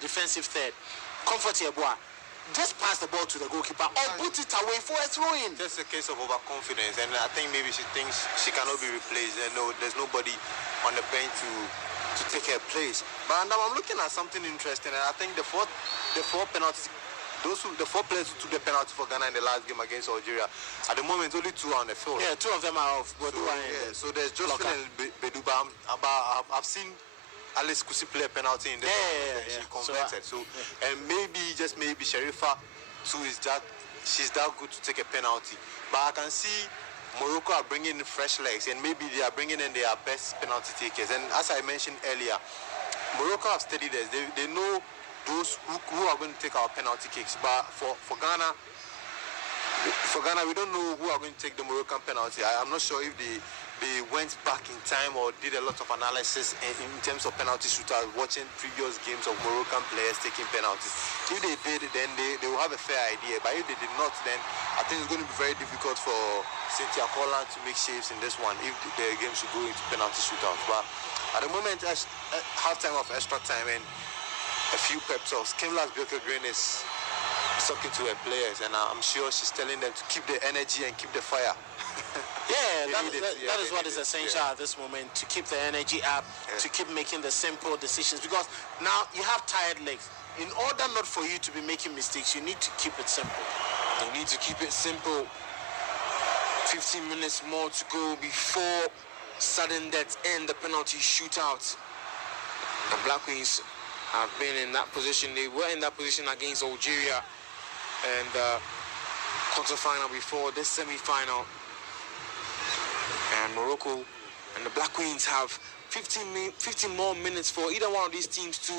defensive third, Comfort Yeboah, just pass the ball to the goalkeeper or put it away for a throw-in. Just a case of overconfidence, and I think maybe she thinks she cannot be replaced. And no, there's nobody on the bench to take her place. But now I'm looking at something interesting, and I think the four penalties, the four players who took the penalty for Ghana in the last game against Algeria, at the moment only 2 are on the field. Yeah, 2 of them are off. So there's Josephine and Beduba. I've seen Alice Kusi play a penalty in the she converted. And maybe, just maybe, Sharifa too she's that good to take a penalty. But I can see Morocco are bringing in fresh legs, and maybe they are bringing in their best penalty takers. And as I mentioned earlier, Morocco have studied us. They know those who are going to take our penalty kicks. But for Ghana, we don't know who are going to take the Moroccan penalty. I'm not sure if they went back in time or did a lot of analysis in terms of penalty shootouts, watching previous games of Moroccan players taking penalties. If they did, then they will have a fair idea. But if they did not, then I think it's going to be very difficult for Cynthia Collins to make saves in this one if the game should go into penalty shootouts. But at the moment, half-time of extra time and a few pep talks, Kim Lasbjörk-Green is talking to her players, and I'm sure she's telling them to keep the energy and keep the fire. That is what is essential at this moment, to keep the energy up, to keep making the simple decisions, because now you have tired legs. In order not for you to be making mistakes, you need to keep it simple. You need to keep it simple. 15 minutes more to go before sudden death end the penalty shootout. The Black Queens have been in that position. They were in that position against Algeria and quarterfinal before this semi-final. And Morocco and the Black Queens have 15 more minutes for either one of these teams to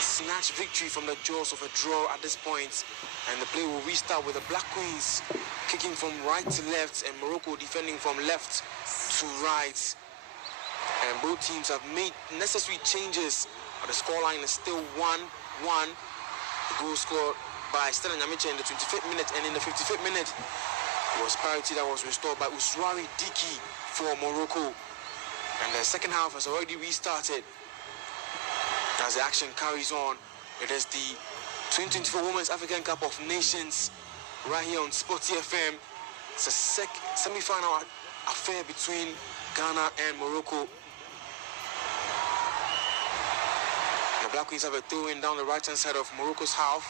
snatch victory from the jaws of a draw at this point. And the play will restart with the Black Queens kicking from right to left and Morocco defending from left to right. And both teams have made necessary changes, but the scoreline is still 1-1. The goal scored by Stella Nyamiche in the 25th minute, and in the 55th minute, it was parity that was restored by Usrari Diki for Morocco. And the second half has already restarted. As the action carries on, it is the 2024 Women's African Cup of Nations right here on Sporty FM. It's a semi-final affair between Ghana and Morocco. The Black Queens have a throw-in down the right-hand side of Morocco's half.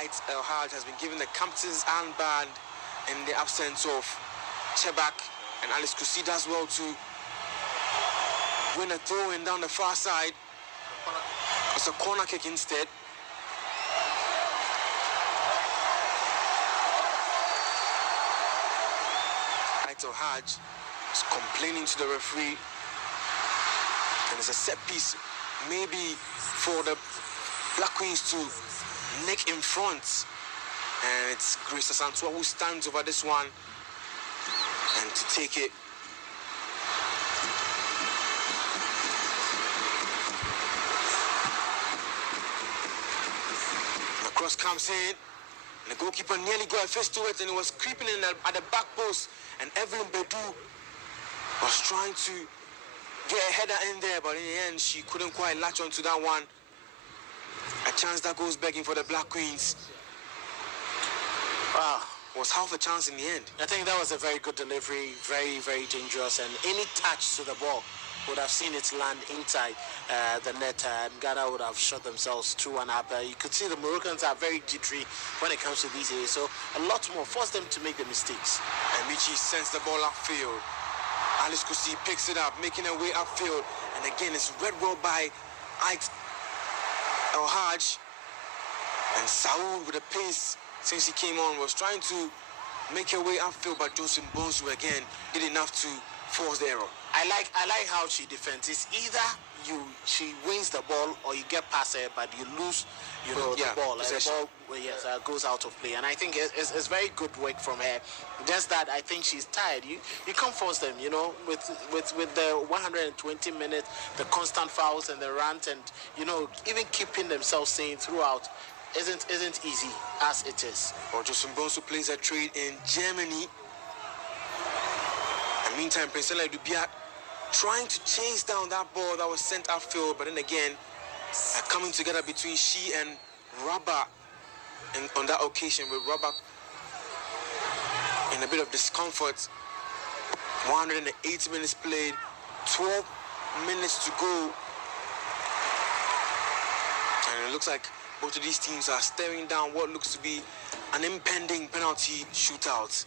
Ait El Haj has been given the captain's armband in the absence of Chebak, and Alice Kusi does well to win a throw-in down the far side. It's a corner kick instead. Ait El Haj is complaining to the referee, and it's a set piece maybe for the Black Queens to nick in front, and it's Grace Asantua who stands over this one and to take it. The cross comes in, and the goalkeeper nearly got a fist to it, and it was creeping in at the back post, and Evelyn Bedu was trying to get a header in there, but in the end she couldn't quite latch onto that one. A chance that goes begging for the Black Queens. Wow, was half a chance in the end. I think that was a very good delivery, very, very dangerous, and any touch to the ball would have seen it land inside the net, and Ghana would have shot themselves through and up. You could see the Moroccans are very jittery when it comes to these areas, so a lot more force them to make the mistakes. And Michi sends the ball upfield. Alice Kusi picks it up, making her way upfield, and again it's read well by Ike El Haj, and Saul with the pace since he came on was trying to make her way upfield, but Joseph Bonsu again did enough to force the error. I like how she defends. It's either she wins the ball or you get past her, but you lose, the ball. The ball goes out of play. And I think it's very good work from her. Just that I think she's tired. You can't force them, with the 120 minutes, the constant fouls and the rant, and even keeping themselves sane throughout isn't easy as it is. Or Joseph Bonsu plays a trade in Germany. And meantime, Princella Dubia trying to chase down that ball that was sent upfield, but then again, coming together between she and Rabah on that occasion, with Rabah in a bit of discomfort. 108 minutes played, 12 minutes to go, and it looks like both of these teams are staring down what looks to be an impending penalty shootout.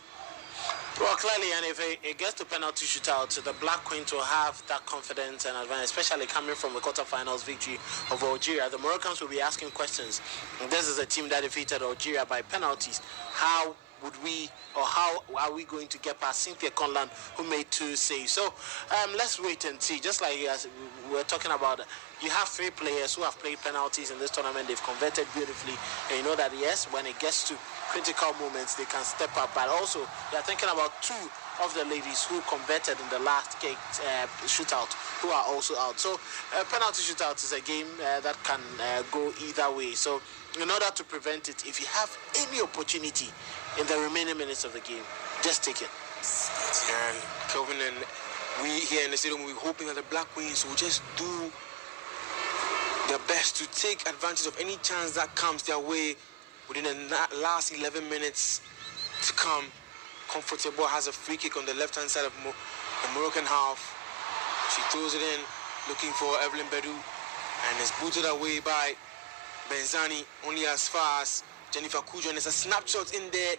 Well, clearly, and if it gets to penalty shootout, the Black Queens will have that confidence and advantage, especially coming from the quarterfinals victory of Algeria. The Moroccans will be asking questions. And this is a team that defeated Algeria by penalties. How are we going to get past Cynthia Conlon, who made 2 saves? So let's wait and see. Just like as we were talking about, you have 3 players who have played penalties in this tournament. They've converted beautifully, and you know that yes, when it gets to critical moments, they can step up. But also, you're thinking about 2 of the ladies who converted in the last shootout, who are also out. So penalty shootout is a game that can go either way. So in order to prevent it, if you have any opportunity in the remaining minutes of the game, just take it. And Kelvin and we here in the stadium, we're hoping that the Black Queens will just do their best to take advantage of any chance that comes their way within the last 11 minutes to come. Comfortable has a free kick on the left-hand side of the Moroccan half. She throws it in, looking for Evelyn Bedu, and is booted away by Benzani, only as far as Jennifer Kujo. And there's a snapshot in there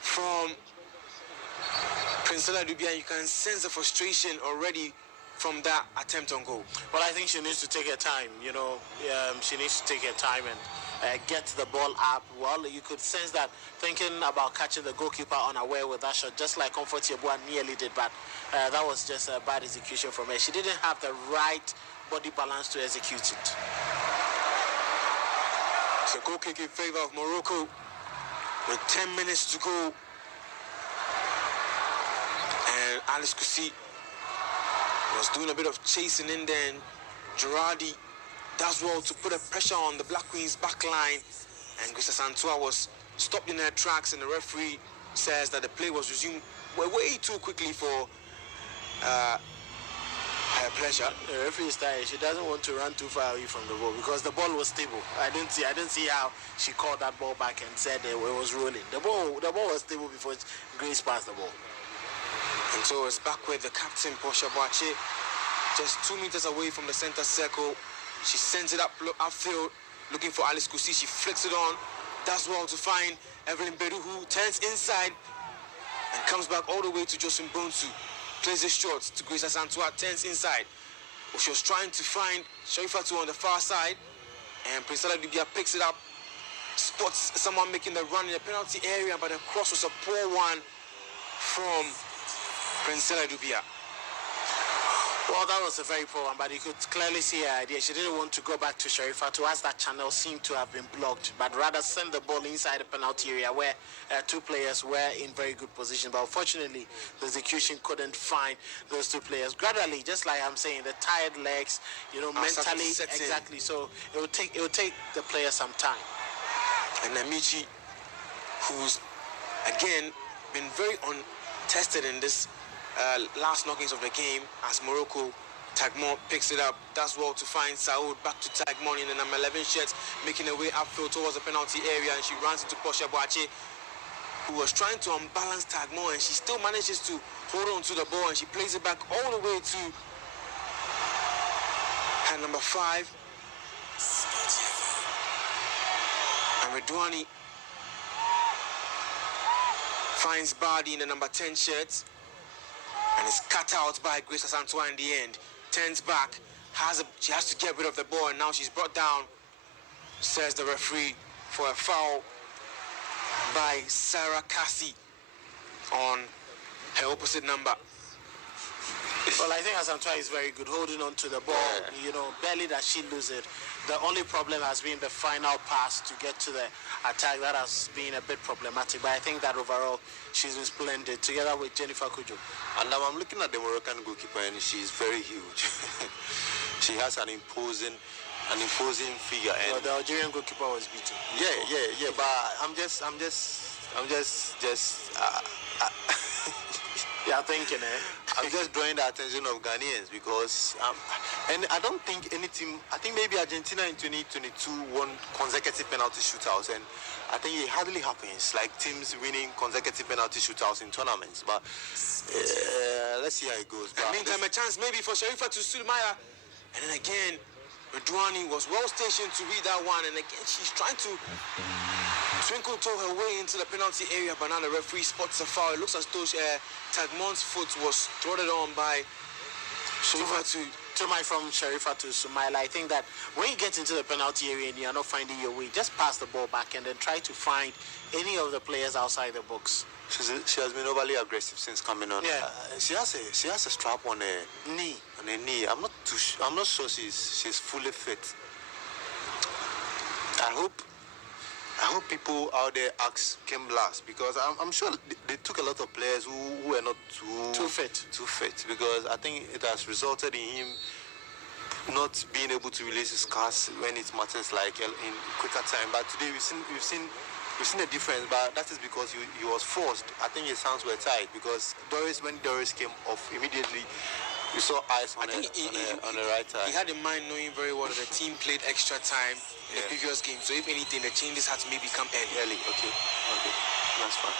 from Princella Dubia, and you can sense the frustration already from that attempt on goal. Well, I think she needs to take her time, she needs to take her time and get the ball up. Well, you could sense that thinking about catching the goalkeeper unaware with that shot, just like Comfort Yeboah nearly did, but that was just a bad execution from her. She didn't have the right body balance to execute it. It's a goal kick in favor of Morocco with 10 minutes to go. And Alice Kusi was doing a bit of chasing in there, and Girardi does well to put a pressure on the Black Queens back line, and Grisa Santua was stopped in her tracks, and the referee says that the play was resumed way too quickly for her pleasure. The referee is tired. She doesn't want to run too far away from the ball because the ball was stable. I didn't see how she called that ball back and said it was rolling. The ball was stable before Grace passed the ball. And so it's back with the captain, Portia Boache, just 2 meters away from the center circle. She sends it upfield, looking for Alice Kusi. She flicks it on, does well to find Evelyn Bedu, who turns inside and comes back all the way to Jocelyn Bonsu. Plays it short to Grisa Santua, turns inside. She was trying to find Sharifatu on the far side, and Princella Dubia picks it up, spots someone making the run in the penalty area, but the cross was a poor one from Princella Dubia. Well, that was a very poor one, but you could clearly see her idea. She didn't want to go back to Sharifatu as that channel seemed to have been blocked, but rather send the ball inside the penalty area where 2 players were in very good position. But unfortunately, the execution couldn't find those 2 players. Gradually, just like I'm saying, the tired legs, mentally, exactly. So it will take the players some time. And Amici, who's again been very untested in this last knockings of the game, as Morocco, Tagmon picks it up, does well to find Saud, back to Tagmon in the number 11 shirt, making her way upfield towards the penalty area, and she runs into Portia Boache, who was trying to unbalance Tagmon, and she still manages to hold on to the ball, and she plays it back all the way to her number 5, and Redouani finds Bardi in the number 10 shirt, and is cut out by Grisa Santua in the end. Turns back, she has to get rid of the ball, and now she's brought down, says the referee, for a foul by Sarah Cassie on her opposite number. Well, I think Asantwa is very good holding on to the ball. You know, barely does she lose it. The only problem has been the final pass to get to the attack. That has been a bit problematic. But I think that overall, she's been splendid together with Jennifer Kujo. And now I'm looking at the Moroccan goalkeeper, and she's very huge. She has an imposing figure. And the Algerian goalkeeper was beaten. Yeah. But I'm just. Yeah, thinking, I'm just drawing the attention of Ghanaians because, and I don't think any team. I think maybe Argentina in 2022 won consecutive penalty shootouts, and I think it hardly happens. Like teams winning consecutive penalty shootouts in tournaments. But let's see how it goes. But meantime, a chance maybe for Sharifa to Sulmaya, and then again, Redouani was well stationed to read that one, and again she's trying to twinkle toe her way into the penalty area, but now the referee spots a foul. It looks as though Tagmon's foot was throttled on by Sharifa from Sharifa to Sumaila. I think that when you get into the penalty area and you're not finding your way, just pass the ball back and then try to find any of the players outside the box. She has been overly aggressive since coming on. Yeah. She has a strap on her knee. On her knee. I'm not sure she's fully fit. I hope people out there ask Kim last, because I'm sure they took a lot of players who were not too fit, because I think it has resulted in him not being able to release his cards when it matters, like in quicker time. But today we've seen a difference, but that is because he was forced. I think his hands were tied because when Doris came off immediately, we saw eyes on the right side. He had in mind knowing very well that the team played extra time in the previous game. So if anything, the changes had to maybe come early. Okay, that's fine.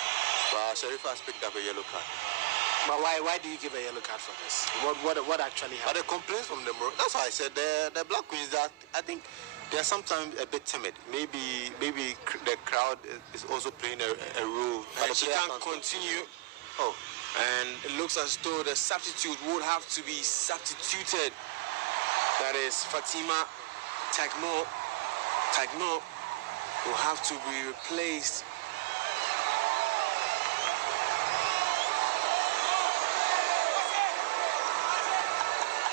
But Sharifa has picked up a yellow card. But why do you give a yellow card for this? What actually happened? But the complaints from that's why I said the Black Queens, that I think they are sometimes a bit timid. Maybe the crowd is also playing a role. And she can't continue. Oh. And it looks as though the substitute would have to be substituted. That is Fatima Tagmo. Tagmo will have to be replaced.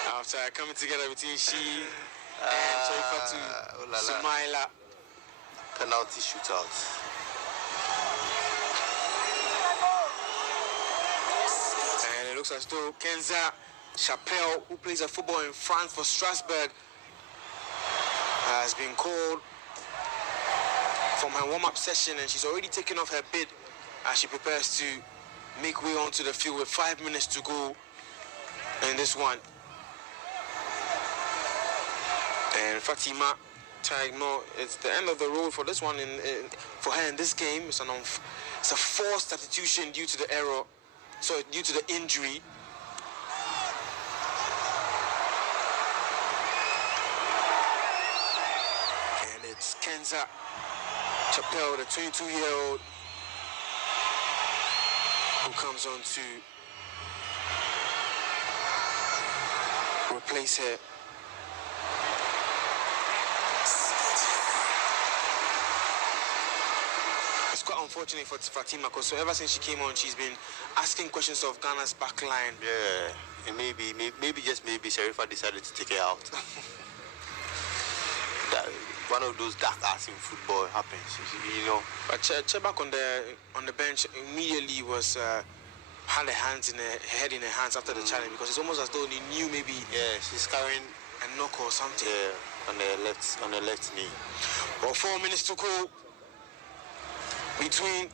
After coming together between she and Sharifatu Sumaila. Penalty shootout. And it looks as though Kenza Chappelle, who plays a football in France for Strasbourg, has been called from her warm-up session, and she's already taken off her bib as she prepares to make way onto the field with 5 minutes to go in this one. And Fatima Tagmo, it's the end of the road for this one for her in this game. It's a forced substitution due to the error, so due to the injury. And it's Kenza Chappelle, the 22-year-old, who comes on to replace her. It's quite unfortunate for Fatima, because ever since she came on, she's been asking questions of Ghana's backline. Yeah, and maybe just maybe Sharifa decided to take her out. That one of those dark arts in football happens, you know. But Chebak on the bench immediately was had her head in her hands after the challenge, because it's almost as though they knew maybe she's carrying a knock or something. Yeah, on the left knee. Well, 4 minutes to go between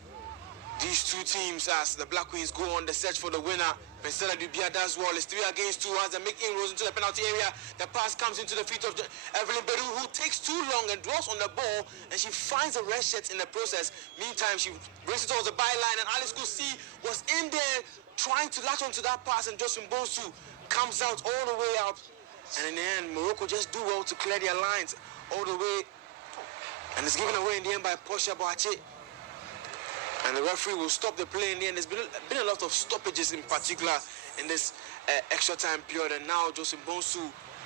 these two teams as the Black Queens go on the search for the winner. Priscilla Dubia does well. It's 3 against 2 as they make inroads into the penalty area. The pass comes into the feet of Evelyn Beru, who takes too long and dwells on the ball, and she finds a red shirt in the process. Meantime, she brings it towards the byline, and Alice Kusi was in there trying to latch onto that pass, and Jocelyn Bonsu comes out all the way out. And in the end, Morocco just do well to clear their lines all the way, and it's given away in the end by Portia Boache. And the referee will stop the play in the end. There's been a lot of stoppages in particular in this extra time period. And now Joseph Bonsu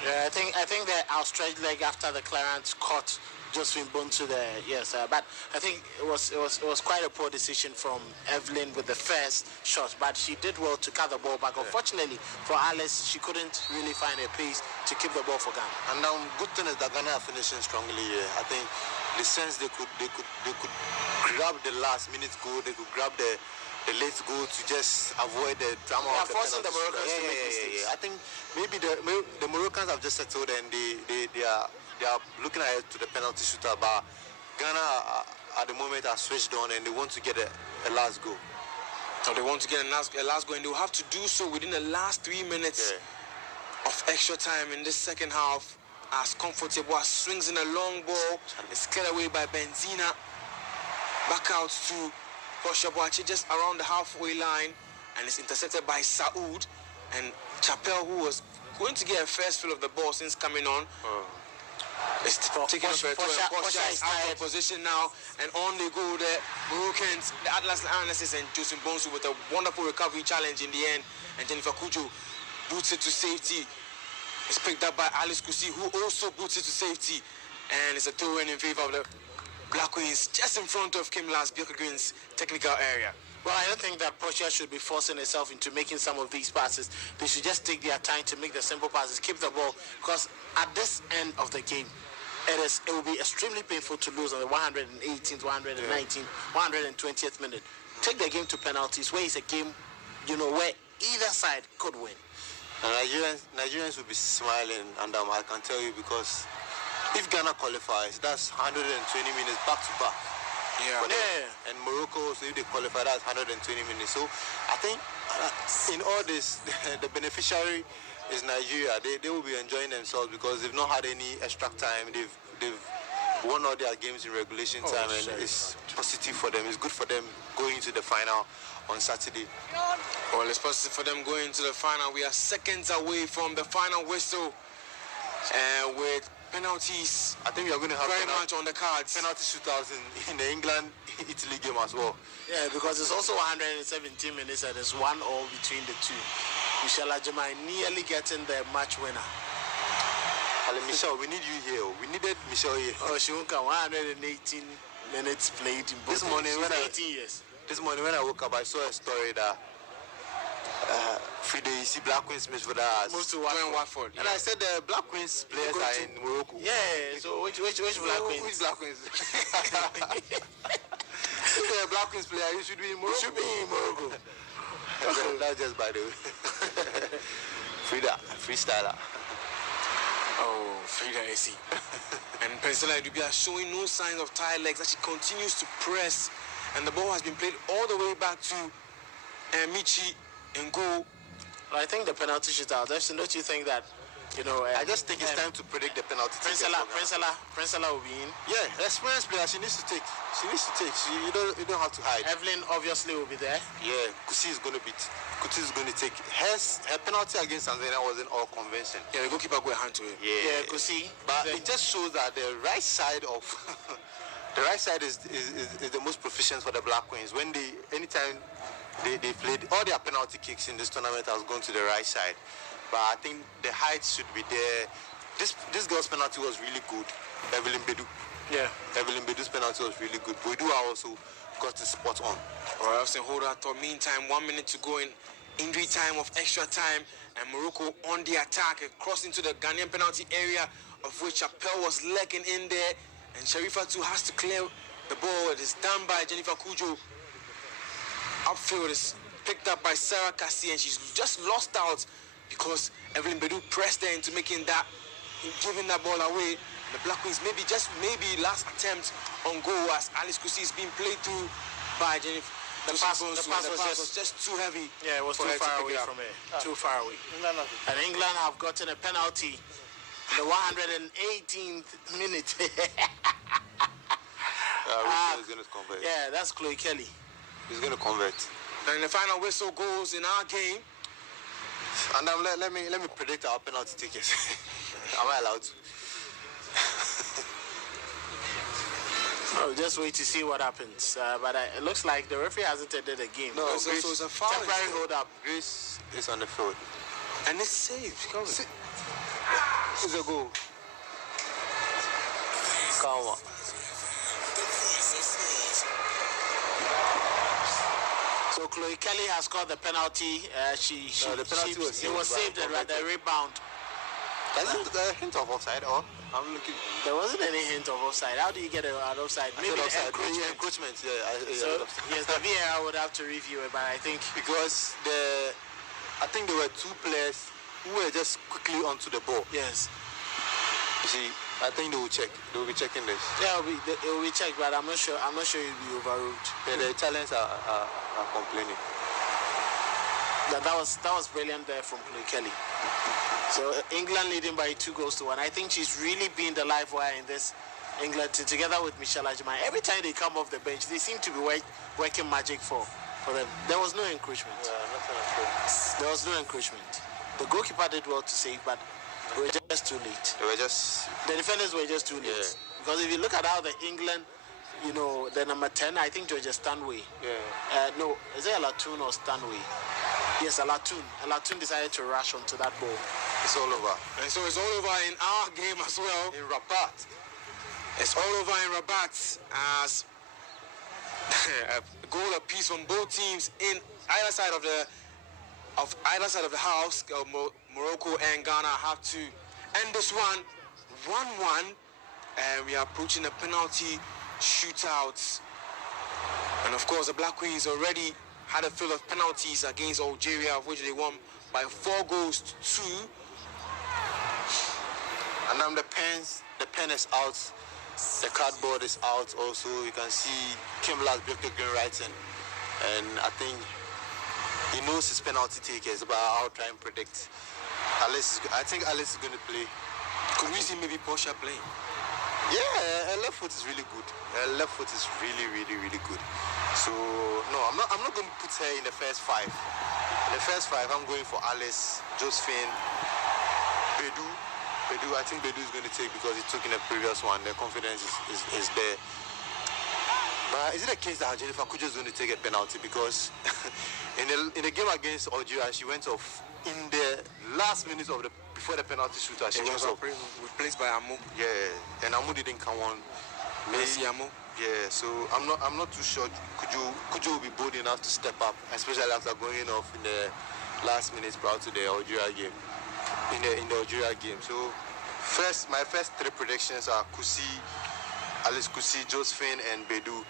Yeah, I think the outstretched leg after the clearance caught Josephine Bonsu there. Yes, but I think it was quite a poor decision from Evelyn with the first shot. But she did well to cut the ball back. Unfortunately for Alice, she couldn't really find a pace to keep the ball for Ghana. And good thing is that Ghana are finishing strongly here. I think the sense they could grab the last minute goal, they could grab the late goal to just avoid the drama of the forcing the penalty. Moroccans to make mistakes. I think maybe the Moroccans have just settled and they are looking ahead to the penalty shooter, but Ghana at the moment are switched on and they want to get a last goal. So they want to get a last goal, and they will have to do so within the last 3 minutes of extra time in this second half. As Comfortable swings in a long ball, it's cleared away by Benzina. Back out to Poshabuachi just around the halfway line, and it's intercepted by Saud. And Chappelle, who was going to get a first fill of the ball since coming on, is taking off Posha is out of position now, and on they go the Moroccans, the Atlas Lionesses, and Joseph Bonsu with a wonderful recovery challenge in the end, and Jennifer Kujo boots it to safety. It's picked up by Alice Kusi, who also boots it to safety, and it's a throw-in favor of the Black Queens, just in front of Kimlas Björkegren's technical area. Well, I don't think that Portia should be forcing itself into making some of these passes. They should just take their time to make the simple passes, keep the ball, because at this end of the game, it will be extremely painful to lose on the 118th, 119th, 120th minute. Take the game to penalties, where it's a game, where either side could win. And Nigerians will be smiling, and I can tell you, because if Ghana qualifies, that's 120 minutes back to back. And Morocco, so if they qualify, that's 120 minutes. So I think in all this, the beneficiary is Nigeria. They will be enjoying themselves because they've not had any extra time. They've won all their games in regulation time, and it's positive for them. It's good for them going into the final on Saturday. Well, it's positive for them going into the final. We are seconds away from the final whistle, with penalties. I think we are going to have very much on the cards. Penalty shootouts in the England-Italy game as well. Yeah, because it's also 117 minutes and it's 1-1 between the two. Michelle Ajimai nearly getting the match winner. Michelle, we need you here. We needed Michelle here. Oh, she won't come. 118 minutes played in both. This morning when 18 years. This morning when I woke up, I saw a story that Frida, you see Black Queens match for that. Moved to Watford. And I said the Black Queens players are in Morocco. Yeah, so which Black Queens? Which Black Queens? If you're a Black Queens player, you should be in Morocco. You should be in Morocco. That's just by the way. Frida, freestyler. Oh, Frida AC. And Pensela Dubia showing no signs of tired legs as she continues to press. And the ball has been played all the way back to Michi and goal. I think the penalty shootout. Don't you think that, I just think it's time to predict the penalty. Princella will be in. Yeah, experienced player. She needs to take. You don't have to hide. Evelyn obviously will be there. Yeah, Kusi is going to take her penalty against Tanzania wasn't all convincing. Yeah, the goalkeeper go a hand to it. Yeah, Kusi. But it just shows that the right side of the right side is the most proficient for the Black Queens. Anytime they played, all their penalty kicks in this tournament has gone to the right side. But I think the height should be there. This girl's penalty was really good. Evelyn Bedu. Yeah. Evelyn Bedu's penalty was really good. Boidu also got the spot on. Or else in hold out. Meantime, 1 minute to go in injury time of extra time, and Morocco on the attack, across into the Ghanaian penalty area, of which Chappelle was legging in there, and Sharifa too has to clear the ball. It is done by Jennifer Kujo. Upfield is picked up by Sarah Cassie, and she's just lost out because Evelyn Bedu pressed her into giving that ball away. The Black Queens maybe last attempt on goal as Alice Kusi is being played through by Jennifer. The pass was just too heavy. Yeah, it was too far away from her. Too far away. And England have gotten a penalty in the 118th minute. He's going to convert. Yeah, that's Chloe Kelly. He's going to convert. And the final whistle goes in our game. And let me predict our penalty tickets. Am I allowed to? Oh, just wait to see what happens. But it looks like the referee hasn't ended the game. No, so it's a foul. Temporary hold up. Grace is on the field. And it's safe. It's a goal. Calma. So Chloe Kelly has scored the penalty. The penalty was it was saved by at the rebound. Does it a hint of offside or? I'm looking. There wasn't any hint of offside. How do you get an offside? Maybe offside. encroachment. Encroachment. Yeah. So yes, the VAR would have to review it, but I think because I think there were two players who were just quickly onto the ball. yes. You see, I think they will check. They will be checking this. Yeah, it will be checked, but I'm not sure. I'm not sure it will be overruled. Yeah, the Italians are complaining. That was brilliant there from Chloe Kelly. So England leading by 2-1. I think she's really been the live wire in this. England together with Michelle Ajimai. Every time they come off the bench, they seem to be working magic for them. There was no encroachment. Yeah, nothing at all. There was no encroachment. The goalkeeper did well to save, but they were just too late. The defenders were just too late. Yeah. Because if you look at how the England, the number 10, I think Georgia Stanway. Yeah. No, is it a Latoon or Stanway? Yes, a Latoon. A Latoon decided to rush onto that ball. It's all over. And so it's all over in our game as well. In Rabat. It's all over in Rabat as a goal apiece from both teams in either side of the house. Morocco and Ghana have to end this one 1-1, and we are approaching the penalty shootouts. And of course, the Black Queens already had a fill of penalties against Algeria, of which they won by 4-2. And now the pen is out. The cardboard is out also. You can see Kim Lasbjörk writing. And I think he knows his penalty takers, but I'll try and predict. I think Alice is going to play. Could we see maybe Portia playing? Yeah, her left foot is really good. Her left foot is really, really, really good. So no, I'm not going to put her in the first five. In the first five, I'm going for Alice, Josephine, Bedu. I think Bedu is going to take because he took in the previous one. The confidence is there. But is it a case that Jennifer Kujo is going to take a penalty? Because in the game against Algeria, she went off in the last minutes before the penalty shootout. She was replaced by Amu. Yeah, and Amu didn't come on. Messi Amu. Yeah, so I'm not too sure. Kujo will be bold enough to step up, especially after going off in the last minutes prior to the Algeria game. In the Algeria game. So my first three predictions are Alice Kusi, Josephine, and Bedu.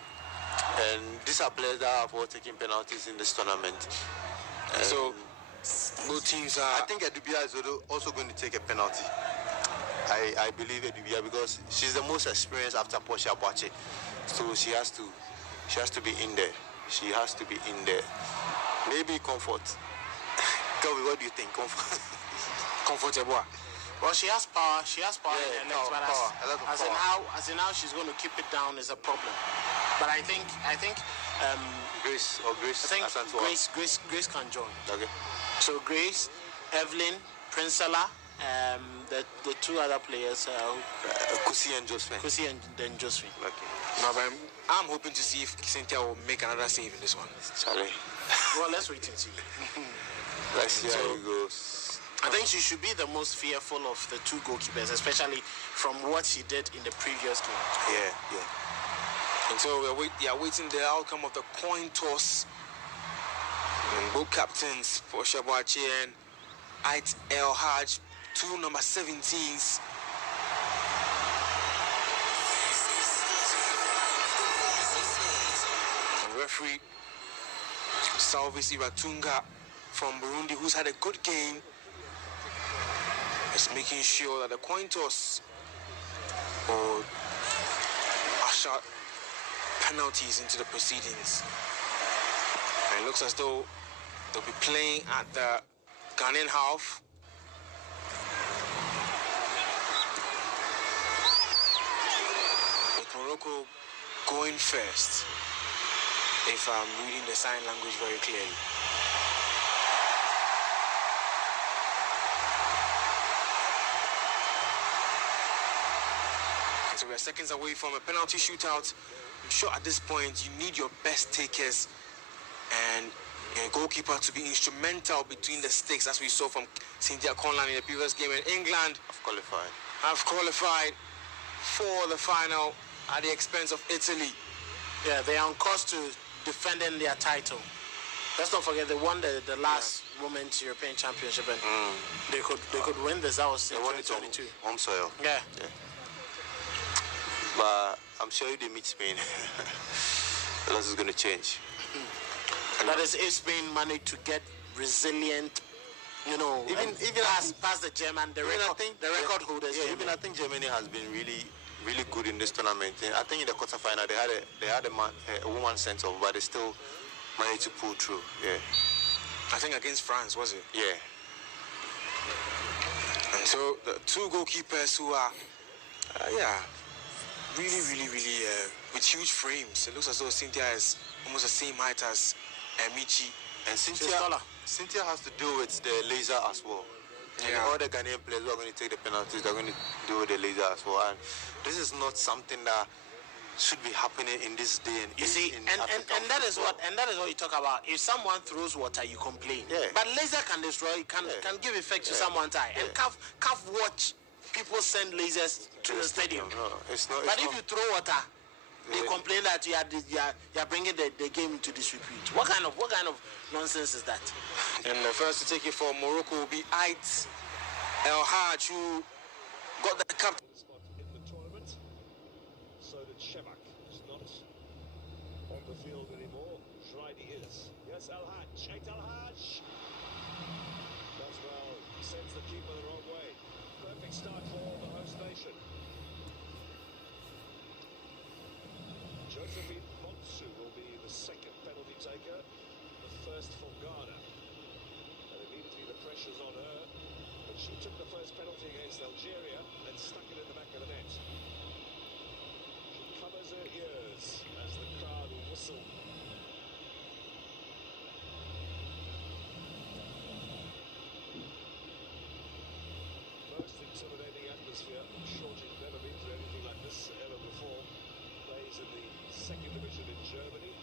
And these are players that have all taken penalties in this tournament. So both teams are. I think Edubia is also going to take a penalty. I believe Edubia because she's the most experienced after Portia Boache. So she has to be in there. She has to be in there. Maybe Comfort. Kobe, what do you think? Comfortable. Well, she has power. She has power in her legs, but as in how she's going to keep it down is a problem. But I think Grace. I think Grace can join. Okay. So Grace, Evelyn, Princella, the two other players, Kusi and Josephine. Kusi and then Josephine. Okay. No, but I'm hoping to see if Cynthia will make another save in this one. Charlie. Well, let's wait and see. Let's see how it goes. I think she should be the most fearful of the two goalkeepers, especially from what she did in the previous game. Yeah. And so we are waiting the outcome of the coin toss. And both captains, Portia Boache and Ait El Haj, two number 17s. And referee Salvis Iratunga from Burundi, who's had a good game, is making sure that the coin toss will usher penalties into the proceedings. And it looks as though they'll be playing at the Ghanaian half. With Morocco going first, if I'm reading the sign language very clearly. So we're seconds away from a penalty shootout. I'm sure at this point you need your best takers, and a goalkeeper to be instrumental between the sticks, as we saw from Cynthia Conlon in the previous game. And England have qualified for the final at the expense of Italy. Yeah, they are on course to defending their title. Let's not forget they won the last Women's European Championship, and they could win this. That was in 2022. Home soil. Yeah. But I'm sure if they meet Spain, the loss is going to change. That is, if Spain managed to get resilient, even past the German, the record holders. Yeah, even I think Germany has been really good in this tournament. I think in the quarterfinal they had a woman sense of, but they still managed to pull through. Yeah. I think against France, was it? Yeah. And so the two goalkeepers who are, really with huge frames. It looks as though Cynthia is almost the same height as Michi. And Cynthia has to deal with the laser as well. Yeah. And all the Ghanaian players who are going to take the penalties, they're going to deal with the laser as well. And this is not something that should be happening in this day and age. You see, and that is what you talk about. If someone throws water, you complain. Yeah. But laser can destroy, can give effect to someone's eye. And CAF watch people send lasers to the stadium. No, it's not. But if you throw water, they complain that you are bringing the game into disrepute. What kind of nonsense is that? And the first to take it for Morocco will be Ait El Haj, who got the captain. Spot in the tournament. So that Shevak is not on the field anymore. Schreidi is. Yes, El Haj. Ait El Haj. Does well. Sends the keeper the wrong way. Perfect start for the host nation. Josephine Bonsu will be the second penalty taker. The first for Ghana. And immediately the pressure's on her. But she took the first penalty against Algeria and stuck it in the back of the net. She covers her ears as the crowd whistle. Most intimidating atmosphere. I'm sure she's never been through anything like this ever before. Plays in the second division in Germany.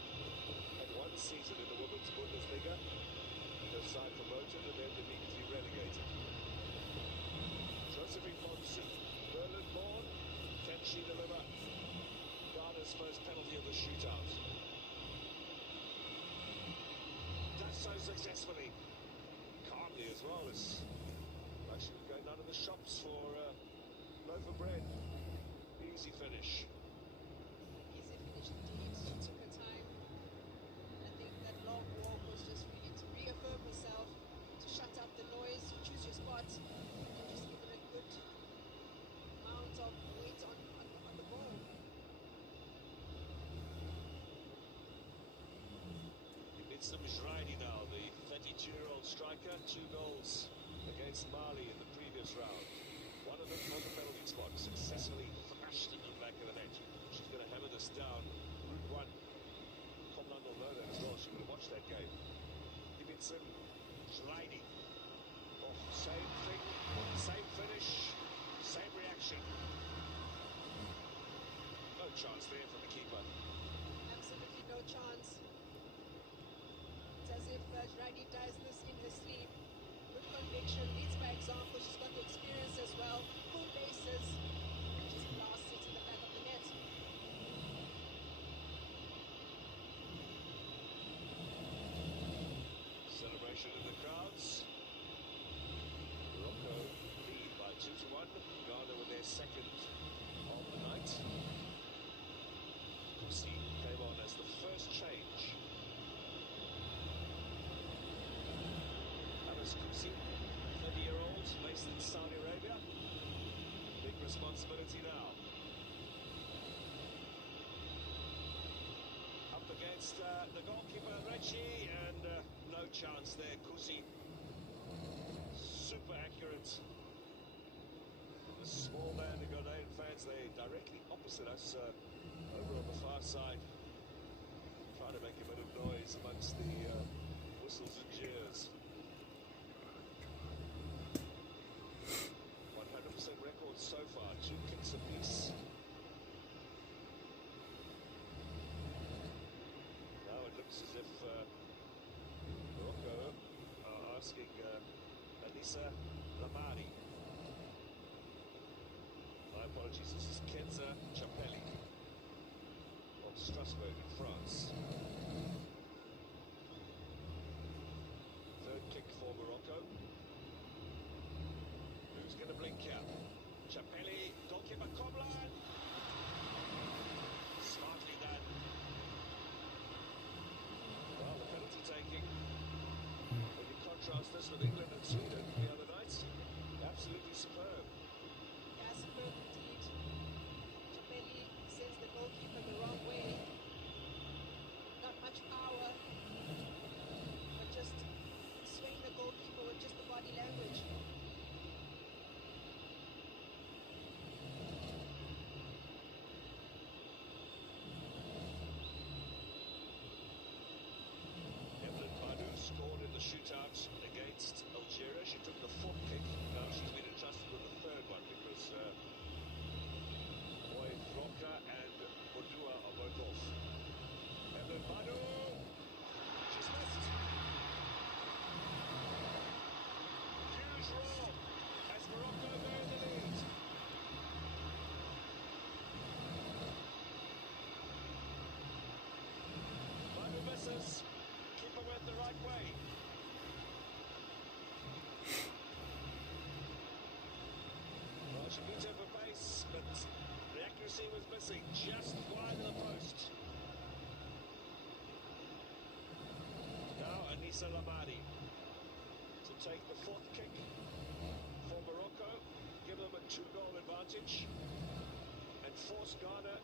Had one season in the Women's Bundesliga. Her side promoted and then immediately relegated. Josephine Bonsu, Berlin born. Can she deliver? Ghana's first penalty of the shootout. Does so successfully. Calmly as well as actually going down to the shops for loaf of bread. Easy finish. Easy finish indeed. She took her time. I think that long walk was just really to reaffirm herself, to shut up the noise, to choose your spot, and just give it a good amount of weight on the ball. It's Schreidi now, the 32-year-old striker. 2 goals against Mali in the previous round. One of them on the penalty spot, successfully thrashed into the back of the net. She's going to hammer this down. Route 1. Conlon will know that as well. She would have watched that game. Ibitsen, Schreidi. Oh, same thing, same finish, same reaction. No chance there for the keeper. Absolutely no chance. It's as if Schreidi does this in her sleep. With conviction, leads by example. She's got the experience as well. Full bases. And just blasts it in the back of the net. Celebration in the crowds. Morocco lead by 2-1. Ghana with their second of the night. Kusi came on as the first change. Abbas Kusi, 30-year-old, based in Saudi Arabia. Big responsibility now. Up against the goalkeeper, Reggie, and no chance there, Kusi. Super accurate. The small man, the Ghanaian fans, they're directly opposite us over on the far side. Trying to make a bit of noise amongst the whistles and jeers. 100% record so far, 2 kicks apiece. Now it looks as if Nisa Lamari. My apologies, this is Kenza Chapelli of Strasbourg in France. Third kick for Morocco. Who's going to blink here? Chapelli, goalkeeper Komlan. Smartly done. Well, the penalty taking. When you contrast this with England and Sweden the other night, absolutely superb. Yeah, superb indeed. Chapelli sends the goalkeeper the wrong way. Not much power, but just swaying the goalkeeper with just the body language. Scored in the shootout against Algeria. She took the fourth kick. Now she's been entrusted with the third one because Roca and Odua are both off. Evelyn Badu, she's missed. Huge roll as Morocco go in the lead. Badu misses. Keeper went the right way. Well, she beat her for pace, but the accuracy was missing, just wide of the post. Now Anissa Lamadi to take the fourth kick for Morocco, give them a 2-goal advantage, and force Ghana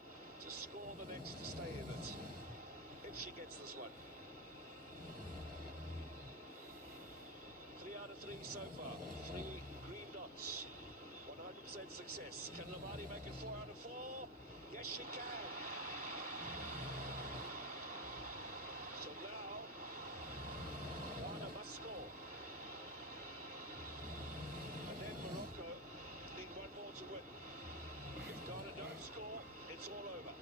to score the next to stay in it, if she gets this one. 3 out of 3 so far. 3 green dots. 100% success. Can Lamadi make it 4 out of 4? Yes, she can. So now, Ghana must score. And then Morocco need one more to win. If Ghana don't score, it's all over.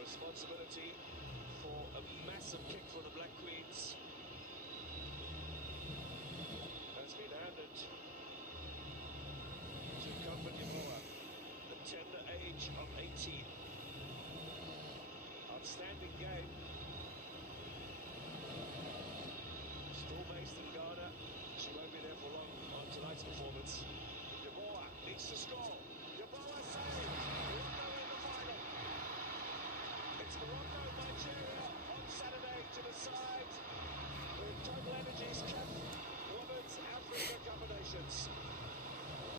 Responsibility for a massive kick for the Black Queens has been handed to Comfort Yeboah, the tender age of 18. Outstanding game. Still based in Ghana. She won't be there for long on tonight's performance. Yeboah needs to score. Yeboah saved. Morocco in the final. It's Morocco, Nigeria on Saturday to decide with Total Energies Cup Women's Africa Cup of Nations.